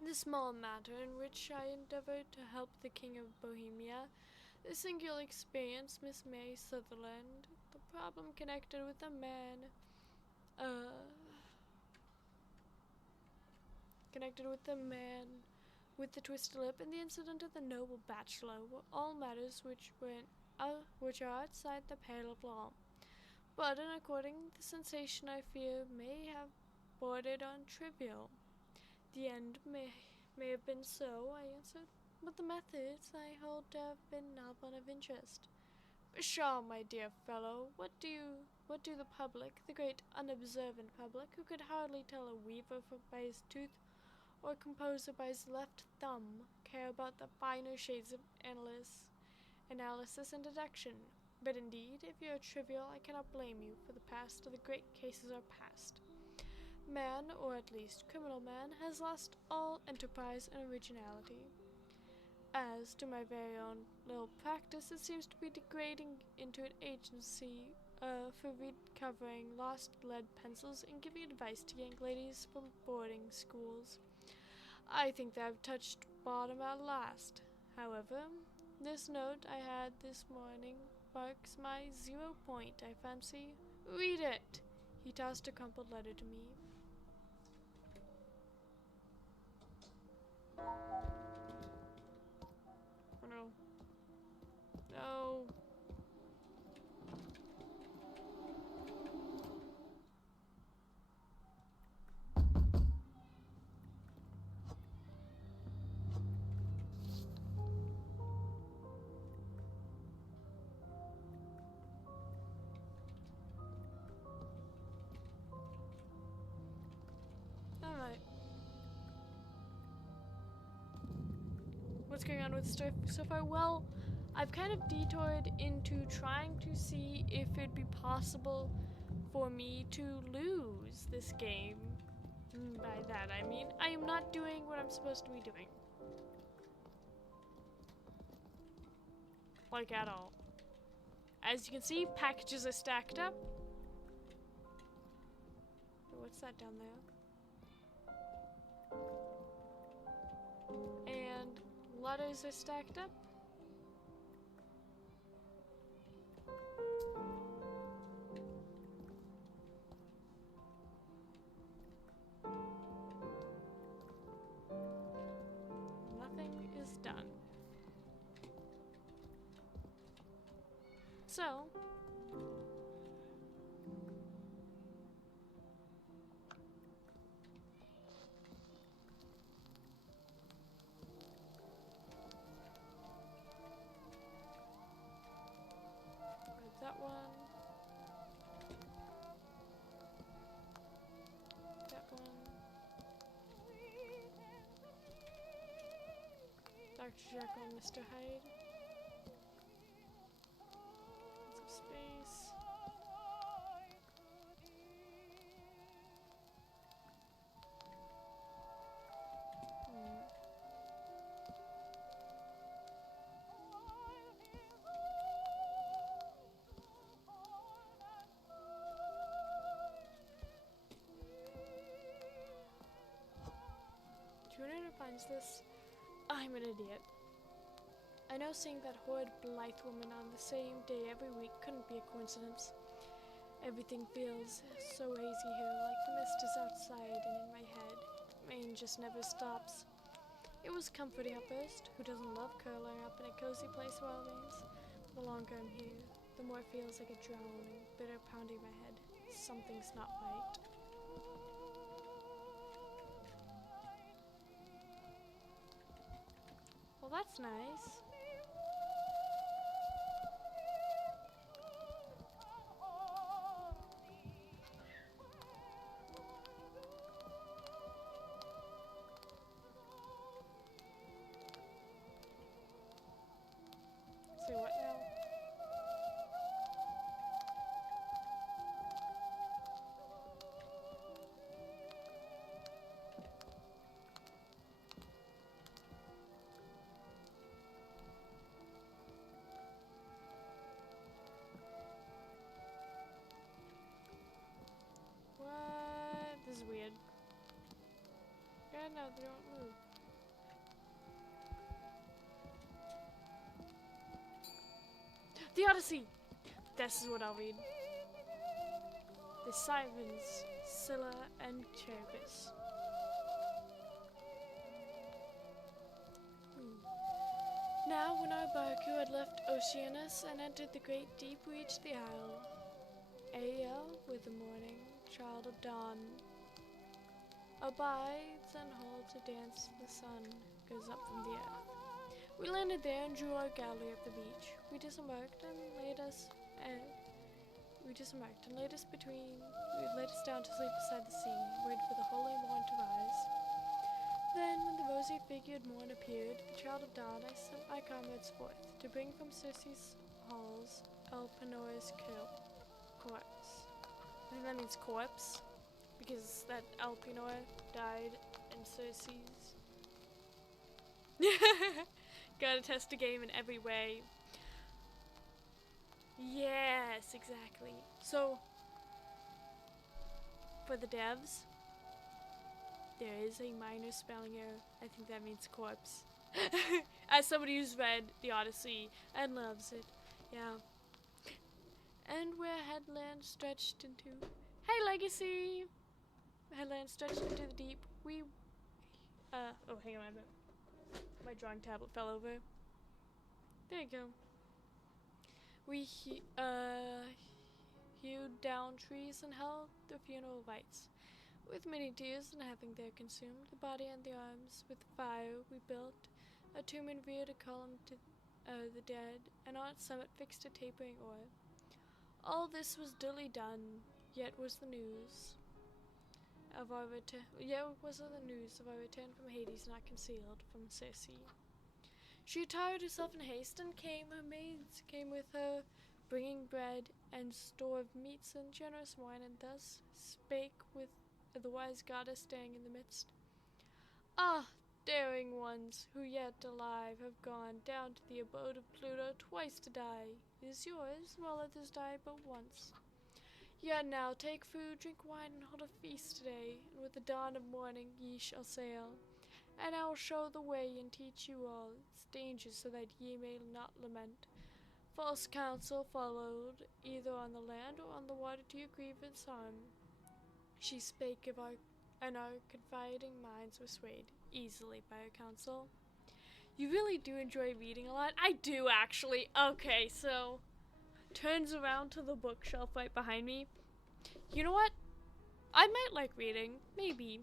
The small matter in which I endeavored to help the King of Bohemia, the singular experience Miss Mary Sutherland, the problem connected with a man, with the twisted lip, and the incident of the noble bachelor were all matters which are outside the pale of law. But in according, the sensation, I fear, may have bordered on trivial. The end may have been so, I answered, but the methods I hold to have been not of interest. Pshaw, my dear fellow, what do the public, the great unobservant public, who could hardly tell a weaver by his tooth or a composer by his left thumb, care about the finer shades of analysis and deduction? But indeed, if you are trivial, I cannot blame you, for the past of the great cases are past. Man, or at least criminal man, has lost all enterprise and originality. As to my very own little practice, it seems to be degrading into an agency for recovering lost lead pencils and giving advice to young ladies from boarding schools. I think that I've touched bottom at last. However, this note I had this morning marks my 0 point, I fancy. Read it! He tossed a crumpled letter to me. Oh no. No. Alright. What's going on with stuff so far? Well, I've kind of detoured into trying to see if it'd be possible for me to lose this game. By that I mean I am not doing what I'm supposed to be doing. Like at all. As you can see, packages are stacked up. What's that down there? And letters are stacked up. Nothing is done. So, that one. That one. Dr. Jekyll and Mr. Hyde. Some space. Whoever finds this, I'm an idiot. I know seeing that horrid Blythe woman on the same day every week couldn't be a coincidence. Everything feels so hazy here, like the mist is outside and in my head. The rain just never stops. It was comforting at first. Who doesn't love curling up in a cozy place while it rains? The longer I'm here, the more it feels like a drowning, bitter pounding my head. Something's not right. Well, that's nice. Say what now? What? This is weird. Yeah, no, they don't move. The Odyssey! This is what I'll read. The Sirens, Scylla, and Cherubis. Now, when our bark who had left Oceanus and entered the great deep reached the isle, Ael with the morning, child of dawn, abides and holds a dance to the sun, goes up from the earth. We landed there and drew our galley up the beach. We disembarked and laid us down to sleep beside the sea, waited for the holy morn to rise. Then, when the rosy-figured morn appeared, the child of dawn, I sent my comrades forth to bring from Circe's halls Elpenore's corpse. I think that means corpse, because that Elpenor died in Circe's. Gotta test the game in every way. Yes, exactly. So, for the devs, there is a minor spelling error. I think that means corpse. As somebody who's read The Odyssey and loves it. Yeah. And where headland stretched into... Hey, Legacy! Headland stretched into the deep. We... oh, hang on a minute. My drawing tablet fell over. There you go. We hewed down trees and held the funeral rites. With many tears and having there consumed the body and the arms, with fire we built a tomb and reared a column to the dead, and on its summit fixed a tapering oar. All this was duly done, yet was the news of our return. From Hades not concealed from Circe. She attired herself in haste, and her maids came with her, bringing bread and store of meats and generous wine, and thus spake with the wise goddess standing in the midst. Ah, daring ones, who yet alive have gone down to the abode of Pluto twice to die. It is yours, while others die but once. Yet now take food, drink wine, and hold a feast today, and with the dawn of morning ye shall sail. And I will show the way and teach you all its dangers, so that ye may not lament. False counsel followed, either on the land or on the water, to your grievous harm. She spake of and our confiding minds were swayed easily by her counsel. You really do enjoy reading a lot? I do, actually. Okay, so turns around to the bookshelf right behind me. You know what? I might like reading. Maybe.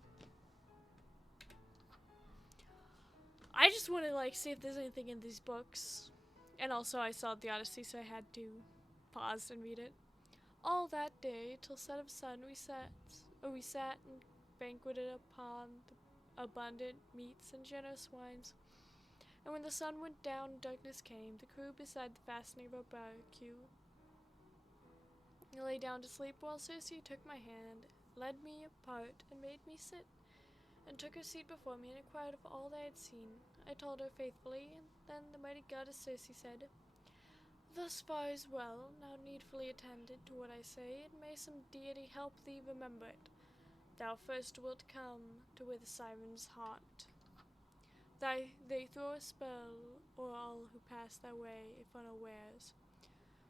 I just want to like see if there's anything in these books. And also I saw The Odyssey, so I had to pause and read it. All that day, till set of sun, we sat and banqueted upon the abundant meats and generous wines. And when the sun went down and darkness came, the crew beside the fastening of our barbecue lay down to sleep, while Circe took my hand, led me apart, and made me sit, and took her seat before me, and inquired of all that I had seen. I told her faithfully, and then the mighty goddess Circe said, Thus far is well, now needfully attended to what I say, and may some deity help thee remember it. Thou first wilt come to where the sirens haunt. They throw a spell o'er all who pass that way, if unawares.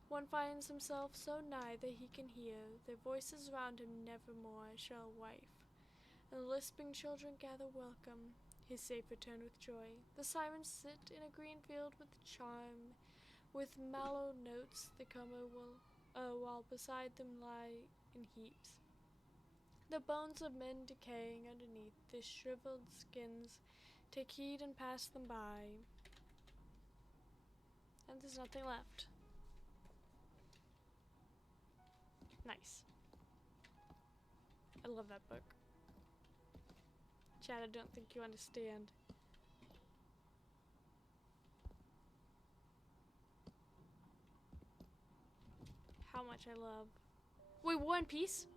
One finds himself so nigh that he can hear their voices round him nevermore shall wife. And the lisping children gather welcome his safe return with joy. The sirens sit in a green field with charm, with mellow notes the comer will, while beside them lie in heaps the bones of men decaying underneath their shriveled skins. Take heed and pass them by. And there's nothing left. Nice. I love that book. Chad, I don't think you understand. How much I love. Wait, War and Peace?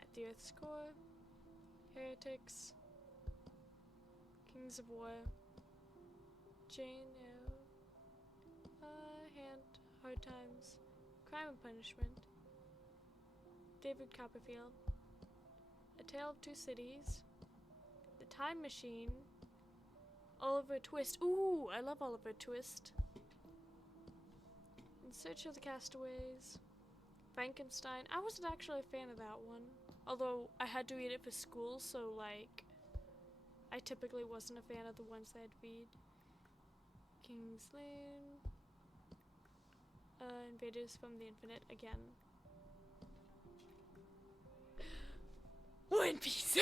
At the Earth's core, heretics, kings of war, Jane Eyre, hard times, crime and punishment, David Copperfield, A Tale of Two Cities, The Time Machine, Oliver Twist. Ooh, I love Oliver Twist. In Search of the Castaways, Frankenstein. I wasn't actually a fan of that one, although I had to read it for school, so like I typically wasn't a fan of the ones that I'd read. King's Lynn, Invaders from the Infinite again. One Piece.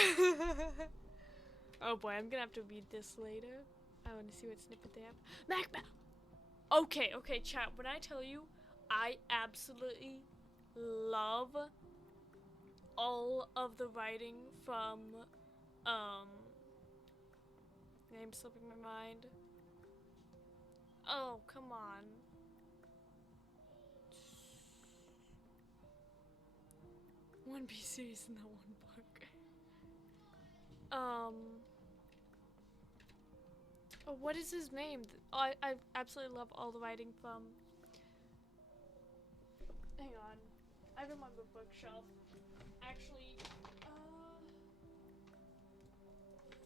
Oh boy, I'm gonna have to read this later. I want to see what snippet they have. Macbeth. Okay, chat. When I tell you, I absolutely love all of the writing from, name's slipping my mind. Oh, come on. One Piece series in that one book. Oh, what is his name? Oh, I absolutely love all the writing from. Hang on, I have him on the bookshelf. Actually,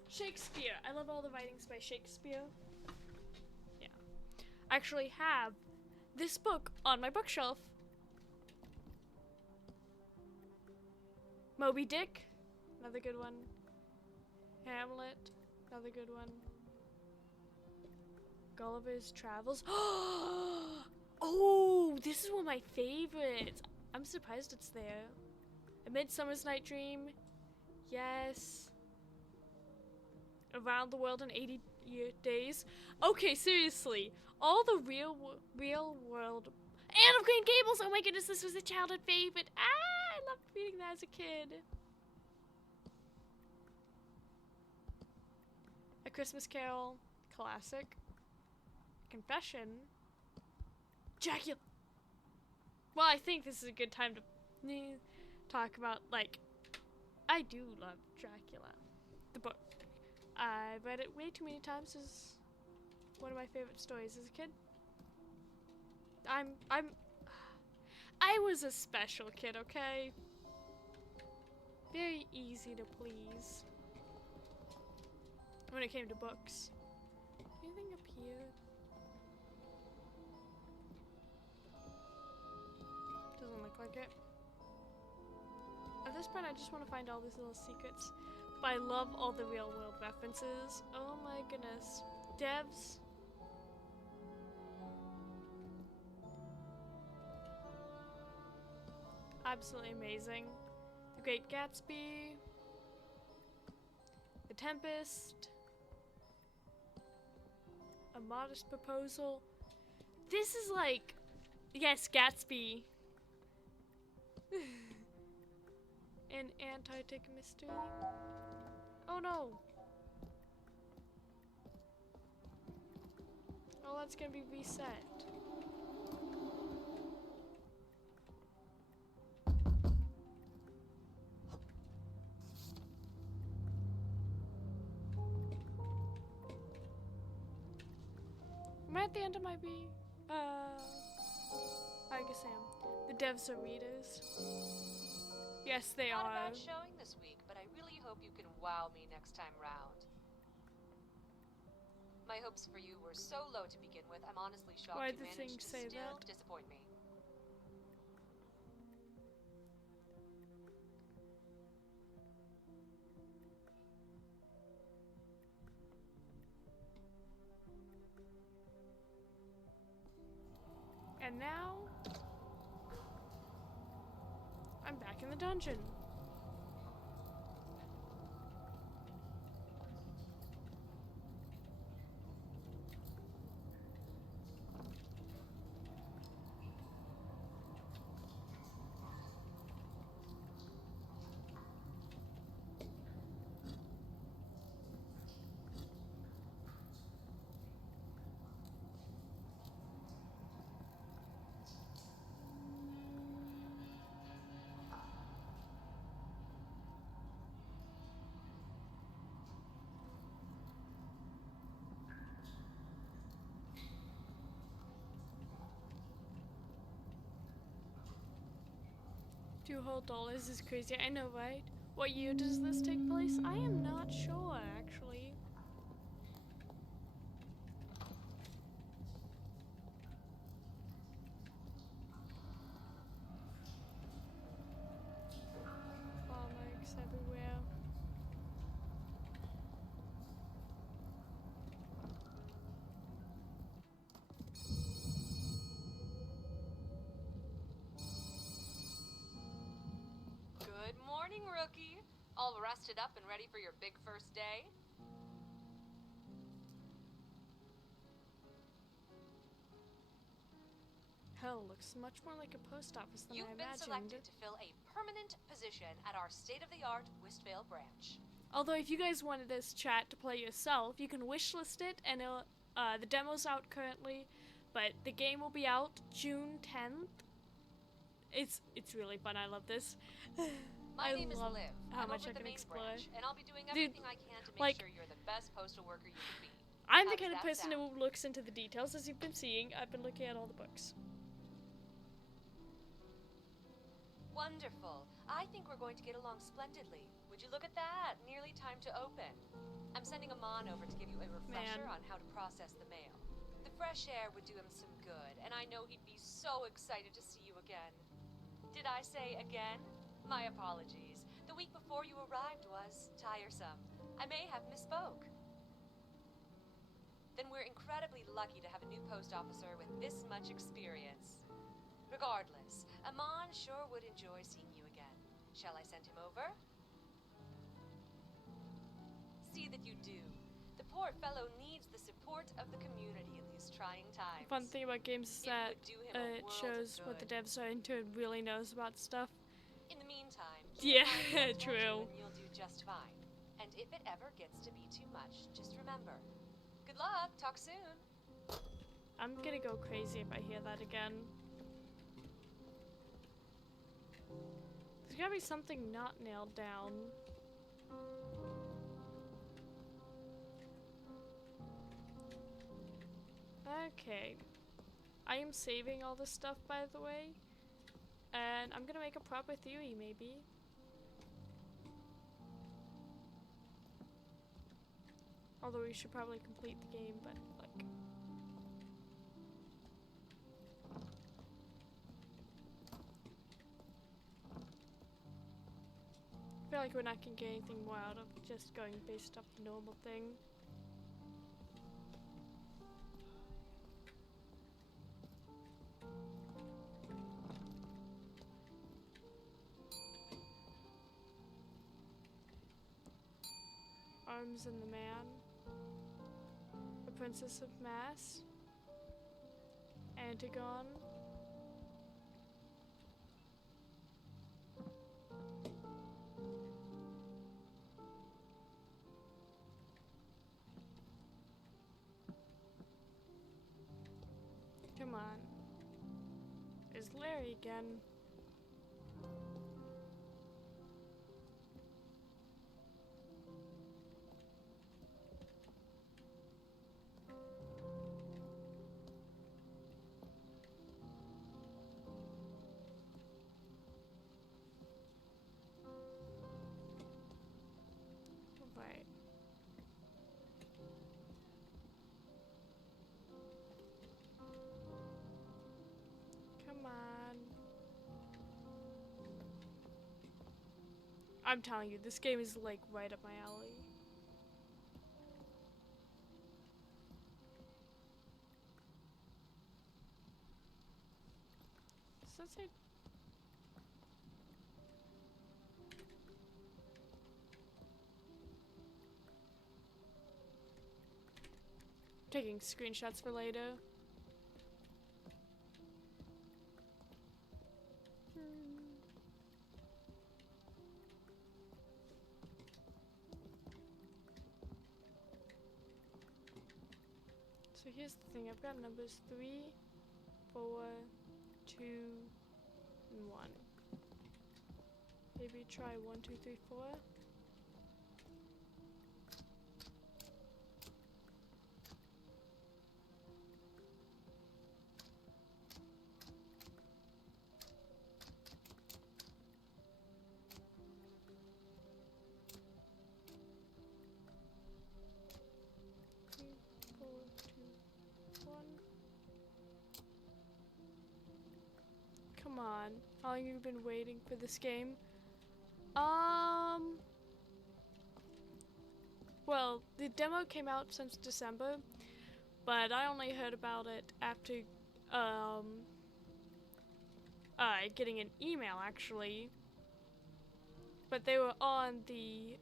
Shakespeare. I love all the writings by Shakespeare. Yeah, I actually have this book on my bookshelf. Moby Dick, another good one. Hamlet, another good one. Gulliver's Travels. Oh, this is one of my favorites. I'm surprised it's there. A Midsummer's Night Dream. Yes. Around the World in 80 Days. Okay, seriously. All the real world. Anne of Green Gables. Oh my goodness, this was a childhood favorite. Ah, I loved reading that as a kid. A Christmas Carol. Classic. Confession. Dracula. Well, I think this is a good time to talk about, like, I do love Dracula. The book. I've read it way too many times. It's one of my favorite stories as a kid. I was a special kid, okay? Very easy to please. When it came to books. Anything up here? Doesn't look like it. At this point, I just want to find all these little secrets. But I love all the real world references. Oh my goodness. Devs. Absolutely amazing. The Great Gatsby. The Tempest. A Modest Proposal. This is like, yes, Gatsby. An Antarctic Mystery. Oh no. Oh, that's gonna be reset. Am I at the end of my I guess I am. The devs are readers. Yes, they Not are. a bad showing this week, but I really hope you can wow me next time round. My hopes for you were so low to begin with, I'm honestly shocked Why'd you the managed thing to say still that? disappoint me. And now, I'm back in the dungeon. $2 is crazy. I know, right? What year does this take place? I am not sure, actually. Comics everywhere. Good morning, rookie. All rested up and ready for your big first day? Hell, looks much more like a post office than You've I been imagined. selected to fill a permanent position at our state-of-the-art Westvale branch. Although, if you guys wanted this chat to play yourself, you can wishlist it, and the demo's out currently, but the game will be out June 10th. It's really fun. I love this. My I name is love Liv. how I'm much over I at the can main explore. branch, and I'll be doing Dude, everything I can to make like- sure you're the best postal worker you can be. I'm How the does kind of that person sound? who looks into the details, as you've been seeing. I've been looking at all the books. Wonderful. I think we're going to get along splendidly. Would you look at that? Nearly time to open. I'm sending Amon over to give you a refresher Man. on how to process the mail. The fresh air would do him some good, and I know he'd be so excited to see you again. Did I say again? My apologies. The week before you arrived was tiresome. I may have misspoke. Then we're incredibly lucky to have a new post officer with this much experience. Regardless, Amon sure would enjoy seeing you again. Shall I send him over? See that you do. The poor fellow needs the support of the community in these trying times. Fun thing about games is It that would do him a it world of shows what the good. devs are into and really knows about stuff. In the meantime, keep Yeah, an eye on your schedule true. and you'll do just fine. And if it ever gets to be too much, just remember. Good luck. Talk soon. I'm gonna go crazy if I hear that again. There's gotta be something not nailed down. Okay. I am saving all this stuff, by the way. And I'm gonna make a proper theory, maybe. Although we should probably complete the game, but like... I feel like we're not gonna get anything more out of just going based off the normal thing. Arms and the Man, The Princess of Mass, Antigone, come on, there's Larry again. Right. Come on. I'm telling you, this game is like right up my alley. Does that say? Taking screenshots for later. So here's the thing, I've got numbers 3, 4, 2, and 1. Maybe try 1, 2, 3, 4. Come on, how long have you been waiting for this game? Well, the demo came out since December, but I only heard about it after, getting an email, actually. But they were on the,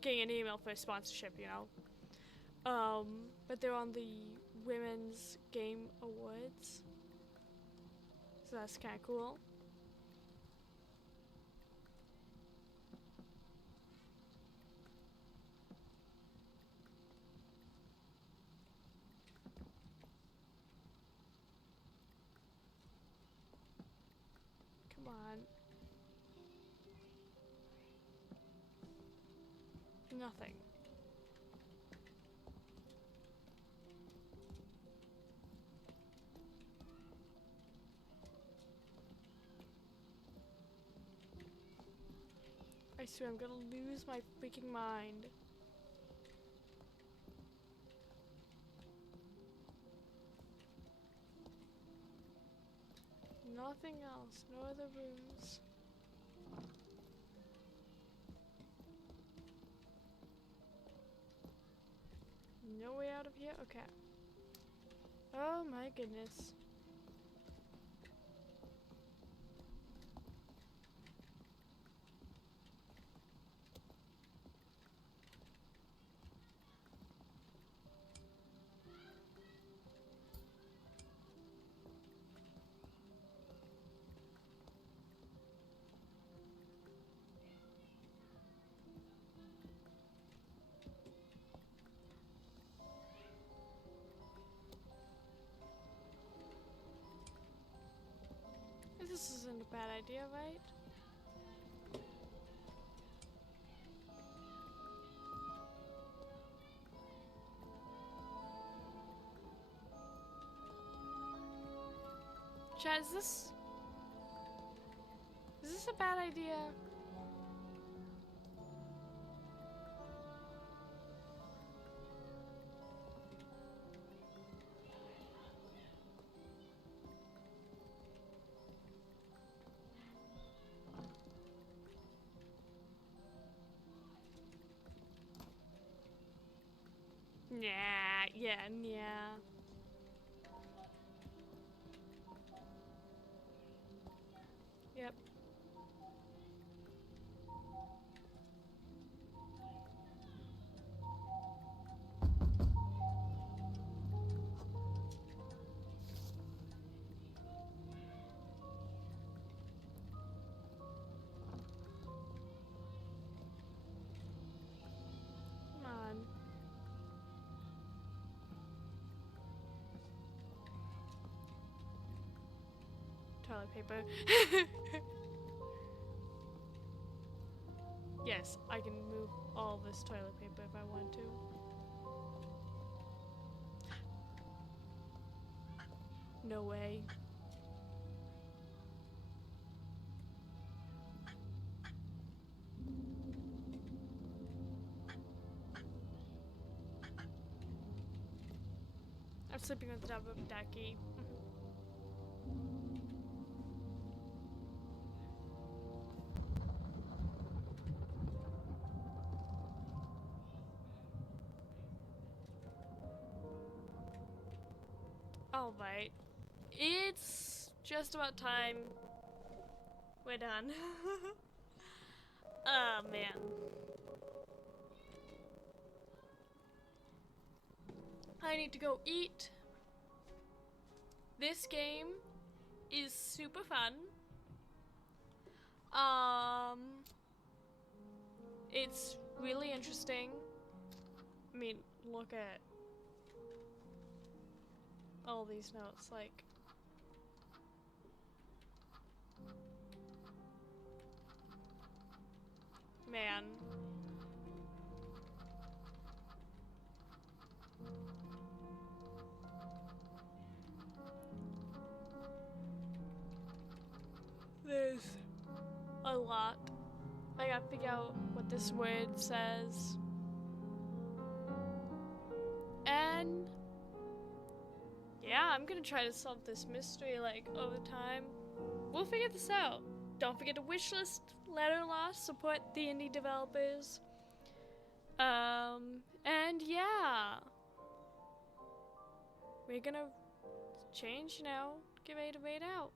getting an email for sponsorship, you know? But they're on the Women's Game Awards. So that's kind of cool. Come on. nothing. I swear I'm gonna lose my freaking mind. Nothing else, no other rooms. No way out of here? Okay. Oh my goodness. This isn't a bad idea, right? Chad, is this a bad idea? Yeah, yeah. Yep. Come on. Toilet paper. Yes, I can move all this toilet paper if I want to. No way. I'm sleeping on the top of a ducky. Alright. It's just about time. We're done. Oh man. I need to go eat. This game is super fun. It's really interesting. I mean, look at all these notes, like, man. There's a lot. I gotta figure out what this word says. And yeah, I'm gonna try to solve this mystery like over time. We'll figure this out. Don't forget to wishlist, letter loss, support the indie developers. And yeah. We're gonna change now. Get ready to raid out.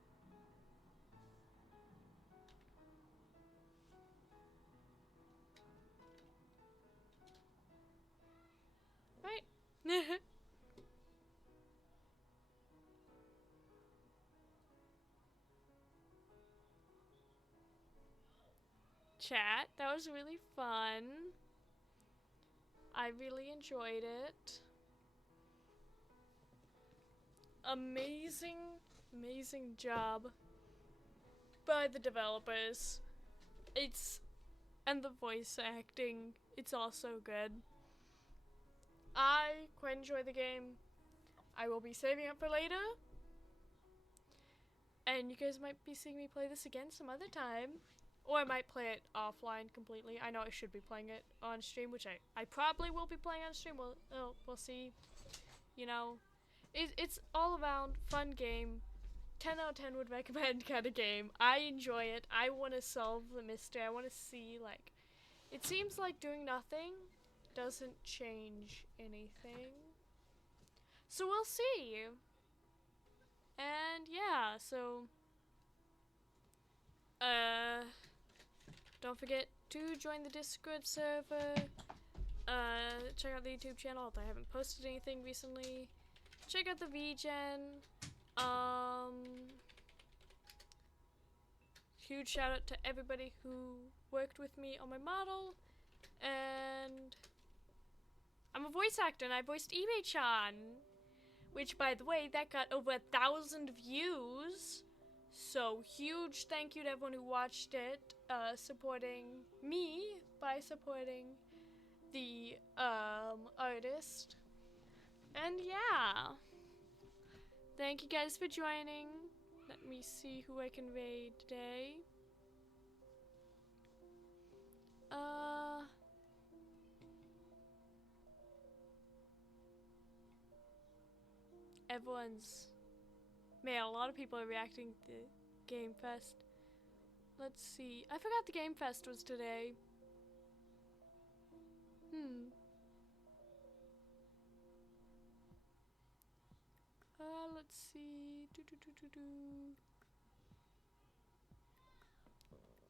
Right? Chat, that was really fun. I really enjoyed it. Amazing, amazing job by the developers. It's And the voice acting, it's also good. I quite enjoy the game. I will be saving up for later. And you guys might be seeing me play this again some other time. Or I might play it offline completely. I know I should be playing it on stream, which I probably will be playing on stream. We'll see. You know, it's all around fun game. 10 out of 10 would recommend kind of game. I enjoy it. I want to solve the mystery. I want to see, like, it seems like doing nothing doesn't change anything. So we'll see. And yeah, so don't forget to join the Discord server. Check out the YouTube channel, although I haven't posted anything recently. Check out the VGen. Huge shout out to everybody who worked with me on my model. And I'm a voice actor and I voiced Ime-chan, which, by the way, that got over 1,000 views. So huge thank you to everyone who watched it, supporting me by supporting the artist. And yeah, thank you guys for joining. Let me see who I can raid today. Man, a lot of people are reacting to Game Fest. Let's see. I forgot the Game Fest was today. Let's see.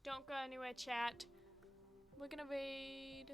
Don't go anywhere, chat. We're gonna raid.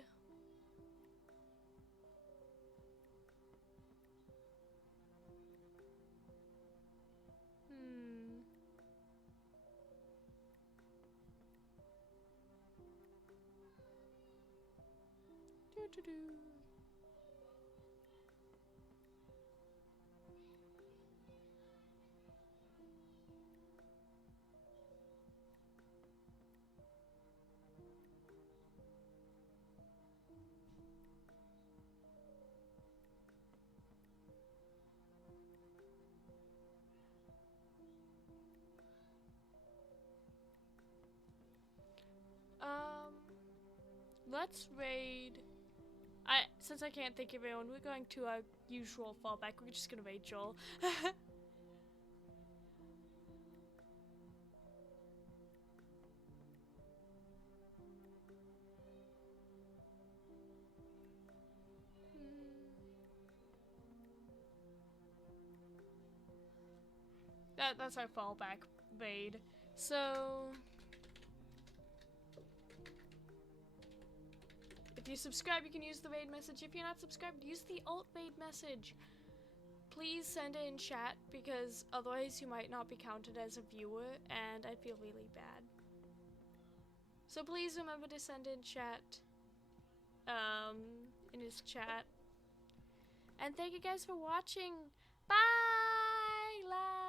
Let's raid. Since I can't think of anyone, we're going to our usual fallback. We're just gonna raid Joel. That's our fallback raid. So if you subscribe, you can use the raid message. If you're not subscribed, use the alt raid message. Please send it in chat, because otherwise you might not be counted as a viewer, and I'd feel really bad. So please remember to send in chat, in his chat. And thank you guys for watching. Bye, love.